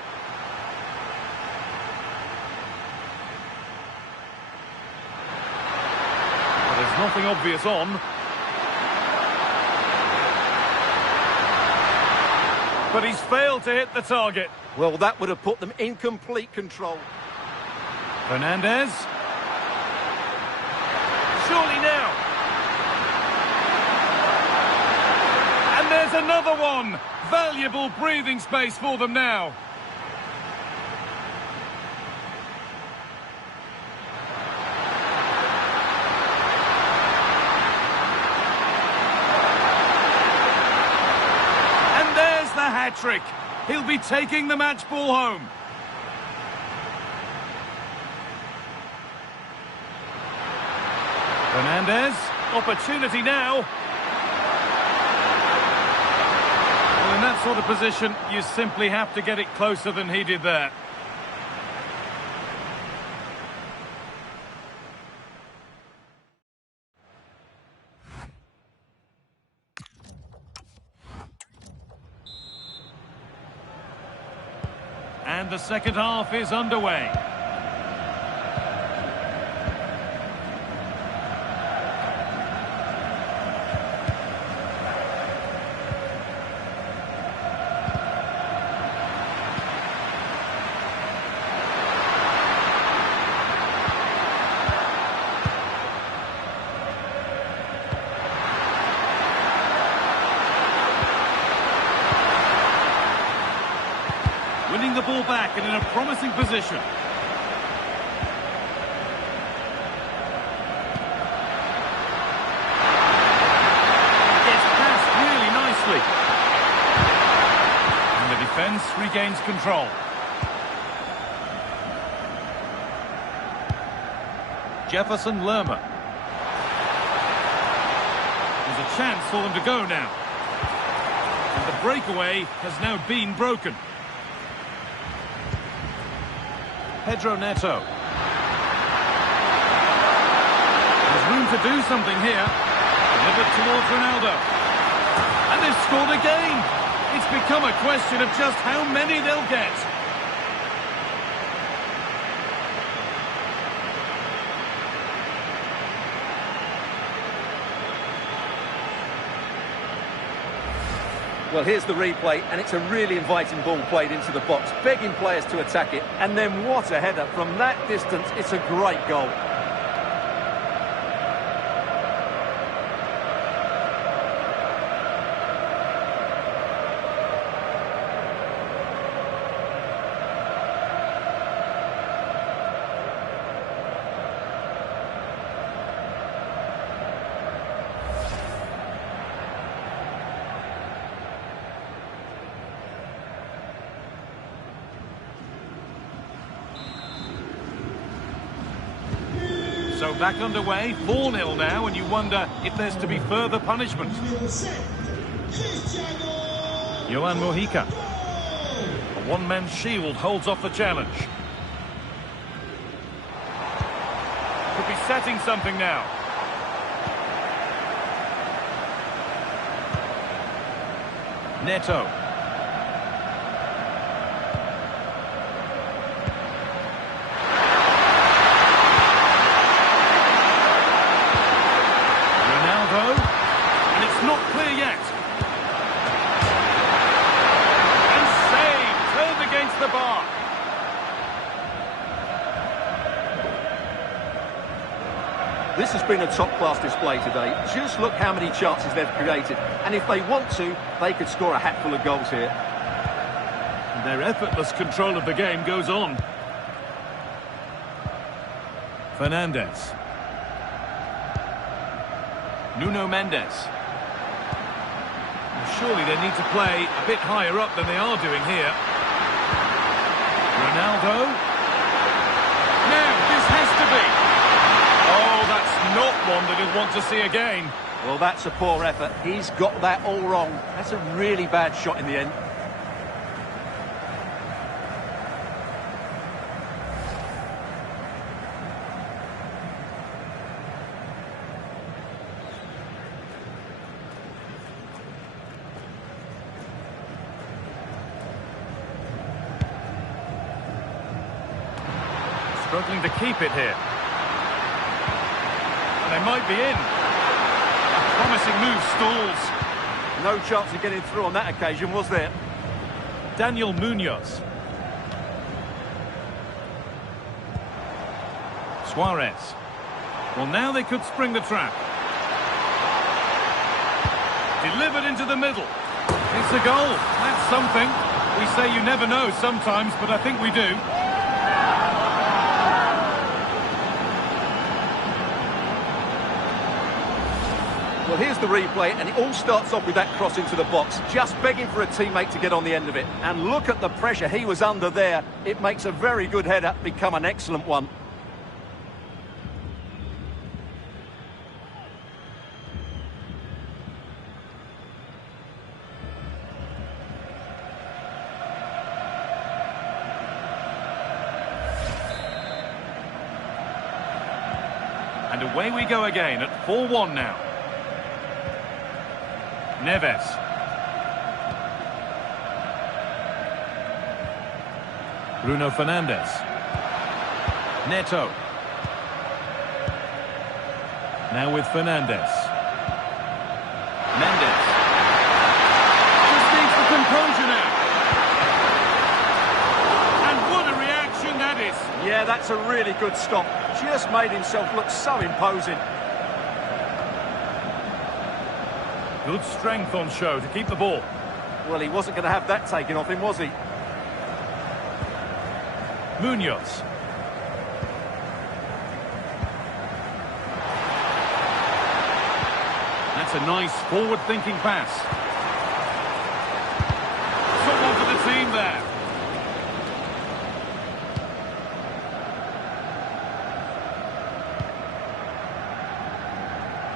There's nothing obvious on. But he's failed to hit the target. Well, that would have put them in complete control. Fernandez. Surely now. And there's another one. Valuable breathing space for them now. Hat-trick. He'll be taking the match ball home. Fernandez. Opportunity now. Well, in that sort of position, you simply have to get it closer than he did there. And the second half is underway. Winning the ball back and in a promising position. Gets passed really nicely. And the defence regains control. Jefferson Lerma. There's a chance for them to go now. And the breakaway has now been broken. Pedro Neto. There's room to do something here. Delivered towards Ronaldo. And they've scored again. It's become a question of just how many they'll get. Well, here's the replay, and it's a really inviting ball played into the box, begging players to attack it. And then what a header. From that distance, it's a great goal. So back underway, 4-0 now, and you wonder if there's to be further punishment. Numero 6, Cristiano. Johan Mojica. A one-man shield holds off the challenge. Could be setting something now. Neto. Not clear yet. And saved, turned against the bar. This has been a top-class display today. Just look how many chances they've created. And if they want to, they could score a hatful of goals here. And their effortless control of the game goes on. Fernandes. Nuno Mendes. Surely they need to play a bit higher up than they are doing here. Ronaldo. Now, this has to be. Oh, that's not one that he'll want to see again. Well, that's a poor effort. He's got that all wrong. That's a really bad shot in the end. Struggling to keep it here. And they might be in. A promising move stalls. No chance of getting through on that occasion, was there? Daniel Munoz. Suarez. Well, now they could spring the trap. Delivered into the middle. It's a goal. That's something. We say you never know sometimes, but I think we do. Well, here's the replay, and it all starts off with that cross into the box, just begging for a teammate to get on the end of it. And look at the pressure he was under there. It makes a very good header become an excellent one. And away we go again at 4-1 now. Neves. Bruno Fernandes. Neto. Now with Fernandes. Mendes. Just needs the composure now. And what a reaction that is. Yeah, that's a really good stop. Just made himself look so imposing. Good strength on show to keep the ball. Well, he wasn't going to have that taken off him, was he? Munoz. That's a nice forward-thinking pass. Someone for the team there.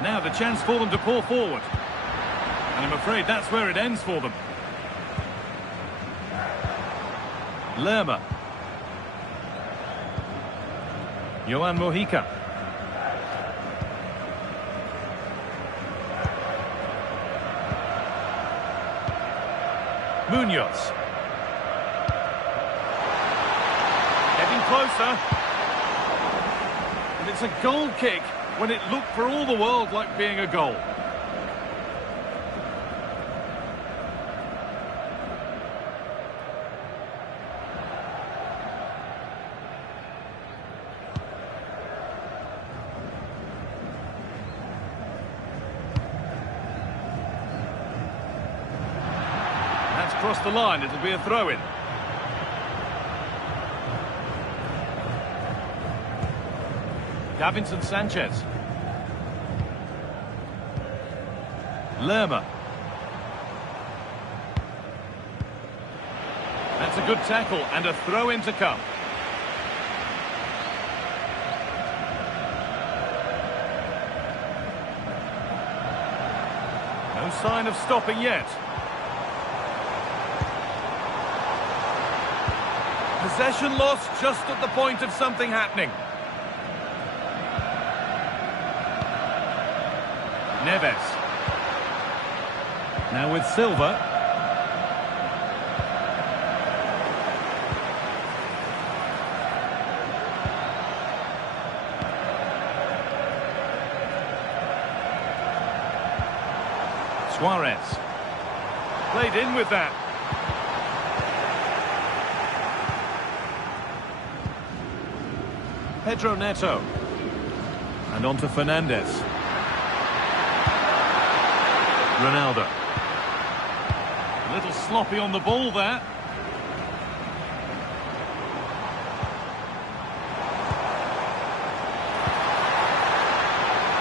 Now the chance for them to pour forward. And I'm afraid that's where it ends for them. Lerma. Johan Mojica. Munoz. Getting closer. And it's a goal kick when it looked for all the world like being a goal. Across the line, it'll be a throw-in. Davinson Sanchez. Lerma. That's a good tackle and a throw-in to come. sign of stopping yet. Possession lost just at the point of something happening. Neves. Now with Silva. Suarez. Played in with that. Pedro Neto. And on to Fernandes. Ronaldo. A little sloppy on the ball there.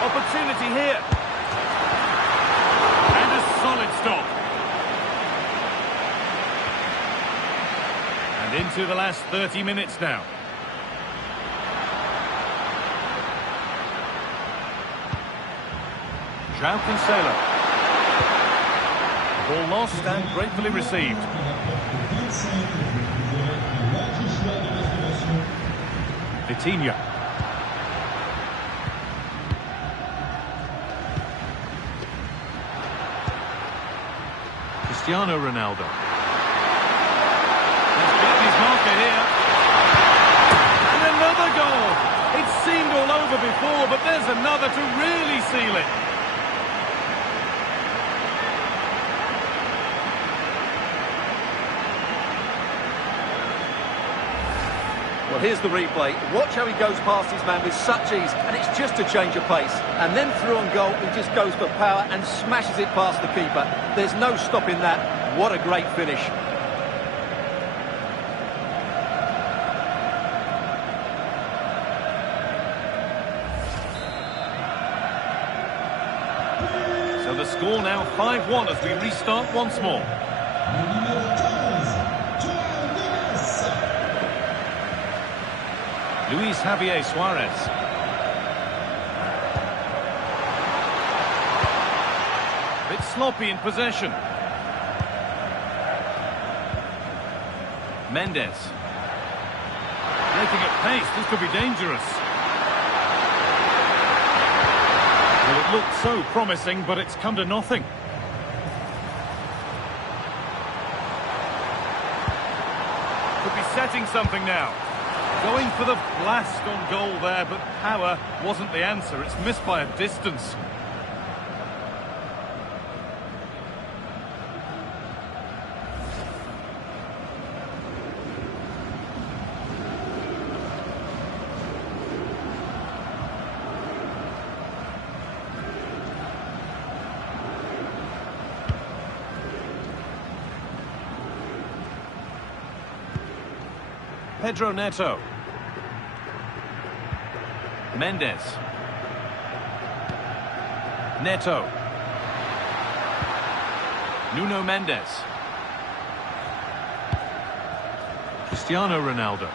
Opportunity here. And a solid stop. And into the last 30 minutes now. João Cancelo. Ball lost and gratefully received. Vitinha. Cristiano Ronaldo. He's got his marker here. And another goal. It seemed all over before, but there's another to really seal it. Well, here's the replay. Watch how he goes past his man with such ease, and it's just a change of pace. And then through on goal, he just goes for power and smashes it past the keeper. There's no stopping that. What a great finish. So the score now 5-1 as we restart once more. Luis Javier Suarez. Bit sloppy in possession. Mendes. Breaking at pace, this could be dangerous. Well, it looked so promising, but it's come to nothing. Could be setting something now. Going for the blast on goal there, but power wasn't the answer. It's missed by a distance. Pedro Neto. Mendes. Neto. Nuno Mendes. Cristiano Ronaldo.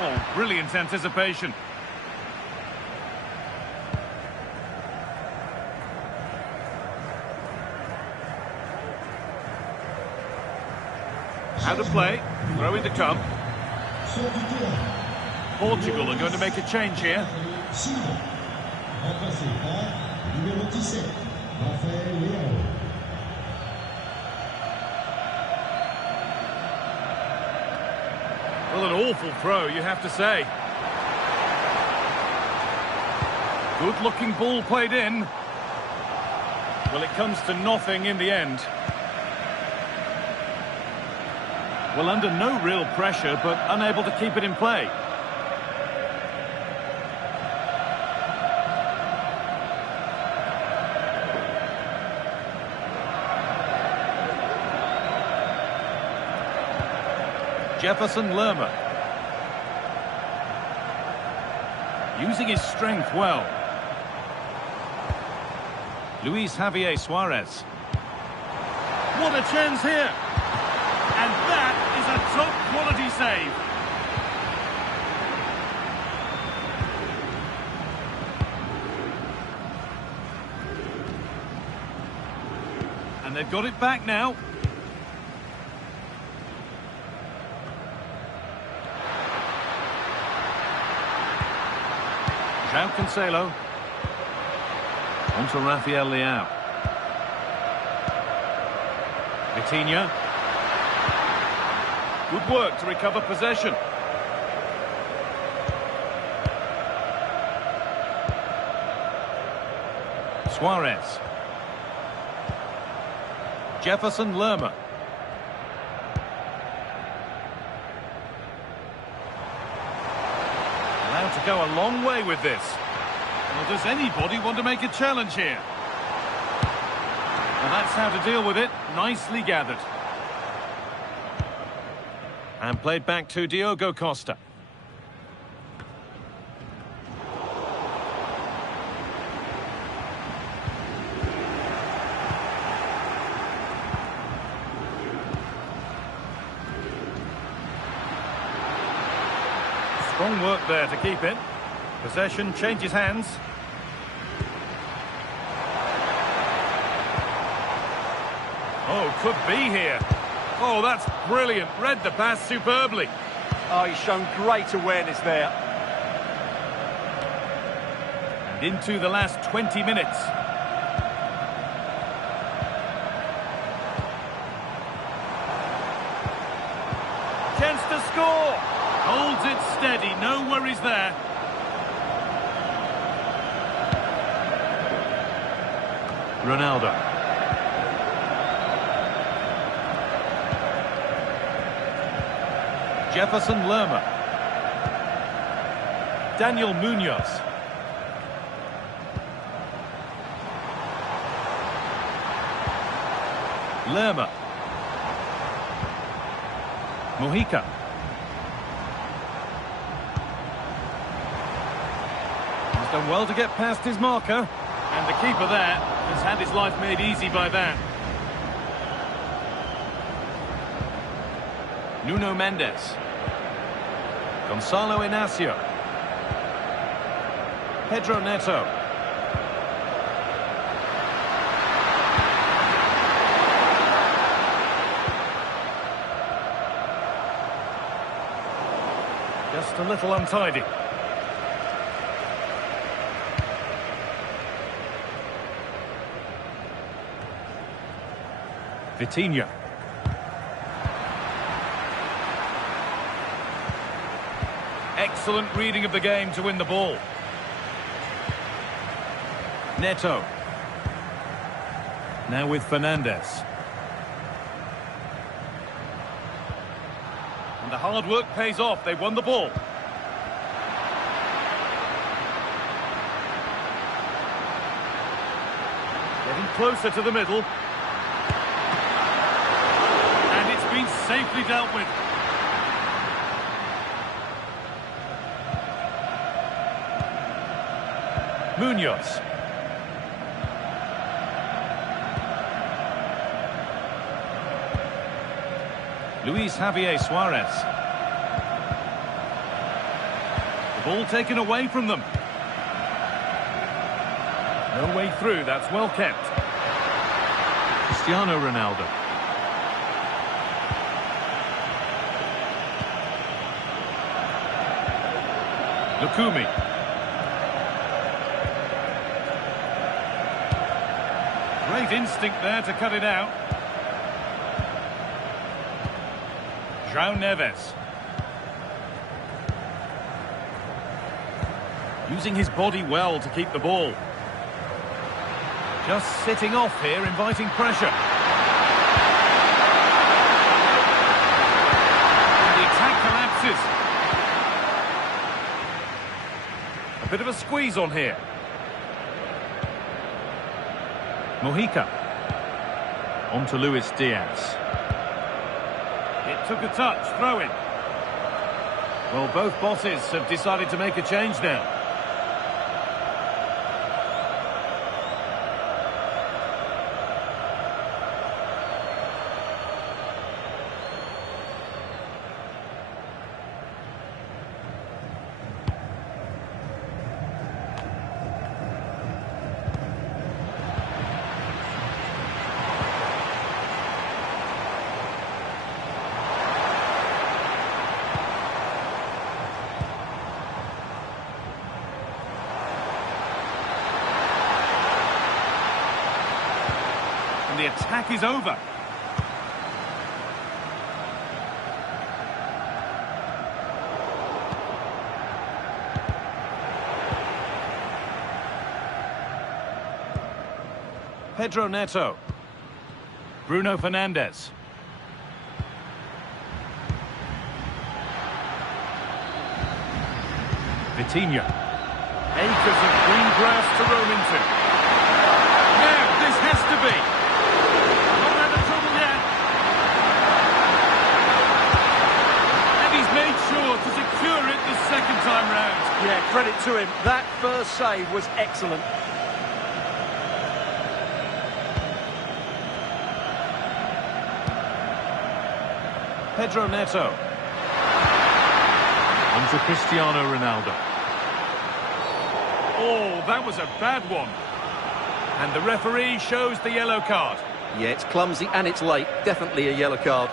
Oh, brilliant anticipation. How to play. Throw in to come. Portugal are going to make a change here. Well, an awful throw, you have to say. Good-looking ball played in. Well, it comes to nothing in the end. Well, under no real pressure, but unable to keep it in play. Jefferson Lerma. Using his strength well. Luis Javier Suarez. What a chance here! And that is a top-quality save. And they've got it back now. João Cancelo. On to Rafael Leao. Vitinha. Good work to recover possession. Suarez. Jefferson Lerma. Allowed to go a long way with this. Well, does anybody want to make a challenge here? And that's how to deal with it. Nicely gathered. And played back to Diogo Costa. Strong work there to keep it. Possession changes hands. Oh, could be here. Oh, that's brilliant. Read the pass superbly. Oh, he's shown great awareness there. And into the last 20 minutes. Chance to score. Holds it steady. No worries there. Ronaldo. Jefferson Lerma. Daniel Munoz. Lerma. Mojica. He's done well to get past his marker. And the keeper there has had his life made easy by that. Nuno Mendes. Gonzalo Inacio. Pedro Neto. Just a little untidy. Vitinha. Excellent reading of the game to win the ball. Neto. Now with Fernandes. And the hard work pays off. They won the ball. Getting closer to the middle. And it's been safely dealt with. Munoz. Luis Javier Suarez. The ball taken away from them. No way through, that's well kept. Cristiano Ronaldo. Lukumi. Great instinct there to cut it out. João Neves. Using his body well to keep the ball. Just sitting off here, inviting pressure. And the attack collapses. A bit of a squeeze on here. Mojica. On to Luis Diaz. It took a touch, throw in. Well, both bosses have decided to make a change now. And the attack is over. Pedro Neto. Bruno Fernandes. Vitinha. Acres of green grass to roam into. Now, this has to be. Not out of trouble yet. And he's made sure to secure it the second time round. Yeah, credit to him. That first save was excellent. Pedro Neto. On to Cristiano Ronaldo. Oh, that was a bad one. And the referee shows the yellow card. Yeah, it's clumsy and it's late. Definitely a yellow card.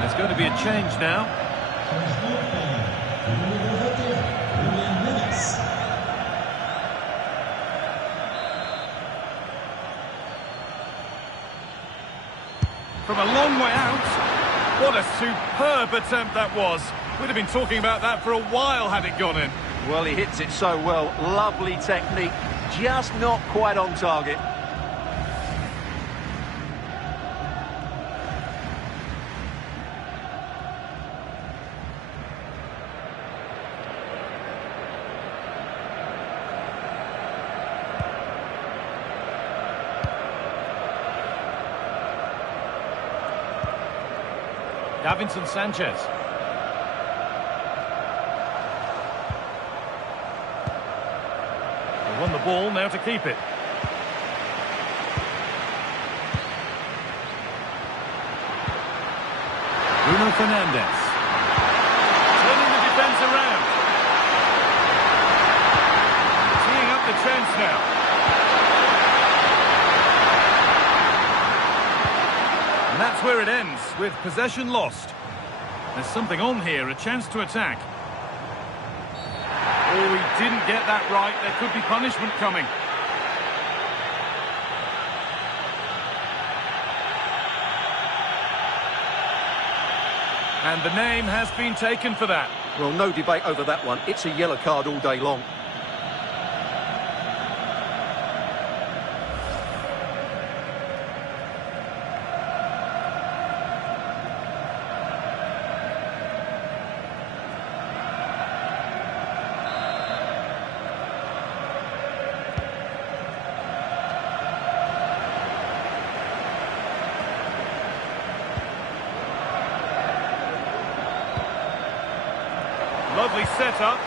There's going to be a change now. From a long way out. What a superb attempt that was. We'd have been talking about that for a while had it gone in. Well, he hits it so well. Lovely technique. Just not quite on target. Davinson Sanchez. They won the ball, now to keep it. Bruno Fernandes. Turning the defence around. Teeing up the chance now. And that's where it ends, with possession lost. There's something on here, a chance to attack. Oh, he didn't get that right. There could be punishment coming. And the name has been taken for that. Well, no debate over that one. It's a yellow card all day long. Lovely setup.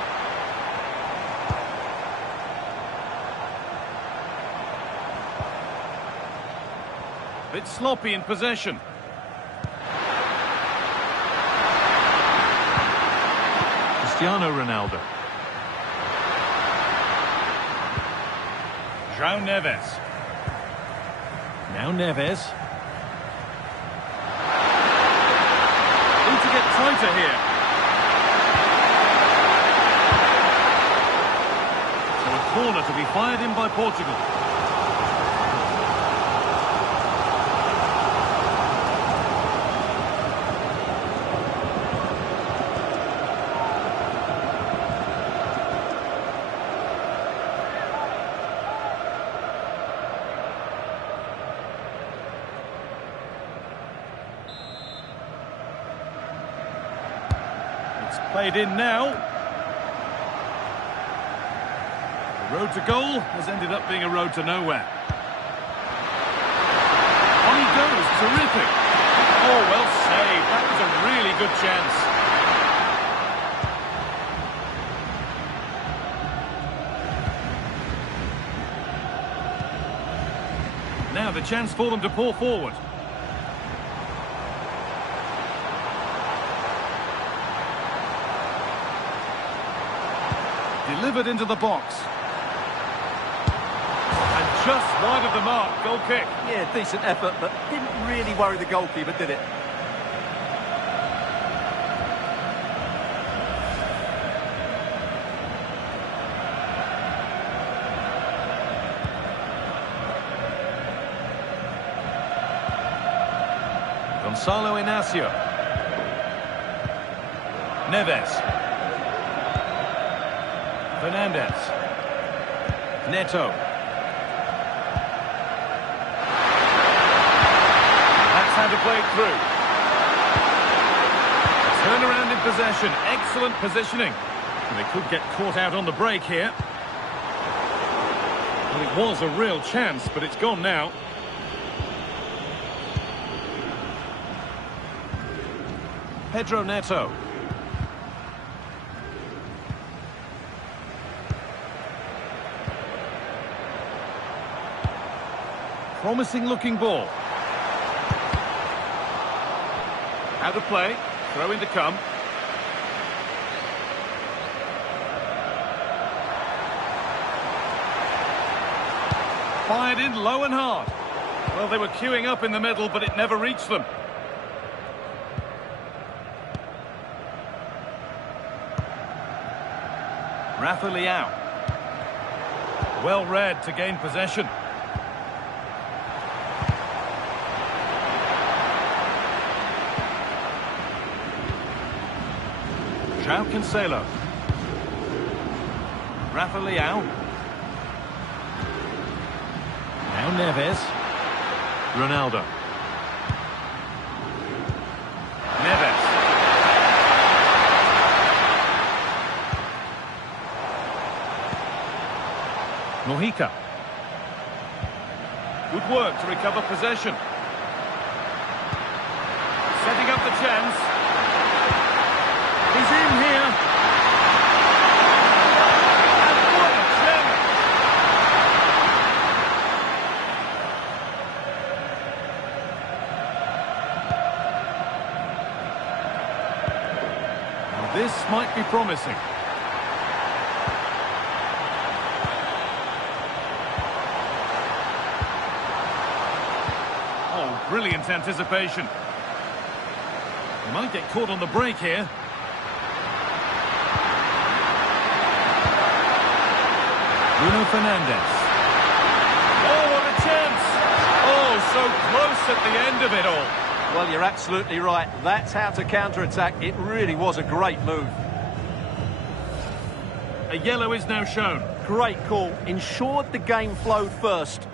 Bit sloppy in possession. Cristiano Ronaldo. João Neves. Now Neves. Need to get tighter here. Corner to be fired in by Portugal. It's played in now. The road to goal has ended up being a road to nowhere. On he goes, terrific. Oh, well saved. That was a really good chance. Now the chance for them to pour forward. Delivered into the box. Just wide of the mark, goal kick. Yeah, decent effort, but didn't really worry the goalkeeper, did it? Gonzalo Inacio. Neves. Fernandez. Neto. That's how to play it through. Turnaround in possession. Excellent positioning. And they could get caught out on the break here. Well, it was a real chance, but it's gone now. Pedro Neto. Promising looking ball. Out of play. Throw in to come. Fired in low and hard. Well, they were queuing up in the middle, but it never reached them. Rafa Leao. Well read to gain possession. João Cancelo. Rafa Leao. Now Neves. Ronaldo. Neves. Mojica. Good work to recover possession. Setting up the chance. He's in here. And what a gem! Now this might be promising. Oh, brilliant anticipation. He might get caught on the break here. Bruno Fernandez. Oh, what a chance! Oh, so close at the end of it all. Well, you're absolutely right. That's how to counter-attack. It really was a great move. A yellow is now shown. Great call. Ensured the game flowed first.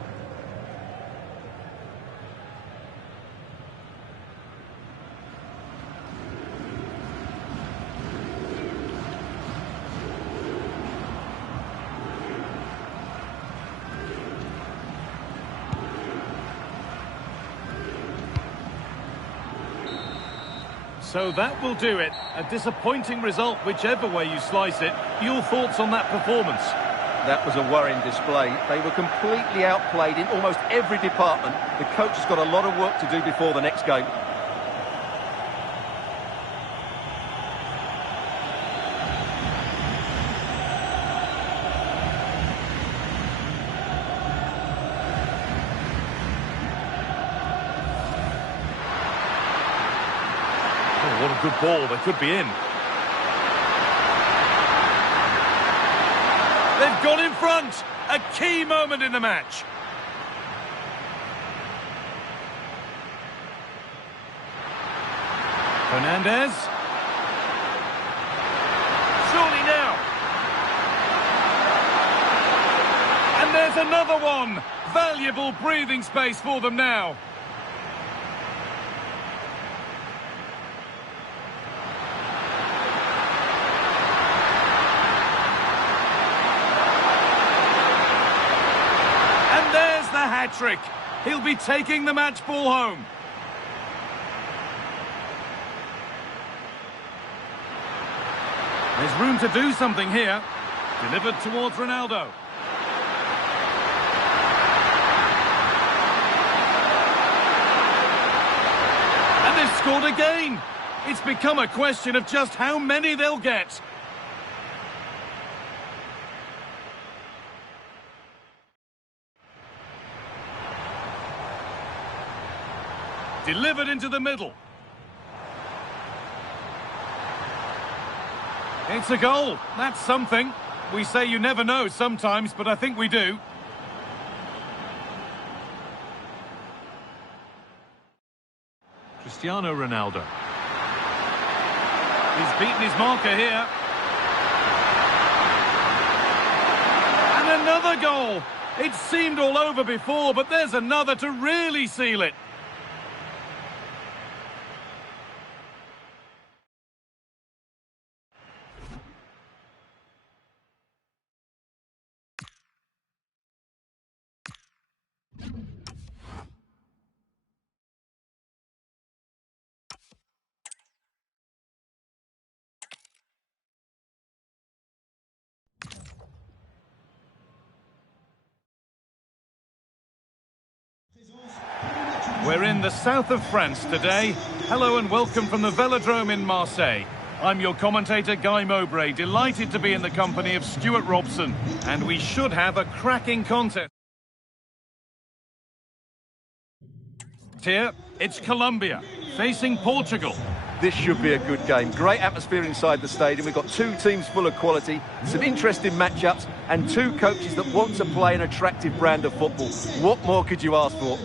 So that will do it. A disappointing result, whichever way you slice it. Your thoughts on that performance? That was a worrying display. They were completely outplayed in almost every department. The coach has got a lot of work to do before the next game. What a good ball, they could be in. They've gone in front! A key moment in the match. Fernandez. Surely now. And there's another one. Valuable breathing space for them now. Hat-trick. He'll be taking the match ball home. There's room to do something here. Delivered towards Ronaldo. And they've scored again. It's become a question of just how many they'll get. Delivered into the middle. It's a goal. That's something. We say you never know sometimes, but I think we do. Cristiano Ronaldo. He's beaten his marker here. And another goal! It seemed all over before, but there's another to really seal it. We're in the south of France today. Hello and welcome from the Velodrome in Marseille. I'm your commentator, Guy Mowbray, delighted to be in the company of Stuart Robson. And we should have a cracking contest. Here, it's Colombia, facing Portugal. This should be a good game. Great atmosphere inside the stadium. We've got two teams full of quality, some interesting matchups, and two coaches that want to play an attractive brand of football. What more could you ask for?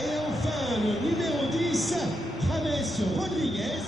Et enfin, le numéro 10, James Rodriguez.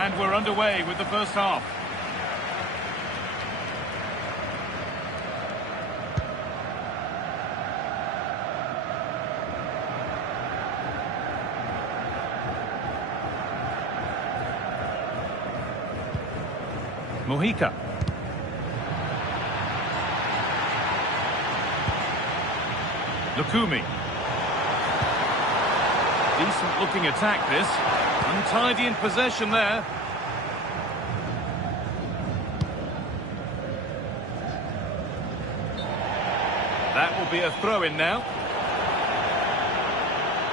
And we're underway with the first half. Mojica. Lukumi. Decent looking attack this. Untidy in possession there. That will be a throw-in now.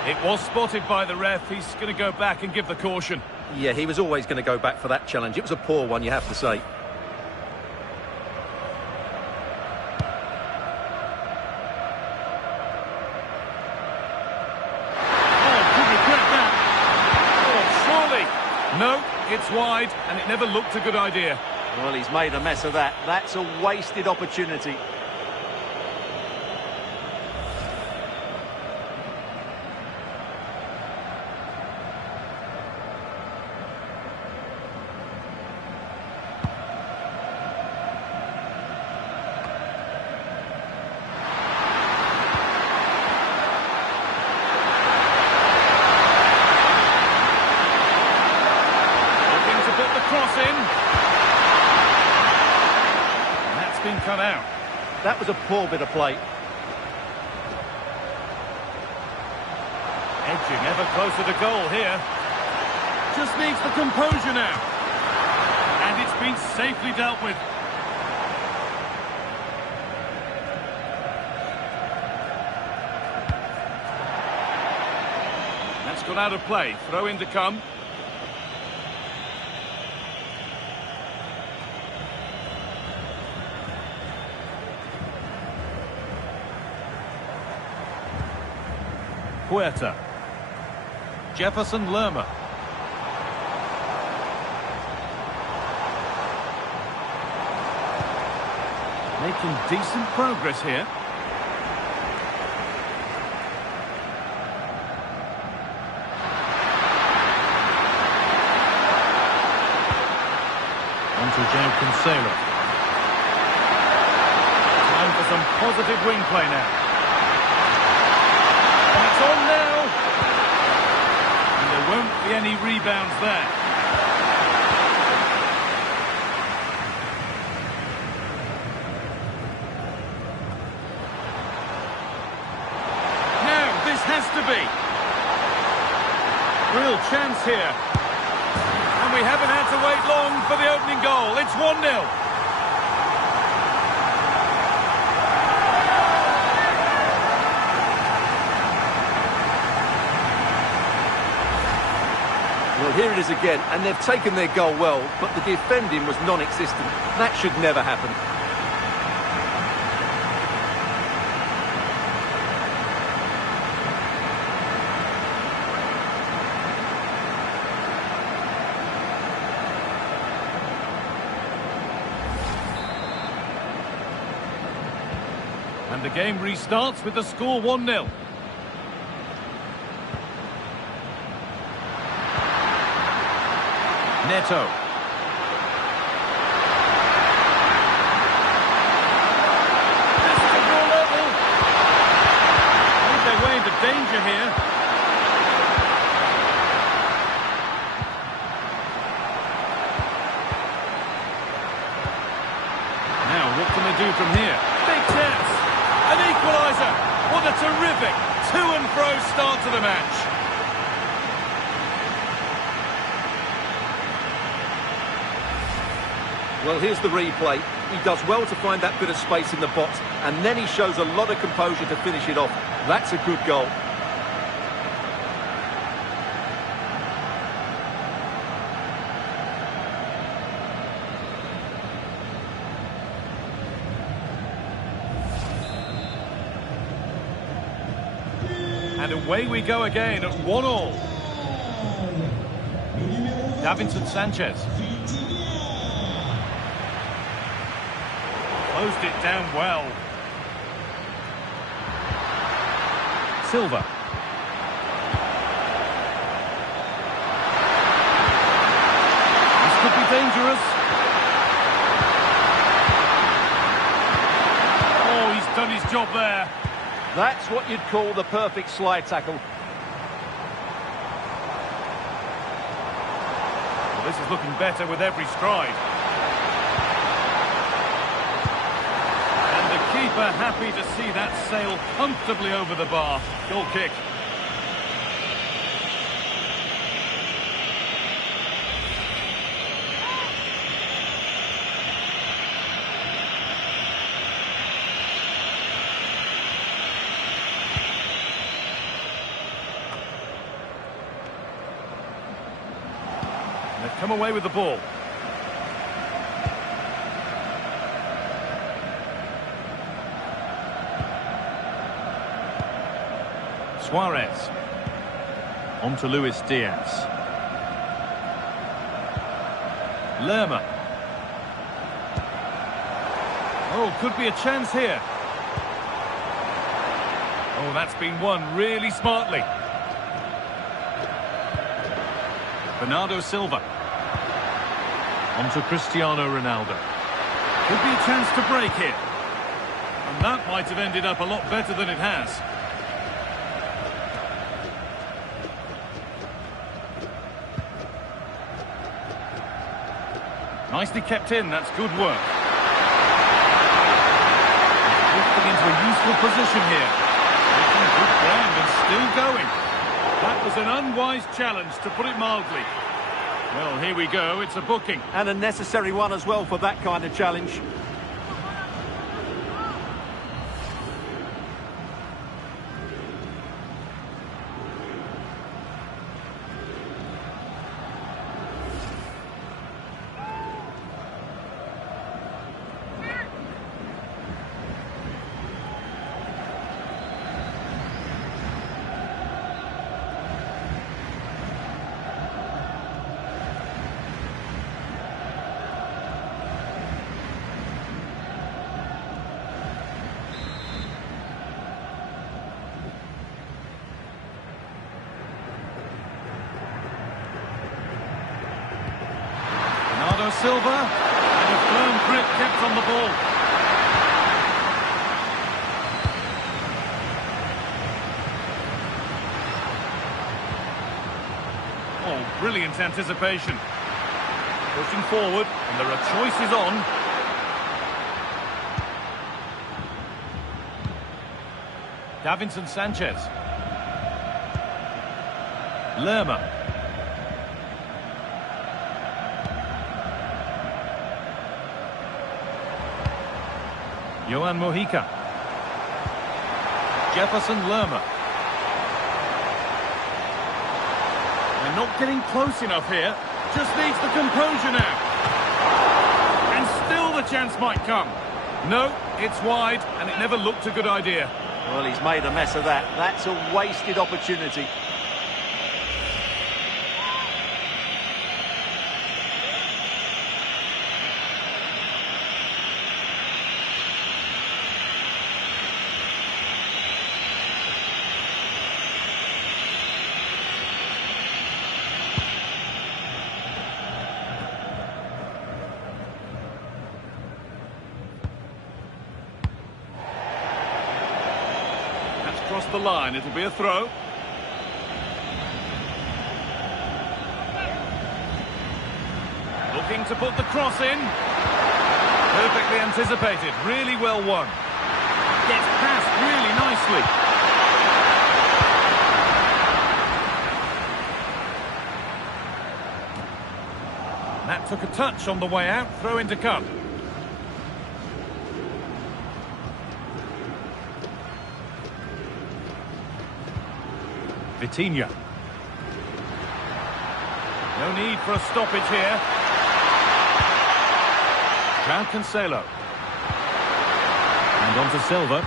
It was spotted by the ref. He's going to go back and give the caution. Yeah, he was always going to go back for that challenge. It was a poor one, you have to say. No, it's wide, and it never looked a good idea. Well, he's made a mess of that. That's a wasted opportunity. Cut out. That was a poor bit of play. Edging ever closer to goal here. Just needs the composure now. And it's been safely dealt with. That's gone out of play. Throw in to come. Puerta. Jefferson Lerma. Making decent progress here. On to João Cancelo. Time for some positive wing play now. And it's on now. And there won't be any rebounds there. Has to be. Real chance here. And we haven't had to wait long for the opening goal. It's 1-0. Well, here it is again, and they've taken their goal well, but the defending was non-existent. That should never happen. And the game restarts with the score 1-0. Neto. This is a goal level. Made their way into danger here. Now, what can they do from here? Big chance. An equaliser! What a terrific to-and-fro start to the match. Well, here's the replay. He does well to find that bit of space in the box, and then he shows a lot of composure to finish it off. That's a good goal. And away we go again at 1-1. Davinson Sanchez. Closed it down well. Silva. This could be dangerous. Oh, he's done his job there. That's what you'd call the perfect slide tackle. Well, this is looking better with every stride. And the keeper happy to see that sail comfortably over the bar. Goal kick. They've come away with the ball. Suarez. On to Luis Diaz. Lerma. Oh, could be a chance here. Oh, that's been won really smartly. Bernardo Silva. On to Cristiano Ronaldo. Could be a chance to break here. And that might have ended up a lot better than it has. Nicely kept in, that's good work. Drifting into a useful position here. Making good ground and still going. That was an unwise challenge, to put it mildly. Well, here we go, it's a booking. And a necessary one as well for that kind of challenge. Silva. And a firm grip kept on the ball. Oh, brilliant anticipation. Pushing forward, and there are choices on. Davinson Sanchez. Lerma. Johan Mojica. Jefferson Lerma. They're not getting close enough here. Just needs the composure now. And still the chance might come. No, it's wide, and it never looked a good idea. Well, he's made a mess of that. That's a wasted opportunity. Across the line, it'll be a throw. Looking to put the cross in. Perfectly anticipated, really well won. Gets past really nicely. That took a touch on the way out, throw in to come. Vitinha. No need for a stoppage here. João Cancelo. And on to Silva.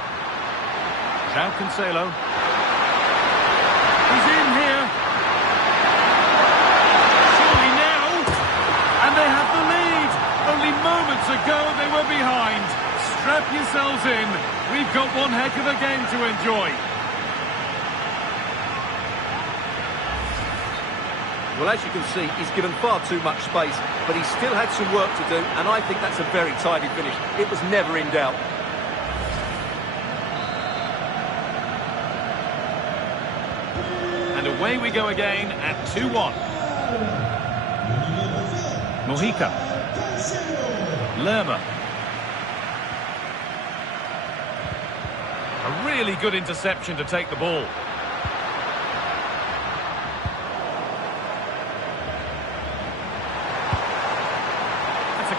João Cancelo. He's in here. Surely now. And they have the lead. Only moments ago they were behind. Strap yourselves in. We've got one heck of a game to enjoy. Well, as you can see, he's given far too much space, but he still had some work to do, and I think that's a very tidy finish. It was never in doubt. And away we go again at 2-1. Mojica. Lerma. A really good interception to take the ball.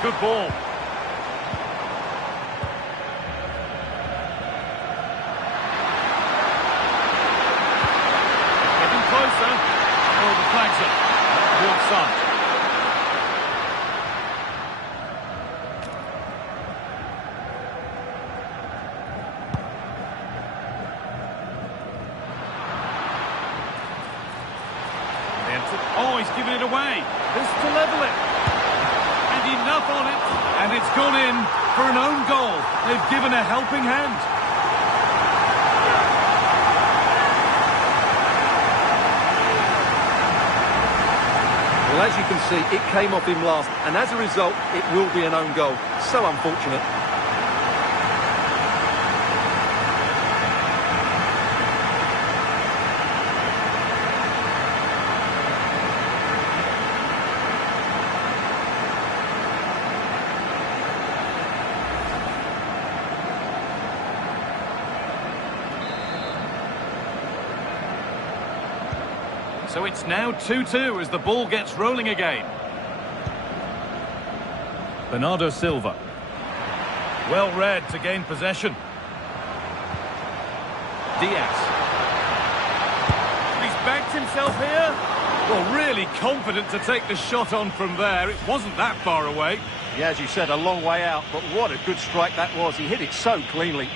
Good ball. Getting closer. Oh, the flag's up. The offside. Oh, he's giving it away. This to level it. Enough on it, and it's gone in for an own goal. They've given a helping hand. Well, as you can see, it came off him last, and as a result, it will be an own goal. So unfortunate. So it's now 2-2 as the ball gets rolling again. Bernardo Silva. Well read to gain possession. Diaz. He's backed himself here. Well, really confident to take the shot on from there. It wasn't that far away. Yeah, as you said, a long way out, but what a good strike that was. He hit it so cleanly.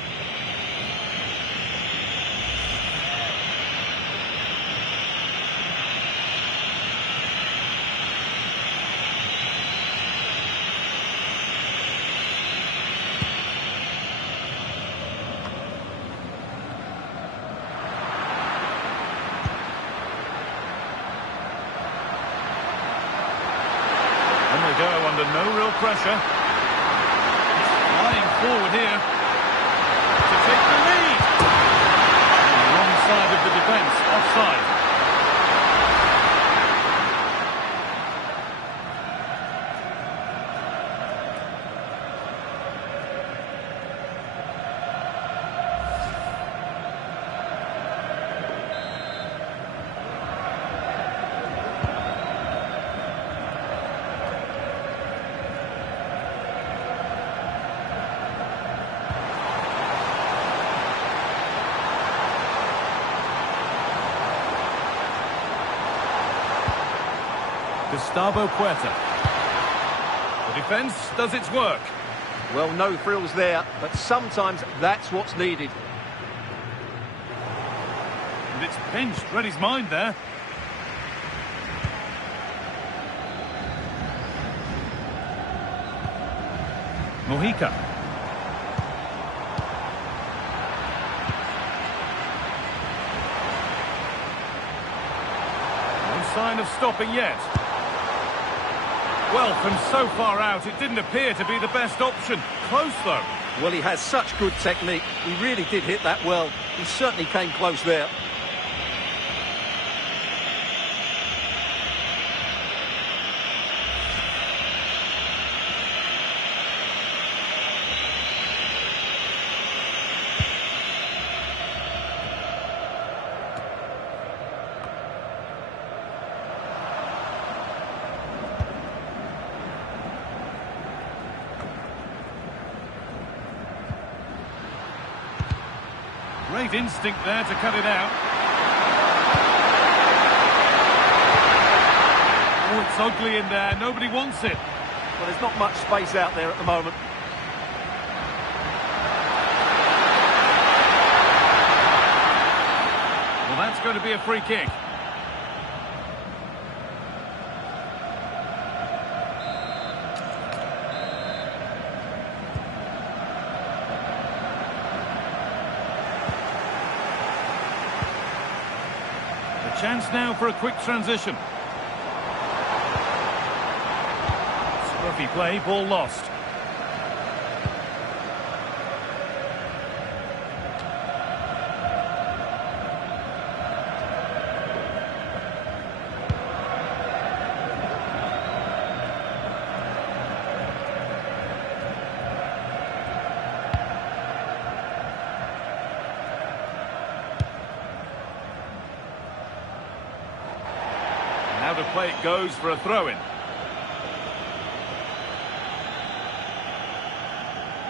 And they go under no real pressure. Flying forward here to take the lead. On the wrong side of the defence, offside. Gustavo Puerta. The defence does its work. Well, no frills there, but sometimes that's what's needed. And it's pinched, read his mind there. Mojica. No sign of stopping yet. Well, from so far out, it didn't appear to be the best option. Close, though. Well, he has such good technique. He really did hit that well. He certainly came close there. Great instinct there to cut it out. Oh, it's ugly in there. Nobody wants it. Well, there's not much space out there at the moment. Well, that's going to be a free kick. Chance now for a quick transition. Scruffy play, ball lost. Now the play it goes for a throw-in.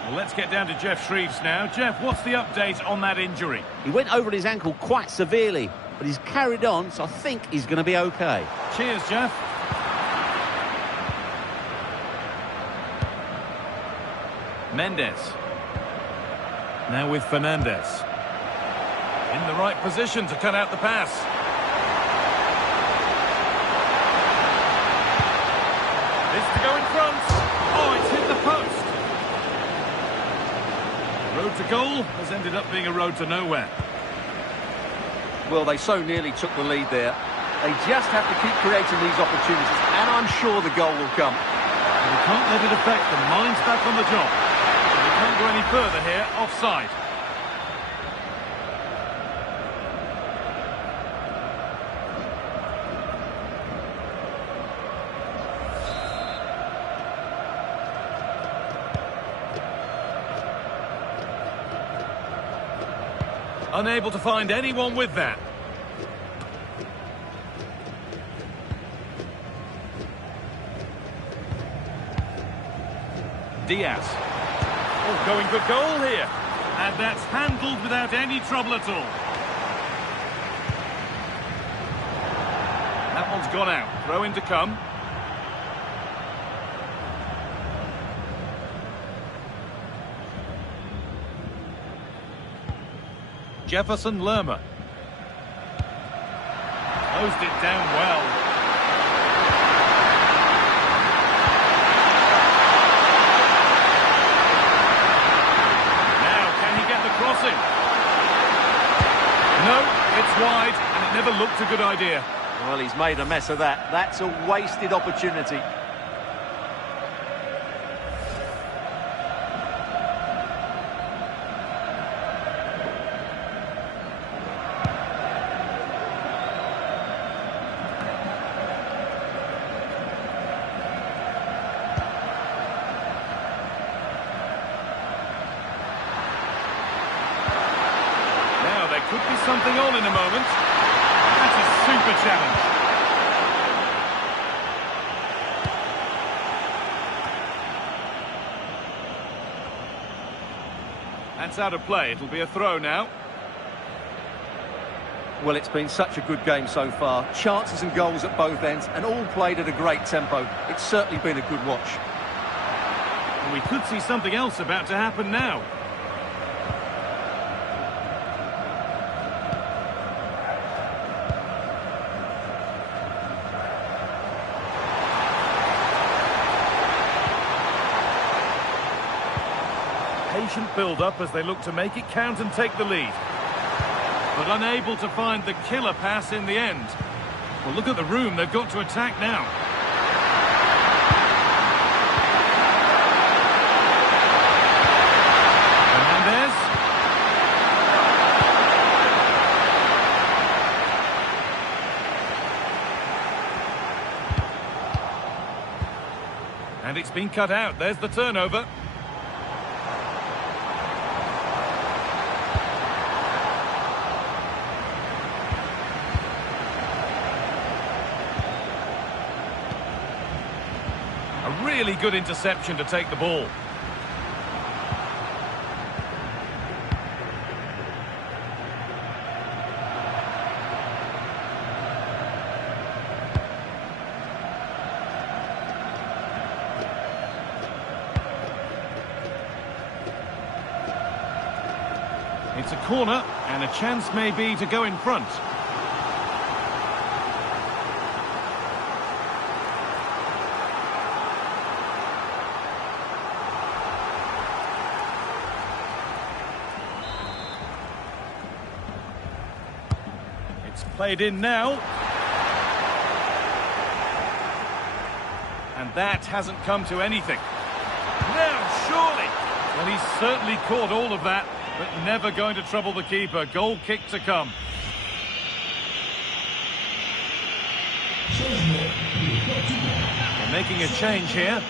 Well, let's get down to Jeff Shreves now. Jeff, what's the update on that injury? He went over his ankle quite severely, but he's carried on, so I think he's going to be okay. Cheers, Jeff. Mendes. Now with Fernandez. In the right position to cut out the pass. This to go in front. Oh, it's hit the post. Road to goal has ended up being a road to nowhere. Well, they so nearly took the lead there. They just have to keep creating these opportunities, and I'm sure the goal will come. And they can't let it affect them. Mind's back on the job. And they can't go any further here. Offside. Unable to find anyone with that. Diaz. Oh, going for goal here. And that's handled without any trouble at all. That one's gone out. Throw in to come. Jefferson Lerma. Closed it down well. Now, can he get the crossing? No, it's wide, and it never looked a good idea. Well, he's made a mess of that. That's a wasted opportunity. be something on in a moment. That's a super challenge. That's out of play. It'll be a throw now. Well, it's been such a good game so far. Chances and goals at both ends, and all played at a great tempo. It's certainly been a good watch. And we could see something else about to happen now. Patient build-up as they look to make it count and take the lead. But unable to find the killer pass in the end. Well, look at the room they've got to attack now. Fernandez. And it's been cut out. There's the turnover. A really good interception to take the ball. It's a corner, and a chance maybe to go in front. It's played in now. And that hasn't come to anything. Now, surely! Well, he's certainly caught all of that. But never going to trouble the keeper. Goal kick to come. They're making a change here.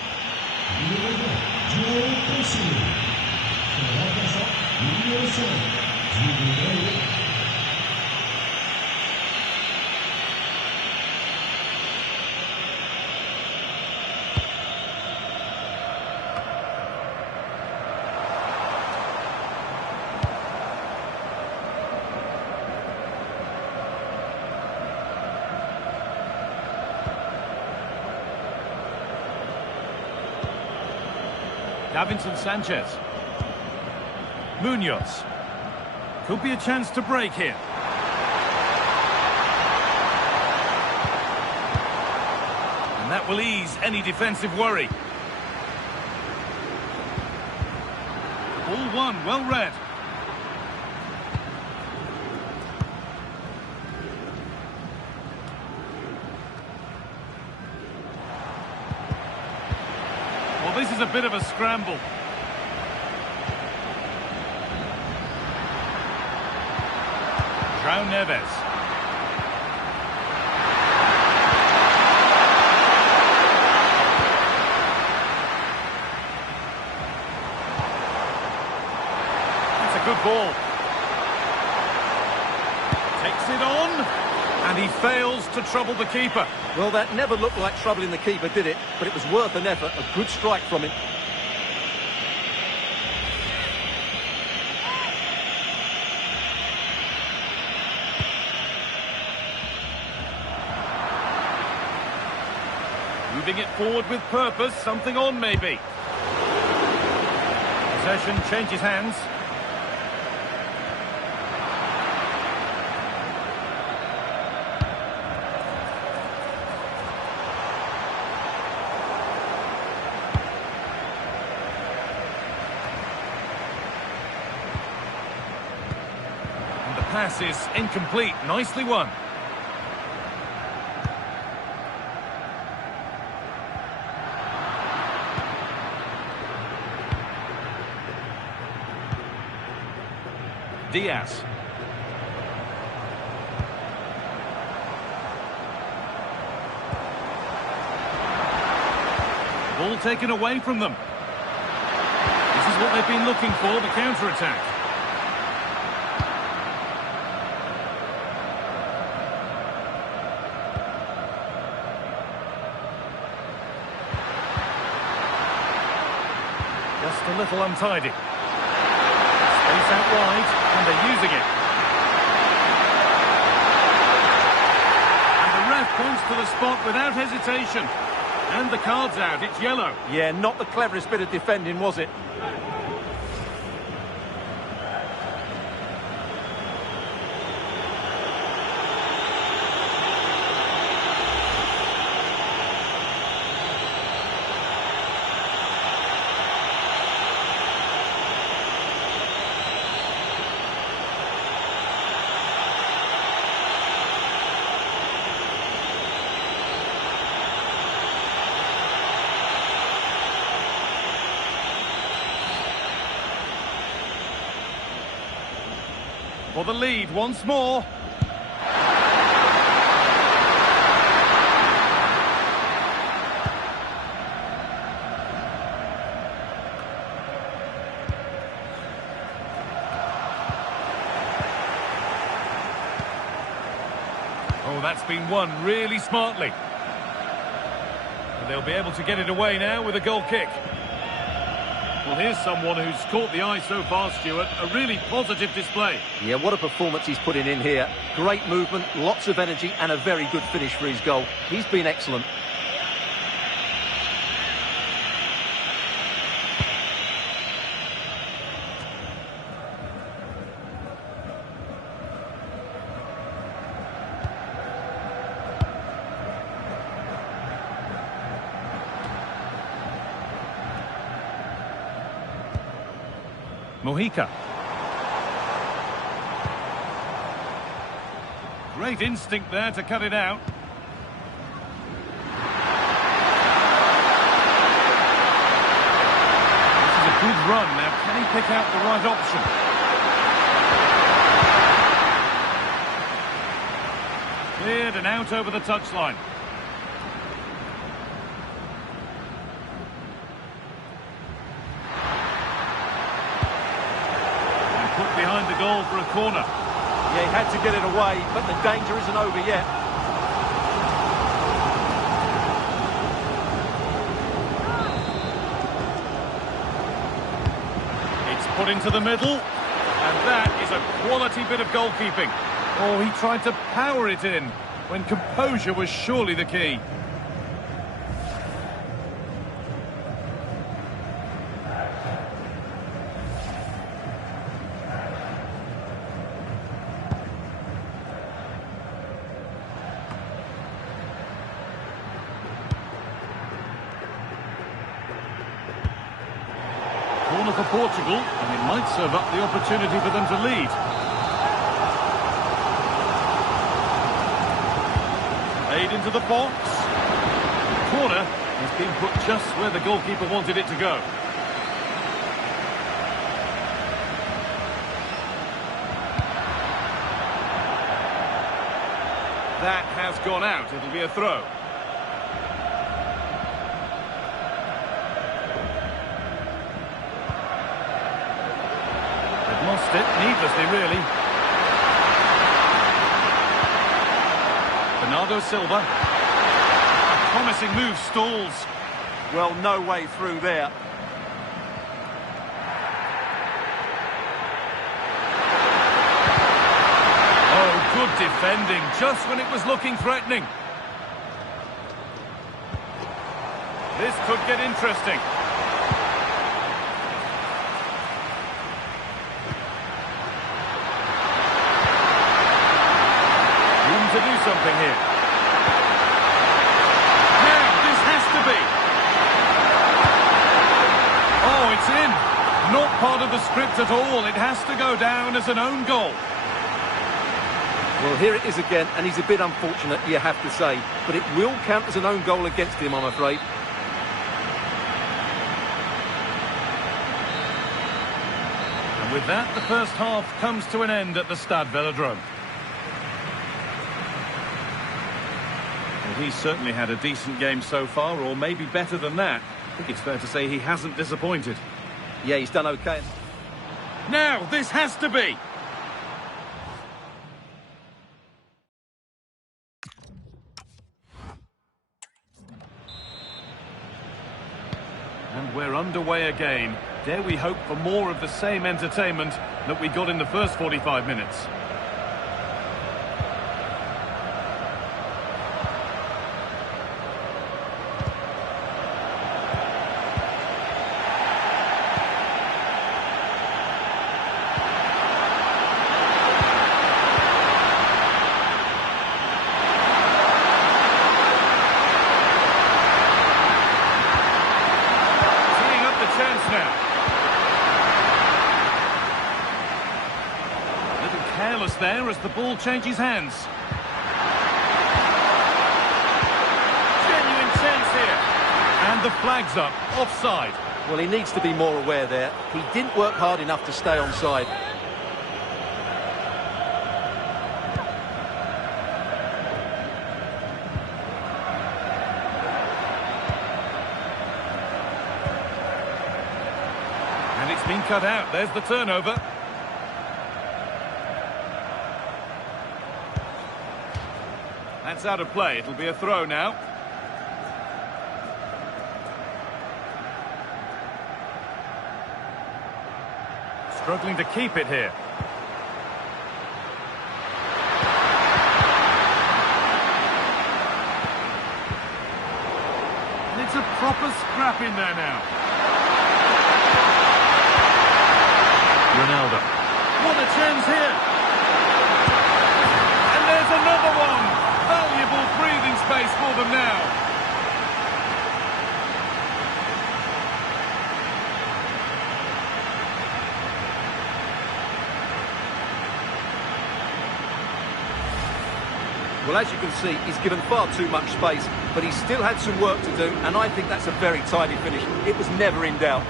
Davinson Sanchez. Munoz. Could be a chance to break here. And that will ease any defensive worry. Ball one, well read. Well, this is a bit of a scramble. João Neves. That's a good ball. Takes it on. And he fails to trouble the keeper. Well, that never looked like troubling the keeper, did it? But it was worth an effort. A good strike from him. Moving it forward with purpose. Something on, maybe. Possession changes hands. Pass is incomplete. Nicely won. Diaz. Ball taken away from them. This is what they've been looking for, the counter-attack. Just a little untidy. Space out wide, and they're using it. And the ref points to the spot without hesitation. And the card's out, it's yellow. Yeah, not the cleverest bit of defending, was it? For the lead once more. Oh, that's been won really smartly. And they'll be able to get it away now with a goal kick. Well, here's someone who's caught the eye so far, Stuart. A really positive display. Yeah, what a performance he's putting in here. Great movement, lots of energy, and a very good finish for his goal. He's been excellent. Mojica. Great instinct there to cut it out. This is a good run. Now, can he pick out the right option? Cleared and out over the touchline. Behind the goal for a corner. Yeah, he had to get it away, but the danger isn't over yet. It's put into the middle, and that is a quality bit of goalkeeping. Oh, he tried to power it in, when composure was surely the key. Corner for Portugal, and it might serve up the opportunity for them to lead. Played into the box. The corner has been put just where the goalkeeper wanted it to go. That has gone out. It'll be a throw. Lost it, needlessly really. Bernardo Silva. A promising move stalls. Well, no way through there. Oh, good defending, just when it was looking threatening. This could get interesting. To do something here. Now, this has to be. Oh, it's in. Not part of the script at all. It has to go down as an own goal. Well, here it is again, and he's a bit unfortunate, you have to say. But it will count as an own goal against him, I'm afraid. And with that, the first half comes to an end at the Stade Velodrome. He's certainly had a decent game so far, or maybe better than that. I think it's fair to say he hasn't disappointed. Yeah, he's done okay. Now, this has to be. And we're underway again. Dare we hope for more of the same entertainment that we got in the first 45 minutes? There as the ball changes hands. Genuine chance here. And the flag's up. Offside. Well, he needs to be more aware there. He didn't work hard enough to stay onside. And it's been cut out. There's the turnover. That's out of play. It'll be a throw now. Struggling to keep it here. And it's a proper scrap in there now. Ronaldo. What a chance here. And there's another one. Valuable breathing space for them now. Well, as you can see, he's given far too much space, but he still had some work to do, and I think that's a very tidy finish. It was never in doubt.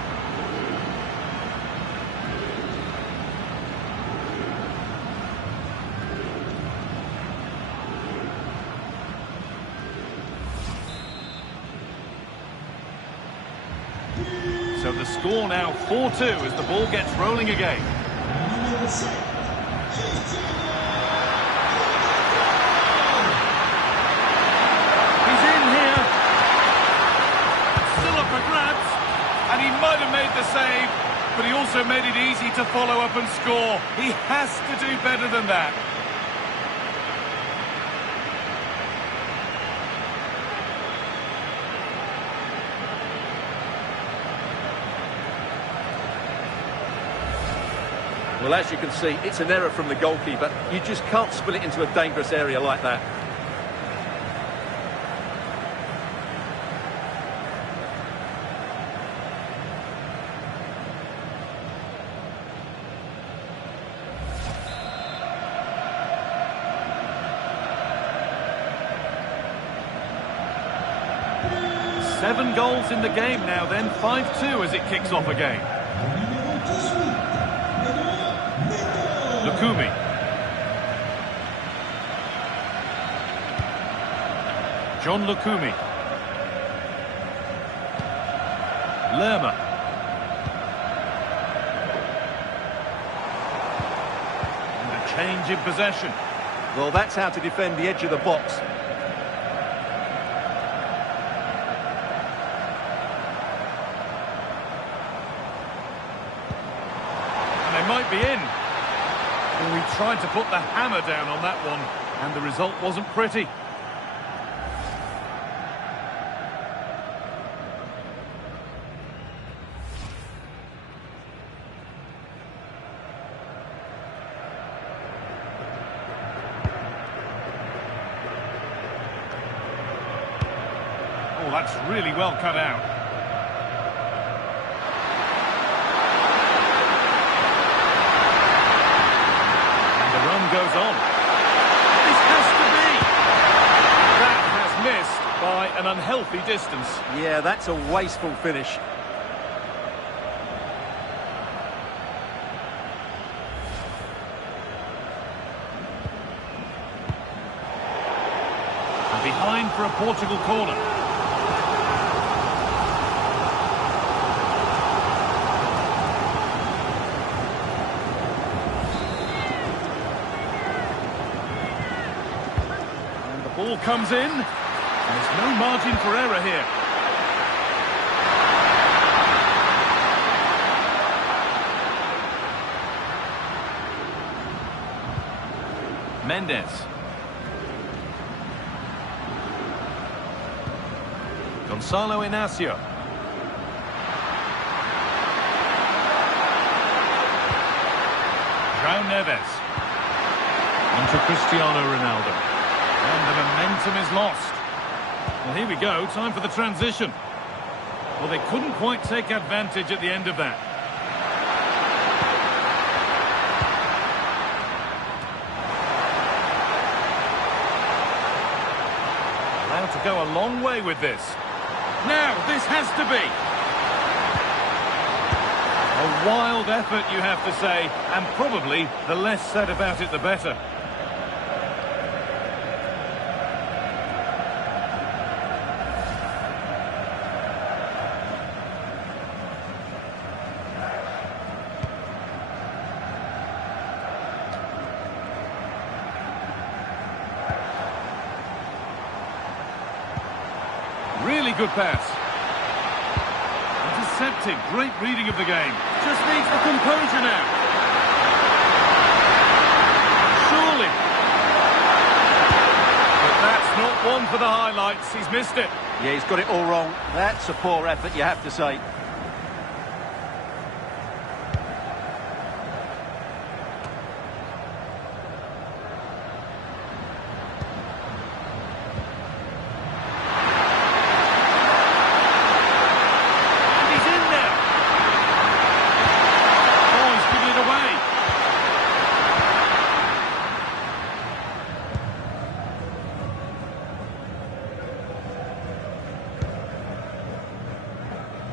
So the score now 4-2 as the ball gets rolling again. He's in here. Still up for grabs. And he might have made the save, but he also made it easy to follow up and score. He has to do better than that. Well, as you can see, it's an error from the goalkeeper. You just can't spill it into a dangerous area like that. Seven goals in the game now then, 5-2 as it kicks off again. Lukumi. John Lukumi. Lerma. And a change in possession. Well, that's how to defend the edge of the box. And they might be in. We tried to put the hammer down on that one, and the result wasn't pretty. Oh, that's really well cut out. Goes on. This has to be. That has missed by an unhealthy distance. Yeah, that's a wasteful finish. And behind for a Portugal corner. Ball comes in, and there's no margin for error here. Mendes. Gonzalo Inacio. João Neves. On to Cristiano Ronaldo. And the momentum is lost. Well, here we go. Time for the transition. Well, they couldn't quite take advantage at the end of that. Allowed to go a long way with this. Now, this has to be. A wild effort, you have to say, and probably the less said about it, the better. Really good pass. Intercepted. Great reading of the game. Just needs the composure now. Surely. But that's not one for the highlights. He's missed it. Yeah, he's got it all wrong. That's a poor effort, you have to say.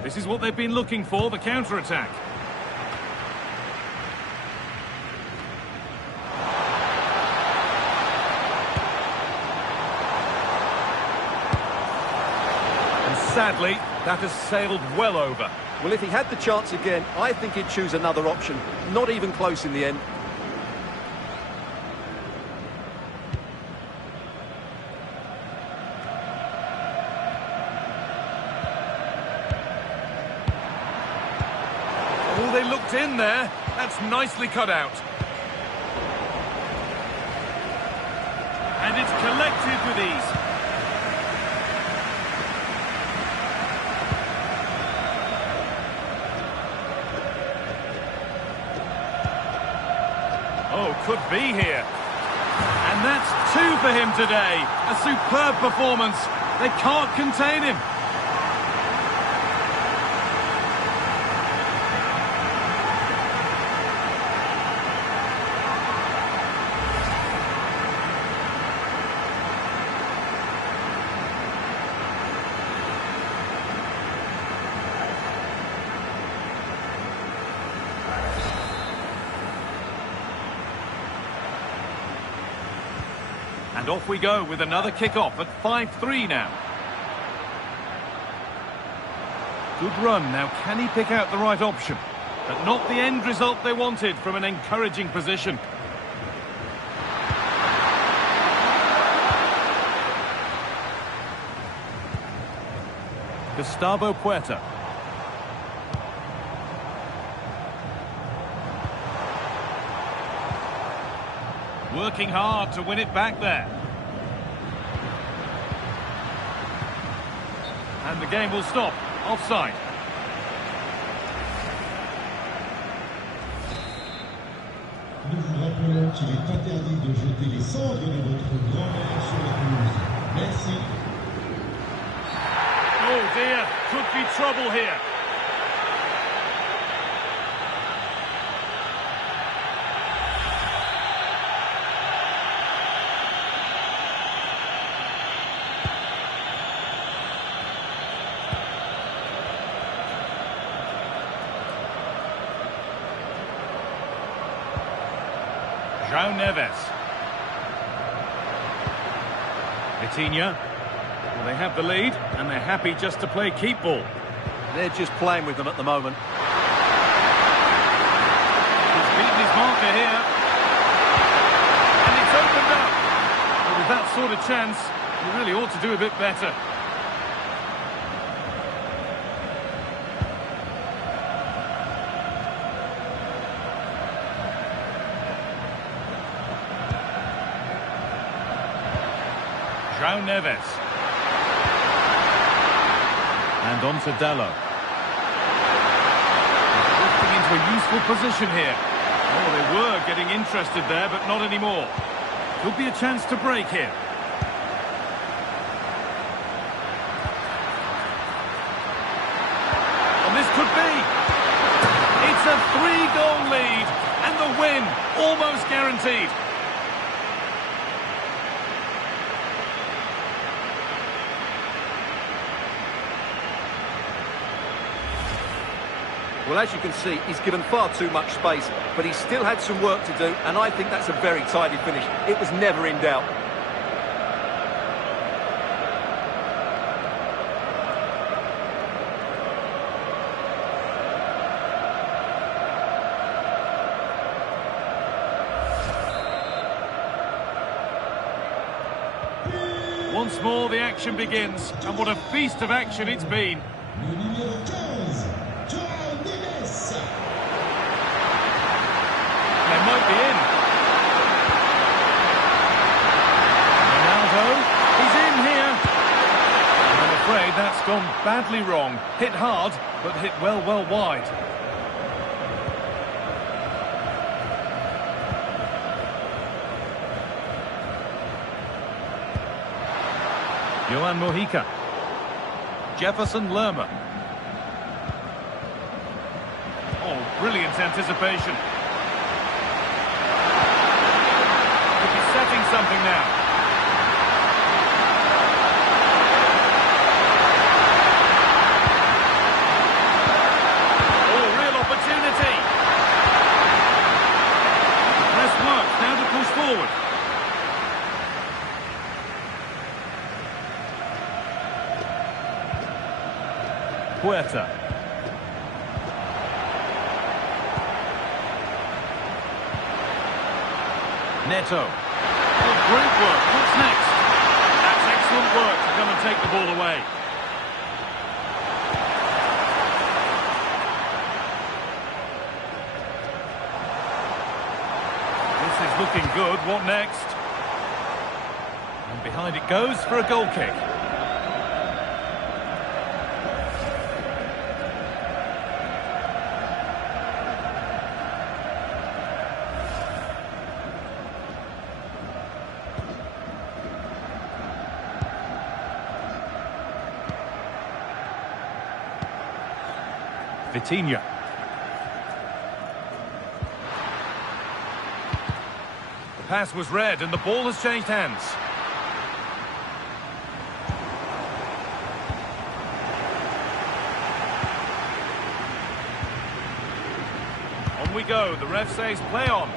This is what they've been looking for, the counter-attack. And sadly, that has sailed well over. Well, if he had the chance again, I think he'd choose another option. Not even close in the end. Oh, they looked in there. That's nicely cut out. And it's collected with ease. Oh, could be here. And that's two for him today. A superb performance. They can't contain him. And off we go with another kick-off at 5-3 now. Good run. Now, can he pick out the right option? But not the end result they wanted from an encouraging position. Gustavo Puerta. Working hard to win it back there. And the game will stop. Offside. Nous vous rappelons qu'il est interdit de jeter les cendres de votre grand-mère sur la pelouse. Merci. Oh dear, could be trouble here. João Neves. Vitinha. Well, they have the lead, and they're happy just to play keep ball. They're just playing with them at the moment. He's beaten his marker here. And it's opened up. Well, with that sort of chance, you really ought to do a bit better. João Neves. And on to Dallo. Drifting into a useful position here. Oh, they were getting interested there, but not anymore. Could be a chance to break here. And this could be. It's a 3-goal lead, and the win almost guaranteed. Well, as you can see, he's given far too much space, but he still had some work to do, and I think that's a very tidy finish. It was never in doubt. Once more, the action begins, and what a feast of action it's been. Le numéro 15, João Neves. They might be in. Ronaldo, he's in here. And I'm afraid that's gone badly wrong. Hit hard, but hit well wide. Johan Mojica. Jefferson Lerma. Oh, brilliant anticipation. Could be setting something now. Oh, real opportunity. The press works, now to push forward. Huerta. Neto. Oh, great work. What's next? That's excellent work to come and take the ball away. This is looking good. What next? And behind it goes for a goal kick. Vitinha. The pass was read and the ball has changed hands. On we go. The ref says play on.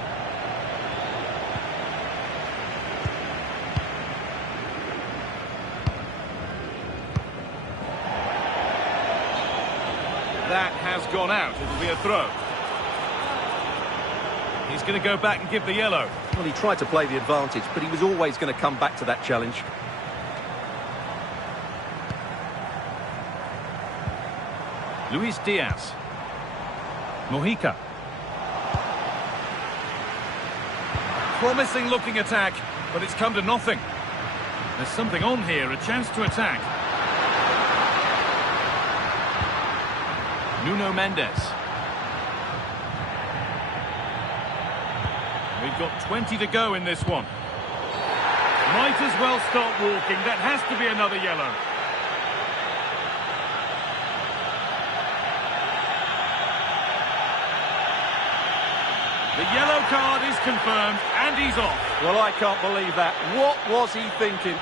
That has gone out. It'll be a throw. He's going to go back and give the yellow. Well, he tried to play the advantage, but he was always going to come back to that challenge. Luis Diaz. Mojica. Promising looking attack, but it's come to nothing. There's something on here, a chance to attack. Nuno Mendes. We've got 20 to go in this one. Might as well start walking. That has to be another yellow. The yellow card is confirmed, and he's off. Well, I can't believe that. What was he thinking?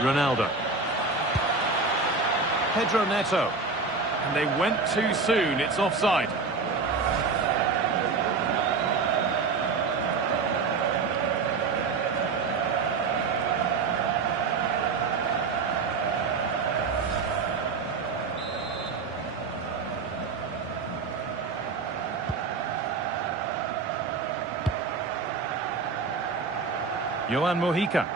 Ronaldo. Pedro Neto. And they went too soon. It's offside. Johan Mojica.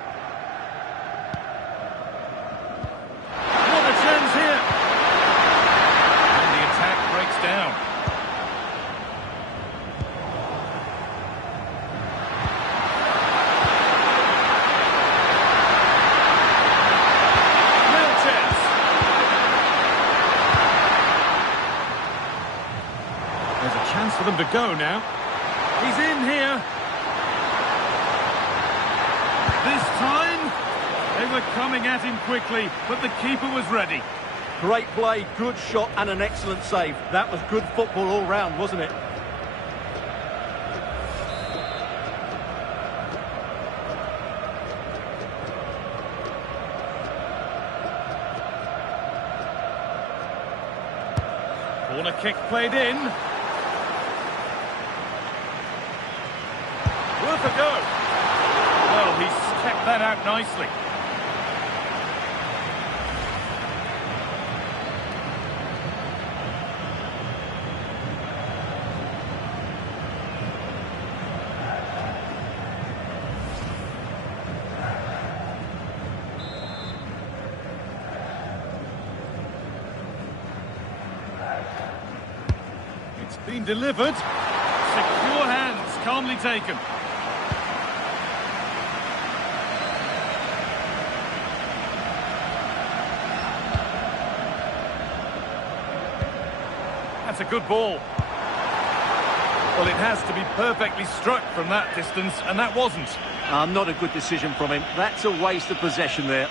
chance for them to go now. He's in here. This time, they were coming at him quickly, but the keeper was ready. Great play, good shot and an excellent save. That was good football all round, wasn't it? Corner kick played in. Worth a go. Well, he's kept that out nicely. It's been delivered. Secure hands, calmly taken. That's a good ball. Well, it has to be perfectly struck from that distance, and that wasn't. Not a good decision from him. That's a waste of possession there.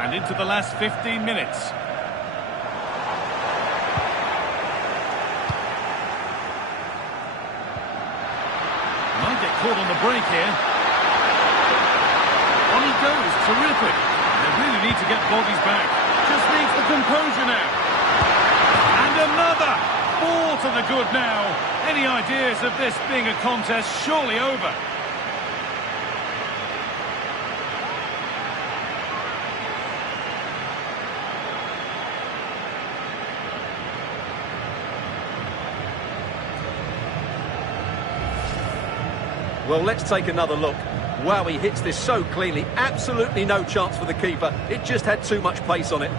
And into the last 15 minutes. Might get caught on the break here. On he goes, terrific. They really need to get bodies back. Just needs the composure now. And another! 4 to the good now. Any ideas of this being a contest surely over? Well, let's take another look. Wow, he hits this so cleanly. Absolutely no chance for the keeper. It just had too much pace on it.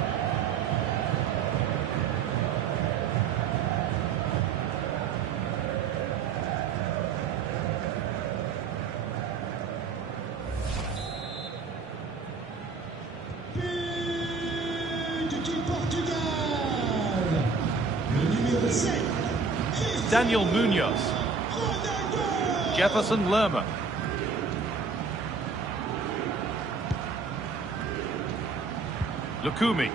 Portugal. Le numéro 7. Daniel Munoz. Jefferson Lerma. Lukumi.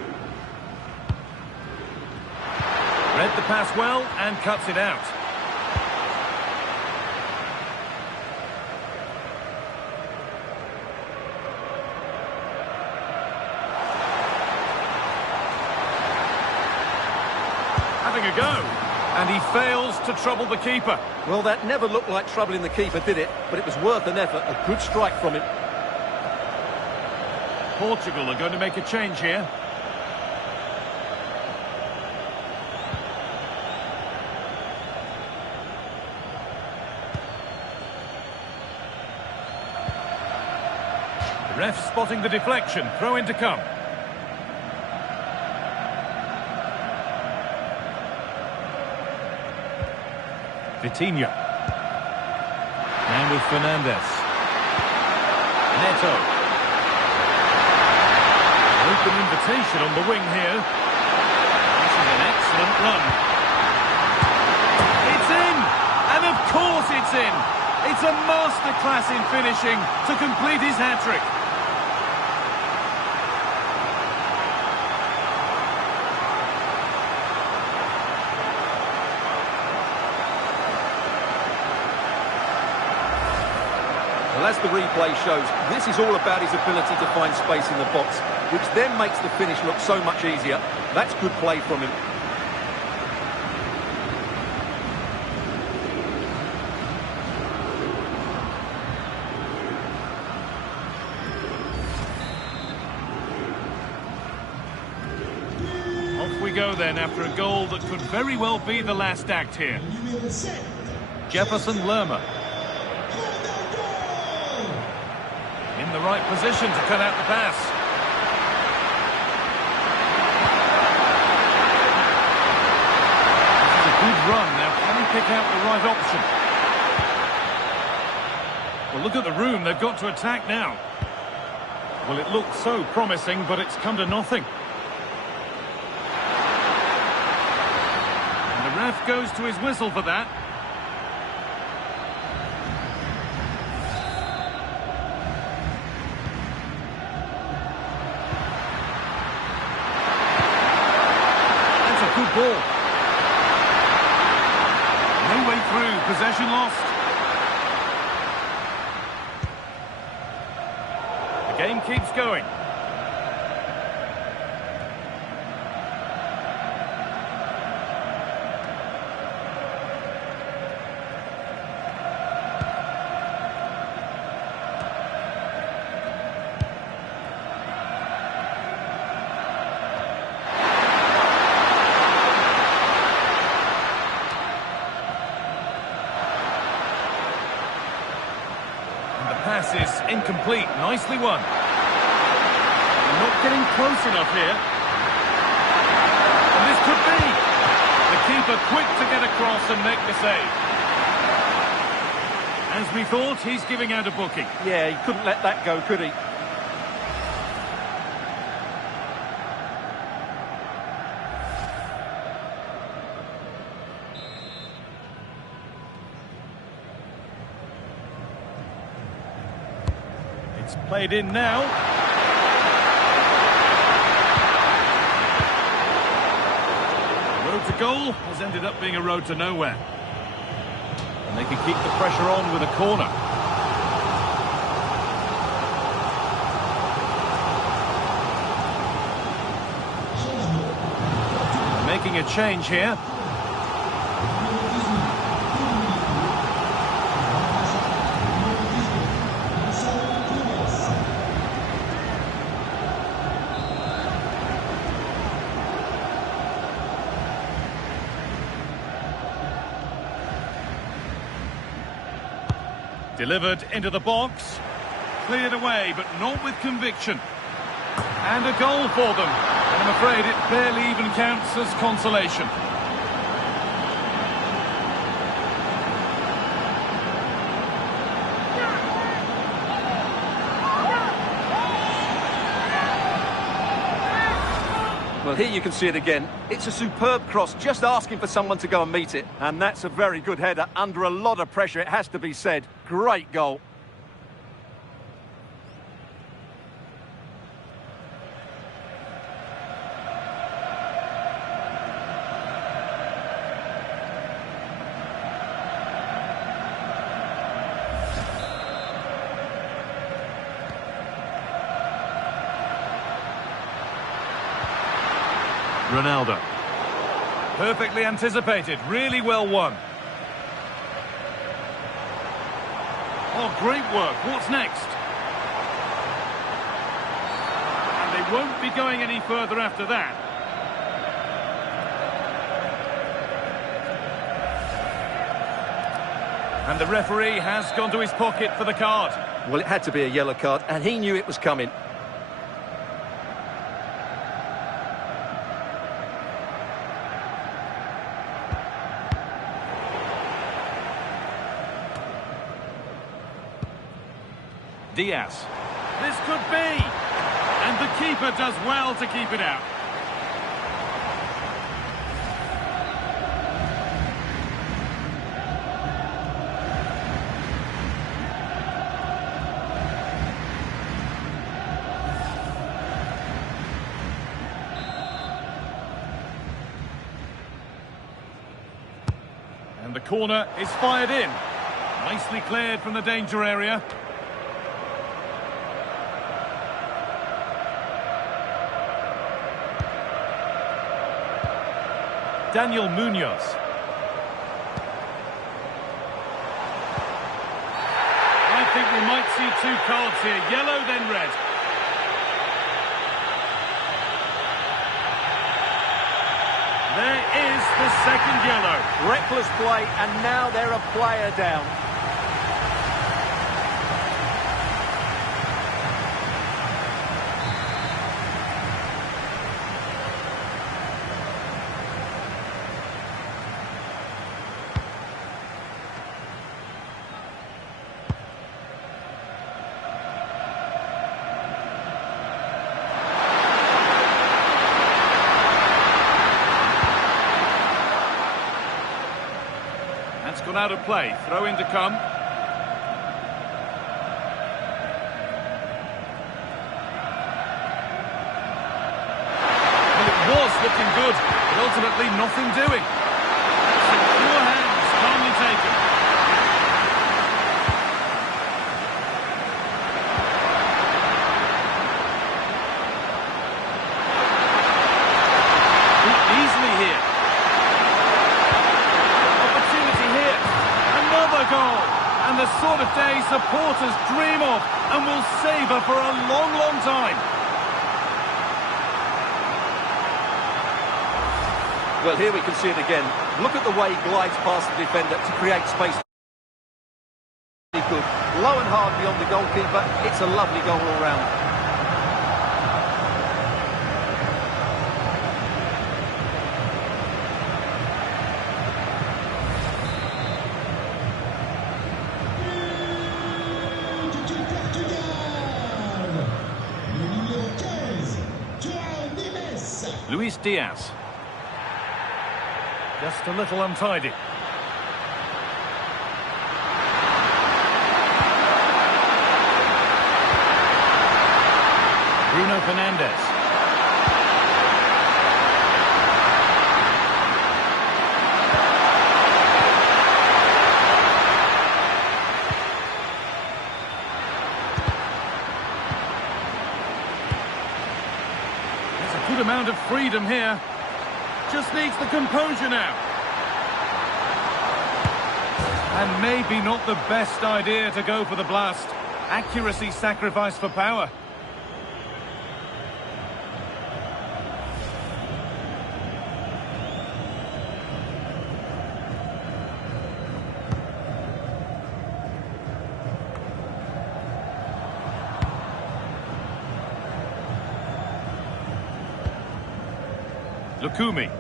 Read the pass well and cuts it out. Having a go. And he fails to trouble the keeper. Well, that never looked like troubling the keeper, did it? But it was worth an effort. A good strike from him. Portugal are going to make a change here. The ref spotting the deflection. Throw in to come. Vitinha. Now with Fernandes. Neto. Open invitation on the wing here. This is an excellent run. It's in! And of course it's in! It's a masterclass in finishing to complete his hat-trick. Well, as the replay shows, this is all about his ability to find space in the box, which then makes the finish look so much easier. That's good play from him. Off we go then after a goal that could very well be the last act here. Jefferson Lerma. In the right position to cut out the pass. This is a good run pick out the right option. Well, look at the room they've got to attack now. Well, it looked so promising, but it's come to nothing. And the ref goes to his whistle for that. That's a good ball. No way through, possession lost. The game keeps going. Pass is incomplete. Nicely won. Not getting close enough here. And this could be. The keeper quick to get across and make the save. As we thought, he's giving out a booking. Yeah, he couldn't let that go, could he? It's played in now. The road to goal has ended up being a road to nowhere. And they can keep the pressure on with a corner. Making a change here. Delivered into the box. Cleared away, but not with conviction. And a goal for them. And I'm afraid it barely even counts as consolation. Well, here you can see it again. It's a superb cross, just asking for someone to go and meet it. And that's a very good header, under a lot of pressure, it has to be said. Great goal. Ronaldo. Perfectly anticipated, really well won. Oh, great work. What's next? And they won't be going any further after that. And the referee has gone to his pocket for the card. Well, it had to be a yellow card, and he knew it was coming. Diaz. This could be. And the keeper does well to keep it out. And the corner is fired in. Nicely cleared from the danger area. Daniel Munoz. I think we might see two cards here, yellow then red. There is the second yellow. Reckless play, and now they're a player down. and out of play. Throw in to come. Well, it was looking good, but ultimately nothing doing. Secure hands, calmly taken. Easily here. Opportunity here. Another goal. And the sort of day supporters dream of and will savour for a long, long time. Well, here we can see it again. Look at the way he glides past the defender to create space. He could. Low and hard beyond the goalkeeper. It's a lovely goal all round. Luis Diaz. Just a little untidy. Bruno Fernandes. There's a good amount of freedom here. Just needs the composure now. And maybe not the best idea to go for the blast. Accuracy sacrificed for power. Lukumi.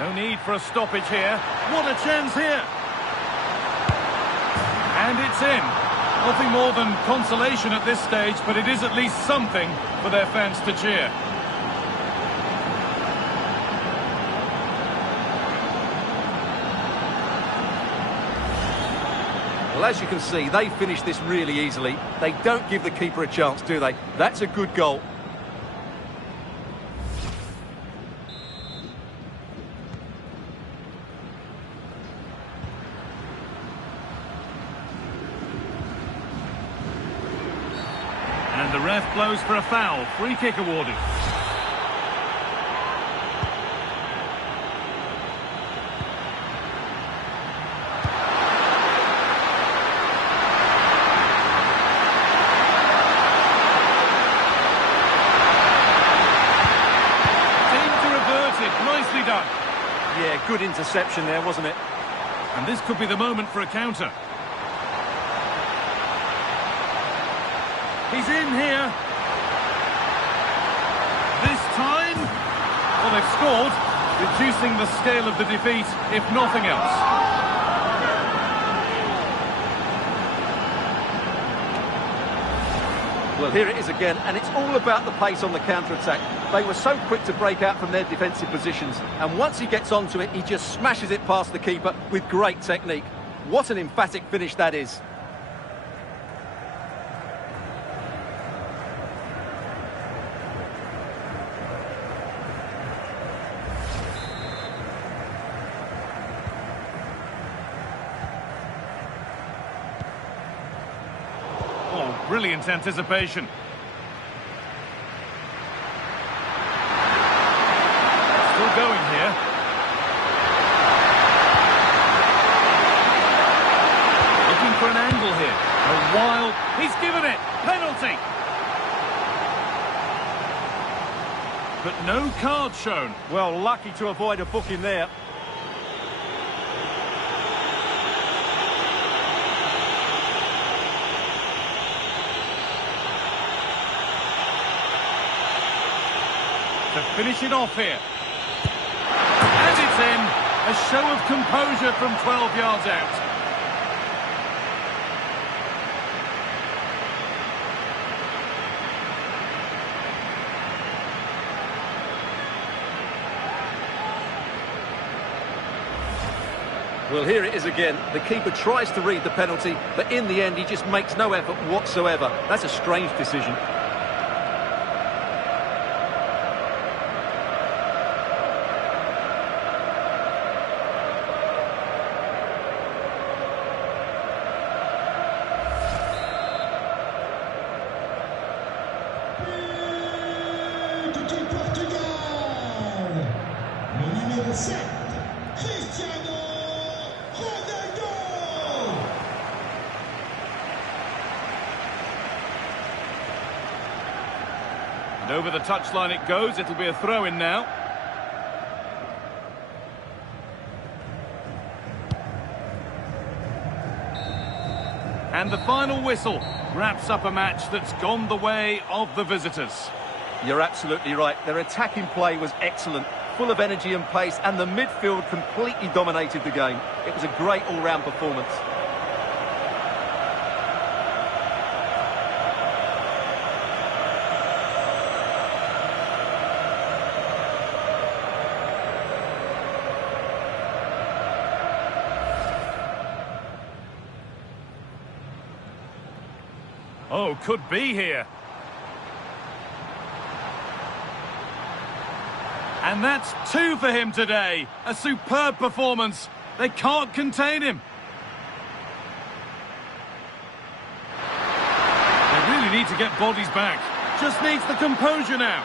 No need for a stoppage here. What a chance here. And it's in. Nothing more than consolation at this stage, but it is at least something for their fans to cheer. Well, as you can see, they finish this really easily. They don't give the keeper a chance, do they? That's a good goal. And the ref blows for a foul. Free kick awarded. Nicely done. Yeah, good interception there, wasn't it? And this could be the moment for a counter. He's in here. This time, well, they've scored, reducing the scale of the defeat, if nothing else. Well, here it is again, and it's all about the pace on the counter-attack. They were so quick to break out from their defensive positions, and once he gets onto it, he just smashes it past the keeper with great technique. What an emphatic finish that is. Oh, brilliant anticipation. Still going here. Looking for an angle here. A wild... He's given it! Penalty! But no card shown. Well, lucky to avoid a booking there. To finish it off here. And it's in. A show of composure from 12 yards out. Well, here it is again. The keeper tries to read the penalty, but in the end, he just makes no effort whatsoever. That's a strange decision. Portugal, le numéro 7, Cristiano Ronaldo. And over the touchline it goes. It'll be a throw-in now. And the final whistle wraps up a match that's gone the way of the visitors. You're absolutely right. Their attacking play was excellent, full of energy and pace, and the midfield completely dominated the game. It was a great all-round performance. Oh, could be here. And that's 2 for him today. A superb performance. They can't contain him. They really need to get bodies back. Just needs the composure now.